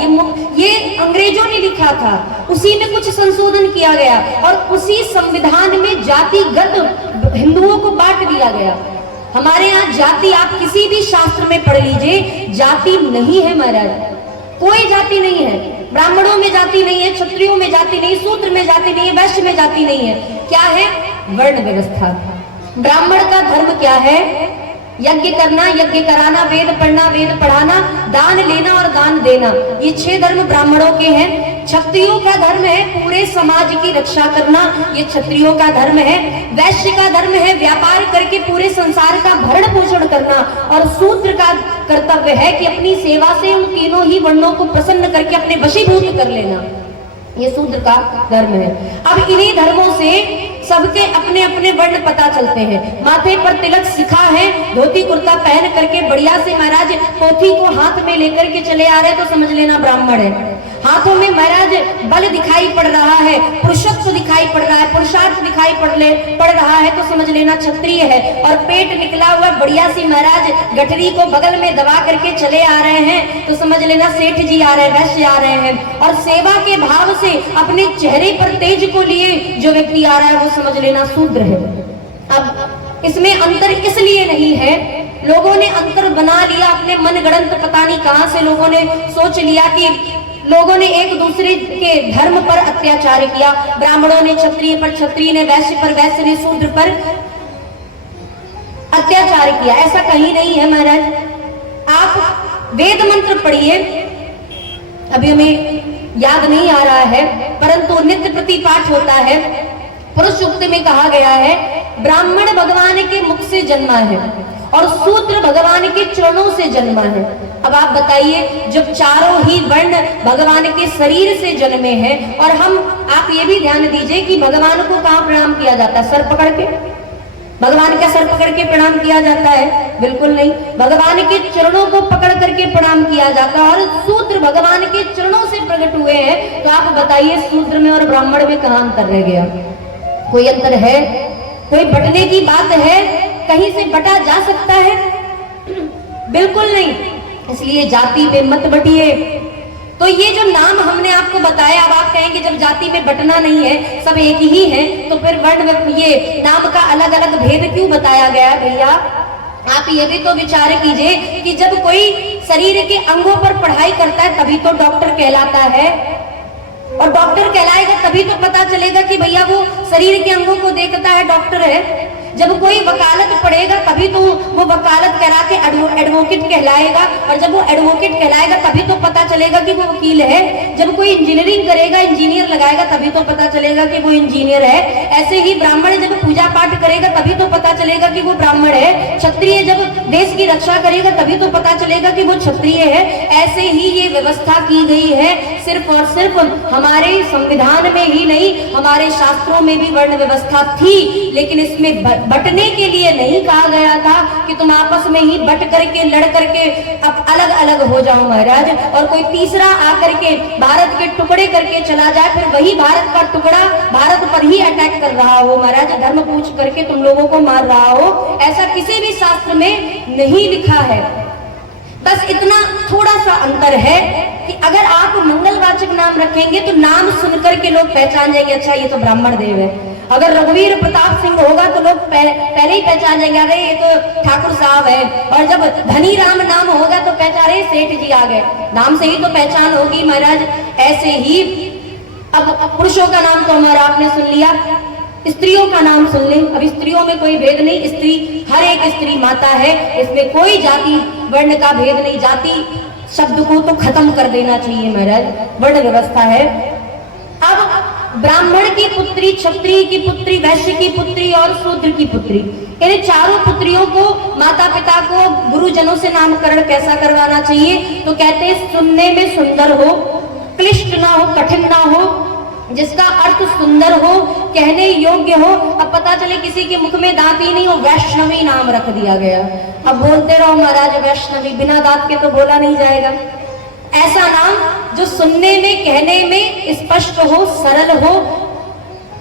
ये अंग्रेजों ने लिखा था। उसी में कुछ संशोधन किया गया और उसी संविधान में जातिगत हिंदुओं को बांट दिया गया। हमारे यहाँ जाति आप किसी भी शास्त्र में पढ़ लीजिए, जाति नहीं है महाराज, कोई जाति नहीं है। ब्राह्मणों में जाति नहीं है, क्षत्रियों में जाति नहीं, शूद्र में जाति नहीं है, वैश्य में जाति नहीं है। क्या है? वर्ण व्यवस्था। ब्राह्मण का धर्म क्या है? यज्ञ करना, यज्ञ कराना, वेद पढ़ना, वेद पढ़ाना, दान लेना और दान देना, ये 6 धर्म ब्राह्मणों के हैं। क्षत्रियों का धर्म है पूरे समाज की रक्षा करना, ये क्षत्रियों का धर्म है। वैश्य का धर्म है व्यापार करके पूरे संसार का भरण पोषण करना, और शूद्र का कर्तव्य है कि अपनी सेवा से उन तीनों ही वर्णों को प्रसन्न करके अपने वशीभूत कर लेना, ये शूद्र का धर्म है। अब इन्हीं धर्मों से सबके अपने अपने वर्ण पता चलते हैं। माथे पर तिलक सिखा है, धोती कुर्ता पहन करके बढ़िया से महाराज पोथी को हाथ में लेकर के चले आ रहे तो समझ लेना ब्राह्मण है। हाथों में महाराज बल दिखाई पड़ रहा है, पुरुषत्व दिखाई पड़ रहा है, पुरुषार्थ दिखाई पड़ रहा है तो समझ लेना क्षत्रिय है। और पेट निकला हुआ बढ़िया सी महाराज गठरी को बगल में दबा करके चले आ रहे हैं तो समझ लेना सेठ जी आ रहे हैं, वैश्य आ रहे हैं। और सेवा के भाव से अपने चेहरे पर तेज को लिए जो व्यक्ति आ रहा है वो समझ लेना शूद्र है। अब इसमें अंतर इसलिए नहीं है, लोगों ने अंतर बना लिया अपने मनगढ़ंत, पता नहीं कहां से लोगों ने सोच लिया कि लोगों ने एक दूसरे के धर्म पर अत्याचार किया। ब्राह्मणों ने क्षत्रिय पर, क्षत्रिय ने वैश्य पर, वैश्य ने शूद्र पर अत्याचार किया, ऐसा कहीं नहीं है महाराज। आप वेद मंत्र पढ़िए, अभी हमें याद नहीं आ रहा है परंतु नित्य प्रति पाठ होता है। पुरुष सूक्त में कहा गया है ब्राह्मण भगवान के मुख से जन्मा है और शूद्र भगवान के चरणों से जन्मा है। अब आप बताइए, जब चारों ही वर्ण भगवान के शरीर से जन्मे हैं, और हम, आप ये भी ध्यान दीजिए कि भगवान को कहाँ प्रणाम किया जाता है? सर पकड़ के। भगवान का सर पकड़ के प्रणाम किया जाता है? बिल्कुल नहीं। भगवान के चरणों को पकड़ करके प्रणाम किया जाता है। और शूद्र भगवान के चरणों से प्रकट हुए हैं, तो आप बताइए शूद्र में और ब्राह्मण में कहां अंतर रह गया? कोई अंतर है? कोई बटने की बात है? कहीं से बटा जा सकता है? बिल्कुल नहीं। इसलिए जाति पे मत बटिए। तो ये जो नाम हमने आपको बताया, अब आप कहेंगे जब जाति में बटना नहीं है, सब एक ही है, तो फिर वर्ण ये नाम का अलग अलग भेद क्यों बताया गया? भैया आप ये भी तो विचार कीजिए कि जब कोई शरीर के अंगों पर पढ़ाई करता है तभी तो डॉक्टर कहलाता है, और डॉक्टर कहलाएगा तभी तो पता चलेगा कि भैया वो शरीर के अंगों को देखता है, डॉक्टर है। जब कोई वकालत पढ़ेगा तभी तो वो वकालत करा के एडवोकेट कहलाएगा, और जब वो एडवोकेट कहलाएगा तभी तो पता चलेगा कि वो वकील है। जब कोई इंजीनियरिंग करेगा, इंजीनियर लगाएगा, तभी तो पता चलेगा कि वो इंजीनियर है। ऐसे ही ब्राह्मण जब पूजा पाठ करेगा तभी तो पता चलेगा कि वो ब्राह्मण है। क्षत्रिय जब देश की रक्षा करेगा तभी तो पता चलेगा कि वो क्षत्रिय है। ऐसे ही ये व्यवस्था की गई है, सिर्फ और सिर्फ हमारे संविधान में ही नहीं, हमारे शास्त्रों में भी वर्ण व्यवस्था थी, लेकिन इसमें बटने के लिए नहीं कहा गया था कि तुम आपस में ही बट करके लड़ करके अब अलग अलग हो जाओ महाराज, और कोई तीसरा आकर के भारत के टुकड़े करके चला जाए, फिर वही भारत का टुकड़ा भारत पर ही अटैक कर रहा हो महाराज, धर्म पूछ करके तुम लोगों को मार रहा हो। ऐसा किसी भी शास्त्र में नहीं लिखा है। बस इतना थोड़ा सा अंतर है कि अगर आप मंगलवाचक नाम रखेंगे तो नाम सुनकर के लोग पहचान जाएंगे, अच्छा ये तो ब्राह्मण देव है। अगर रघुवीर प्रताप सिंह होगा तो लोग पहले ही पहचान जाएंगे, अरे ये तो ठाकुर साहब है। और जब धनी राम नाम होगा तो पहचान, रहे सेठ जी आ गए, नाम से ही तो पहचान होगी महाराज। ऐसे ही अब पुरुषों का नाम तो हमारा आपने सुन लिया, स्त्रियों का नाम सुन ले। अब स्त्रियों में कोई भेद नहीं, स्त्री हर एक स्त्री माता है, इसमें कोई जाति वर्ण का भेद नहीं। जाति शब्द को तो खत्म कर देना चाहिए महाराज, वर्ण व्यवस्था है। अब ब्राह्मण की पुत्री, क्षत्रिय की पुत्री, वैश्य की पुत्री और शूद्र की पुत्री, इन चारों पुत्रियों को माता पिता को गुरुजनों से नामकरण कैसा करवाना चाहिए? तो कहते हैं सुनने में सुंदर हो, क्लिष्ट ना हो, कठिन ना हो, जिसका अर्थ सुंदर हो, कहने योग्य हो। अब पता चले किसी के मुख में दांत ही नहीं हो, वैष्णवी नाम रख दिया गया। अब बोलते रहो महाराज वैष्णवी, बिना दांत के तो बोला नहीं जाएगा। ऐसा नाम जो सुनने में, कहने में स्पष्ट हो, सरल हो,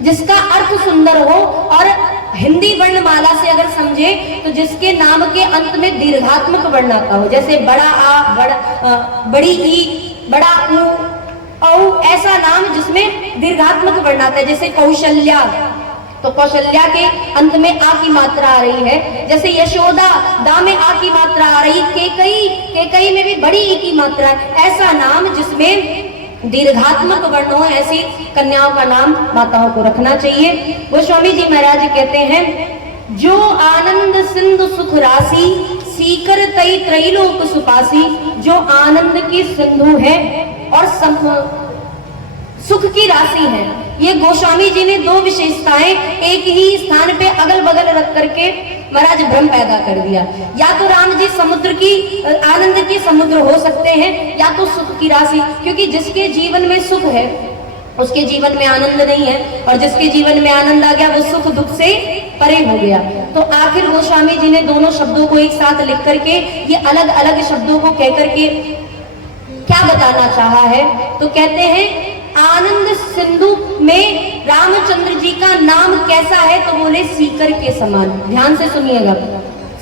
जिसका अर्थ सुंदर हो, और हिंदी वर्णमाला से अगर समझे तो जिसके नाम के अंत में दीर्घात्मक वर्ण आता हो, जैसे बड़ा आ, बड़ी ई, बड़ा ऊ, औ, ऐसा नाम जिसमें दीर्घात्मक वर्ण आता है। जैसे कौशल्या, तो कौशल्या के अंत में आ की मात्रा आ रही है। जैसे यशोदा, दा में आ की मात्रा आ रही, केकई, केकई में भी बड़ी ई की मात्रा है। ऐसा नाम जिसमें दीर्घात्मक वर्ण हो, ऐसी कन्याओं का नाम माताओं को रखना चाहिए। गोस्वामी जी महाराज कहते हैं, जो आनंद सिंधु सुख राशि, सीकर तई त्रैलोक सुपासी। जो आनंद की सिंधु है और सुख की राशि है। ये गोस्वामी जी ने दो विशेषताएं एक ही स्थान पे अगल बगल रख करके महाराज भ्रम पैदा कर दिया। या तो राम जी समुद्र की, आनंद के समुद्र हो सकते हैं, या तो सुख की राशि, क्योंकि जिसके जीवन में सुख है उसके जीवन में आनंद नहीं है, और जिसके जीवन में आनंद आ गया वो सुख दुख से परे हो गया। तो आखिर गोस्वामी जी ने दोनों शब्दों को एक साथ लिख करके ये अलग अलग शब्दों को कह करके क्या बताना चाहा है? तो कहते हैं आनंद सिंधु में रामचंद्र जी का नाम कैसा है? तो बोले सीकर के समान। ध्यान से सुनिएगा,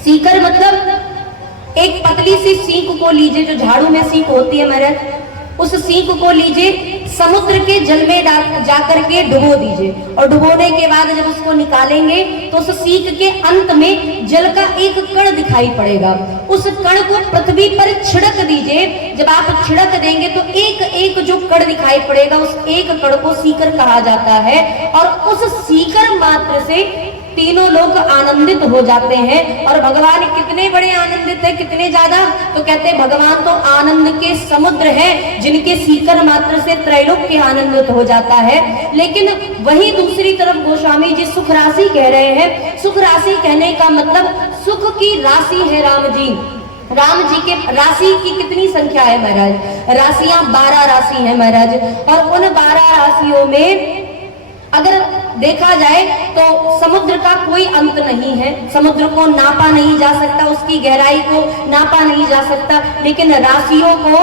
सीकर मतलब एक पतली सी सीख को लीजिए, जो झाड़ू में सीख होती है महाराज, उस सीख को लीजिए, समुद्र के जल में जाकर के डुबो दीजिए, और डुबोने के बाद जब उसको निकालेंगे तो उस सीख के अंत में जल का एक कण दिखाई पड़ेगा। उस कण को पृथ्वी पर छिड़क दीजिए। जब आप छिड़क देंगे तो एक एक जो कण दिखाई पड़ेगा, उस एक कण को सीकर कहा जाता है, और उस सीकर मात्र से तीनों लोग आनंदित हो जाते हैं। और भगवान कितने बड़े आनंदित है, कितने ज्यादा? तो कहते हैं भगवान तो आनंद के समुद्र है, जिनके सीकर मात्र से त्रैलोक्य आनंदित हो जाता है। लेकिन वही दूसरी तरफ गोस्वामी जी सुख राशि कह रहे हैं। सुख राशि कहने का मतलब सुख की राशि है राम जी। राम जी के राशि की कितनी संख्या है महाराज? राशियां 12 राशि है महाराज, और उन 12 राशियों में अगर देखा जाए तो समुद्र का कोई अंत नहीं है, समुद्र को नापा नहीं जा सकता, उसकी गहराई को नापा नहीं जा सकता, लेकिन राशियों को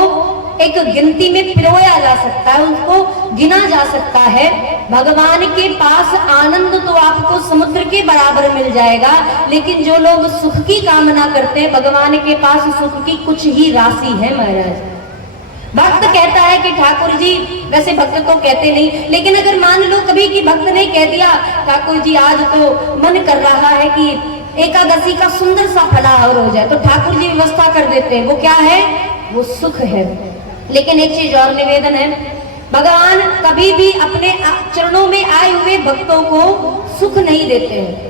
एक गिनती में पिरोया जा सकता है, उनको गिना जा सकता है। भगवान के पास आनंद तो आपको समुद्र के बराबर मिल जाएगा, लेकिन जो लोग सुख की कामना करते हैं, भगवान के पास सुख की कुछ ही राशि है महाराज। भक्त कहता है कि ठाकुर जी, वैसे भक्त तो कहते नहीं, लेकिन अगर मान लो कभी कि भक्त ने कह दिया ठाकुर जी आज तो मन कर रहा है कि एकादशी का सुंदर सा फलाहार हो जाए, तो ठाकुर जी व्यवस्था कर देते हैं। वो क्या है? वो सुख है। लेकिन एक चीज और निवेदन है, भगवान कभी भी अपने चरणों में आए हुए भक्तों को सुख नहीं देते हैं।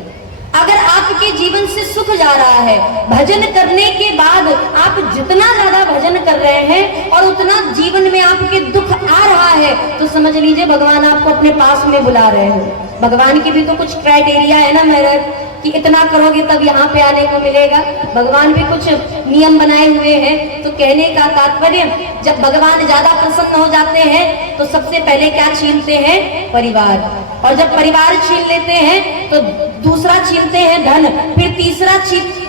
अगर आपके जीवन से सुख जा रहा है, भजन करने के बाद आप जितना ज्यादा भजन कर रहे हैं और उतना जीवन में आपके दुख आ रहा है, तो समझ लीजिए भगवान आपको अपने पास में बुला रहे हो। भगवान की भी तो कुछ क्राइटेरिया है ना महाराज, कि इतना करोगे तब यहाँ पे आने को मिलेगा। भगवान भी कुछ नियम बनाए हुए हैं। तो कहने का तात्पर्य, जब भगवान ज्यादा प्रसन्न हो जाते हैं तो सबसे पहले क्या छीनते हैं? परिवार। और जब परिवार छीन लेते हैं तो दूसरा छीनते हैं धन, फिर तीसरा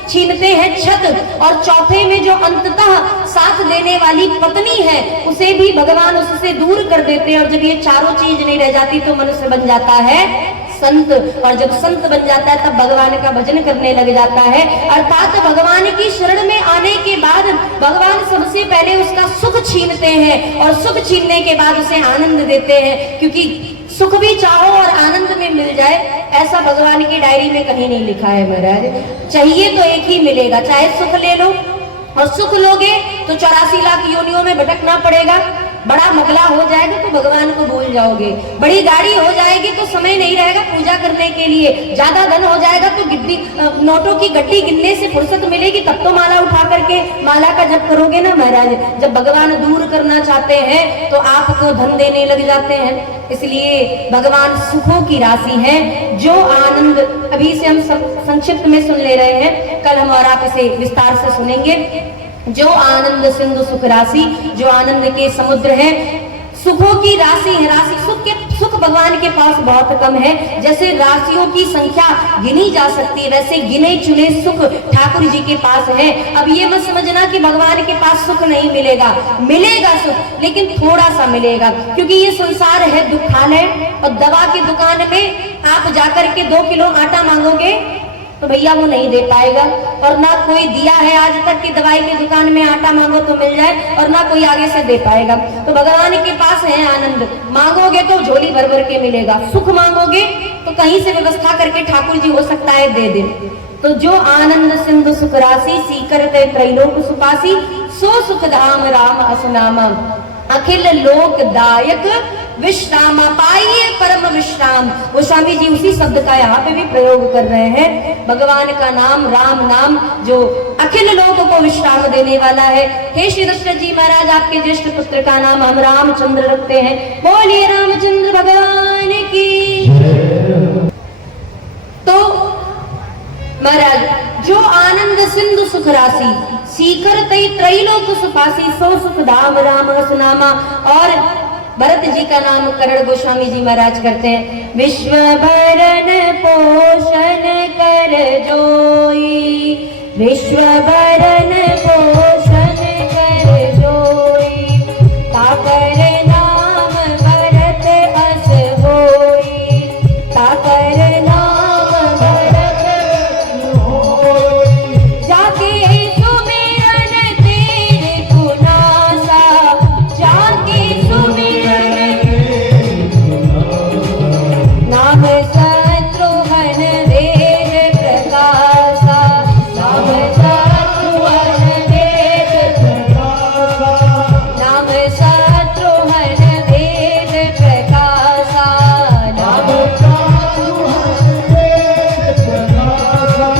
छीनते हैं छत, और चौथे में जो अंततः साथ देने वाली पत्नी है उसे भी भगवान उससे दूर कर देते हैं। और जब ये चारों चीज नहीं रह जाती तो मनुष्य बन जाता है संत, और जब संत बन जाता है तब भगवान का भजन करने लग जाता है। अर्थात भगवान की शरण में आने के बाद भगवान सबसे पहले उसका सुख छीनते हैं, और सुख छीनने के बाद उसे आनंद देते हैं। क्योंकि सुख भी चाहो और आनंद में मिल जाए, ऐसा भगवान की डायरी में कहीं नहीं लिखा है महाराज। चाहिए तो एक ही मिलेगा, चाहे सुख ले लो, और सुख लोगे तो 84 लाख योनियों में भटकना पड़ेगा। बड़ा मगला हो जाएगा तो भगवान को भूल जाओगे, बड़ी गाड़ी हो जाएगी तो समय नहीं रहेगा पूजा करने के लिए, ज्यादा धन हो जाएगा तो नोटों की गड्डी गिनने से फुर्सत मिलेगी, तब तो माला उठा करके माला का जप करोगे ना महाराज। जब भगवान दूर करना चाहते हैं तो आपको धन देने लग जाते हैं। इसलिए भगवान सुखों की राशि है। जो आनंद, अभी से हम संक्षिप्त में सुन ले रहे हैं, कल हम और आप इसे विस्तार से सुनेंगे। जो आनंद सिंधु सुख राशि, जो आनंद के समुद्र है, सुखों की राशि है। राशि सुख भगवान के पास बहुत कम है। जैसे राशियों की संख्या गिनी जा सकती है, वैसे गिने चुने सुख ठाकुर जी के पास है। अब ये मत समझना कि भगवान के पास सुख नहीं मिलेगा, मिलेगा सुख, लेकिन थोड़ा सा मिलेगा। क्योंकि ये संसार है दुखालय, और दवा की दुकान में आप जाकर के 2 किलो आटा मांगोगे तो भैया वो नहीं दे पाएगा, और ना कोई दिया है आज तक कि दवाई की दुकान में आटा मांगो तो मिल जाए, और ना कोई आगे से दे पाएगा। तो भगवान के पास है आनंद, मांगोगे तो झोली भर भर के मिलेगा, सुख मांगोगे तो कहीं से व्यवस्था करके ठाकुर जी हो सकता है दे दे। तो जो आनंद सिंधु सुख राशि, सीकर त्रैलोक सुपासी, सो सुख धाम राम असनामा, अखिल लोकदायक विश्राम, पाइए परम विश्राम। वो स्वामी जी उसी शब्द का यहाँ पे भी प्रयोग कर रहे हैं। भगवान का नाम, राम नाम, जो अखिल लोक को विश्राम देने वाला है। हे श्री दशरथ जी महाराज, आपके ज्येष्ठ पुत्र का नाम हम रामचंद्र रखते हैं। बोलिए रामचंद्र भगवान की। तो महाराज, जो आनंद सिंधु सुख राशि, सीकर त्रैलोक सुपासी, सो सुख धाम राम सुनामा। और भरत जी का नाम करण गोस्वामी जी महाराज करते हैं। विश्व भरण पोषण कर जोई, विश्व भरण पोषण कर जोई, ताकर नाम भरत अस होई, ताकर नाम भरत होई, जाके सुमिरन तेरे गुनासा, जाके सुमिरन नाम शत्रुघ्न वेद प्रकाशा, नाम शत्रुघ्न वेद प्रकाशा, नाम शत्रुघ्न वेद प्रकाशा, नाम शत्रुघ्न वेद प्रकाशा।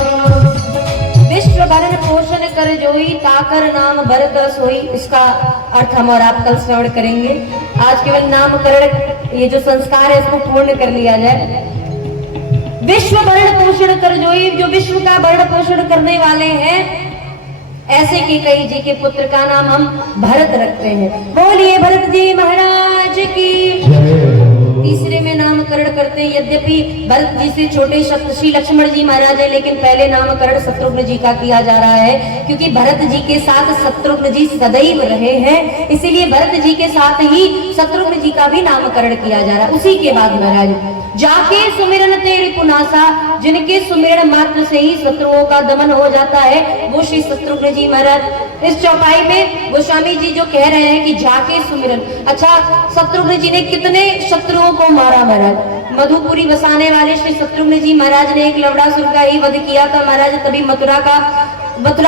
विश्व भरण पोषण कर जोई, ताकर नाम भरत सोई। इसका अर्थ हम और आप कल श्रवण करेंगे। आज केवल नामकरण, ये जो संस्कार है इसको पूर्ण कर लिया जाए। विश्व भरण पोषण कर जोई, जो विश्व का भरण पोषण करने वाले हैं, ऐसे कैकेयी जी के पुत्र का नाम हम भरत रखते हैं। बोलिए भरत जी महाराज की। तीसरे में नामकरण करते हैं। यद्यपि भरत जी से छोटे श्री लक्ष्मण जी महाराज है, लेकिन पहले नामकरण शत्रुघ्न जी का किया जा रहा है, क्योंकि भरत जी के साथ शत्रुघ्न जी सदैव रहे हैं, इसीलिए भरत जी के साथ ही शत्रुघ्न जी का भी नामकरण किया जा रहा है। उसी के बाद महाराज जाके सुमिरन तेरे पुनासा, जिनके सुमिरन मात्र से ही शत्रुओं का दमन हो जाता है, वो श्री शत्रुघ्न जी महाराज। इस चौपाई में गोस्वामी जी जो कह रहे हैं कि जाके सुमिरन, अच्छा शत्रुघ्न जी ने कितने शत्रुओं को मारा महाराज? मधुपुरी बसाने वाले श्री शत्रुघ्न जी महाराज ने एक लवड़ासुर का ही वध किया था महाराज, तभी मथुरा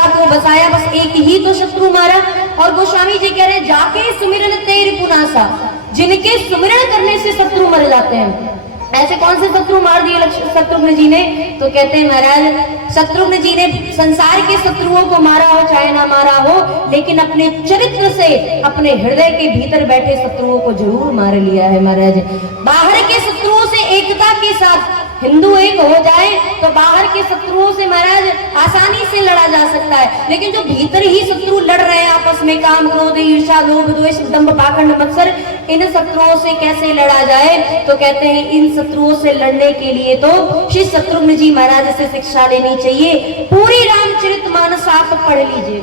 को बसाया, बस एक ही तो शत्रु मारा। और गोस्वामी जी कह रहे हैं जाके सुमिरन तेरे पुनासा, जिनके सुमिरन करने से शत्रु मर जाते हैं। ऐसे कौन से शत्रु मार दिए शत्रुघ्न जी ने? तो कहते हैं महाराज शत्रुघ्न जी ने संसार के शत्रुओं को मारा हो चाहे ना मारा हो, लेकिन अपने चरित्र से अपने हृदय के भीतर बैठे शत्रुओं को जरूर मार लिया है महाराज। बाहर के शत्रुओं से एकता के साथ हिंदू एक हो जाए तो बाहर के शत्रुओं से महाराज आसानी से लड़ा जा सकता है, लेकिन जो भीतर ही शत्रु लड़ रहे हैं आपस में, काम क्रोध ईर्ष्या लोभ द्वेष दंभ पाखंड मत्सर, इन शत्रुओं से कैसे लड़ा जाए? तो कहते हैं इन शत्रुओं से लड़ने के लिए तो श्री शत्रुघ्न जी महाराज से शिक्षा लेनी चाहिए। पूरी रामचरितमानस आप पढ़ लीजिए,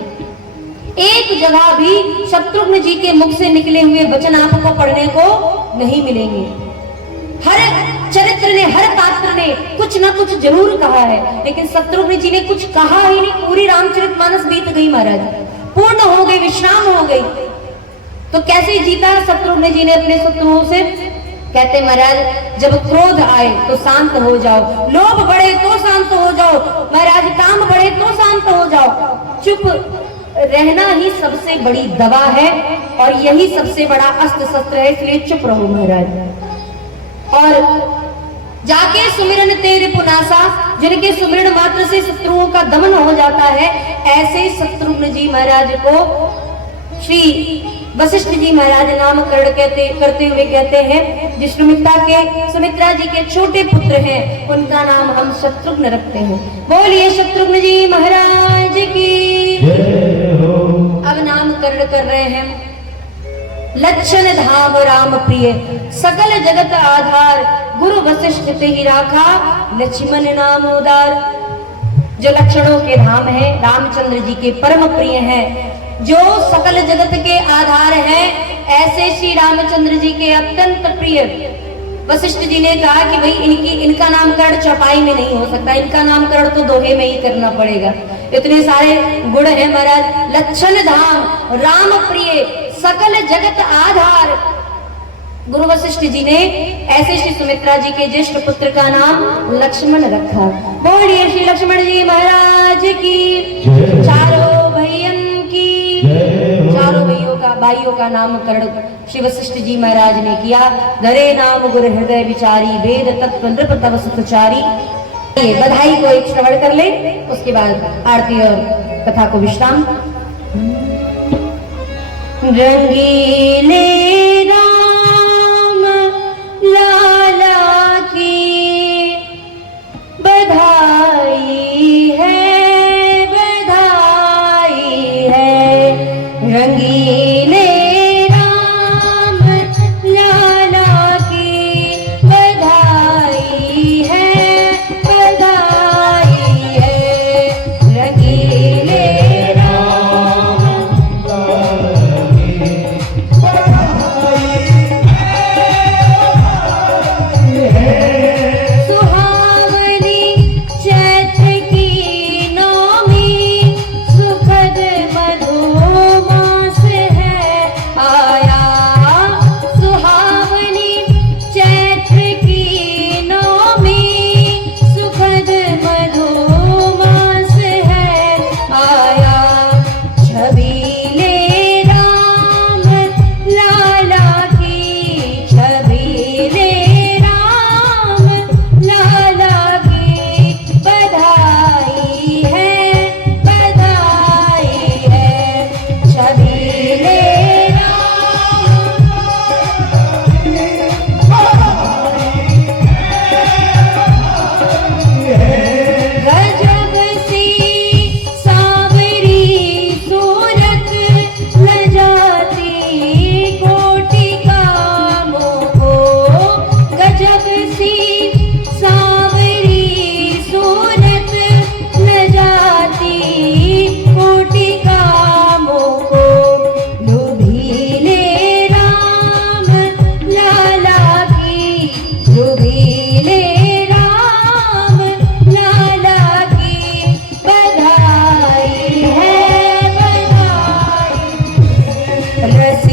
एक जगह भी शत्रुघ्न जी के मुख से निकले हुए वचन आपको पढ़ने को नहीं मिलेंगे। हर चरित्र ने, हर पात्र ने कुछ ना कुछ जरूर कहा है, लेकिन शत्रुघ्न जी ने कुछ कहा ही नहीं। पूरी रामचरितमानस बीत गई महाराज, पूर्ण हो गई, विश्राम हो गई। तो कैसे जीता शत्रुघ्न जी ने अपने शत्रुओं से? कहते महाराज जब क्रोध आए तो शांत हो जाओ, लोभ बढ़े तो शांत हो जाओ महाराज, काम बढ़े तो शांत हो जाओ। चुप रहना ही सबसे बड़ी दवा है और यही सबसे बड़ा अस्त्र शस्त्र है, इसलिए चुप रहो महाराज। और जाके सुमिरन तेरे पुनासा, जिनके सुमिरन मात्र से शत्रुओं का दमन हो जाता है, ऐसे शत्रुघ्न जी महाराज को श्री वशिष्ठ जी महाराज नामकरण करते हुए कहते हैं, जिस सुमित्रा जी के छोटे पुत्र हैं उनका नाम हम शत्रुघ्न रखते हैं। बोलिए शत्रुघ्न जी महाराज की। अब नामकरण कर रहे हैं। लक्षण धाम राम प्रिय, सकल जगत आधार, गुरु वशिष्ठ ते ही राखा, लक्ष्मण नाम उदार। जो लक्षणों के धाम है, रामचंद्र जी के परम प्रिय हैं, जो सकल जगत के आधार हैं, ऐसे श्री रामचंद्र जी के अत्यंत प्रिय। वशिष्ठ जी ने कहा कि भाई इनका नामकरण चौपाई में नहीं हो सकता, इनका नामकरण तो दोहे में ही करना पड़ेगा। इतने सारे गुण हैं महाराज। लक्षण धाम राम प्रिय, सकल जगत आधार। गुरु वशिष्ठ जी ने ऐसे श्री सुमित्रा जी के ज्येष्ठ पुत्र का नाम लक्ष्मण रखा। बोलिए श्री लक्ष्मण जी महाराज की। चारों भैयन की, चारों भाइयों का नामकरण श्री वशिष्ठ जी महाराज ने किया। धरे नाम गुरु हृदय विचारी, वेद तत्व नृप तव सुचारी। बधाई को एक श्रवण कर ले, उसके बाद आरती और कथा को विश्राम। रंगीले राम लाला की बधाई है, बधाई है। रंगीले राम लाला की बधाई है, बधाई है। रंगीले राम रहस्य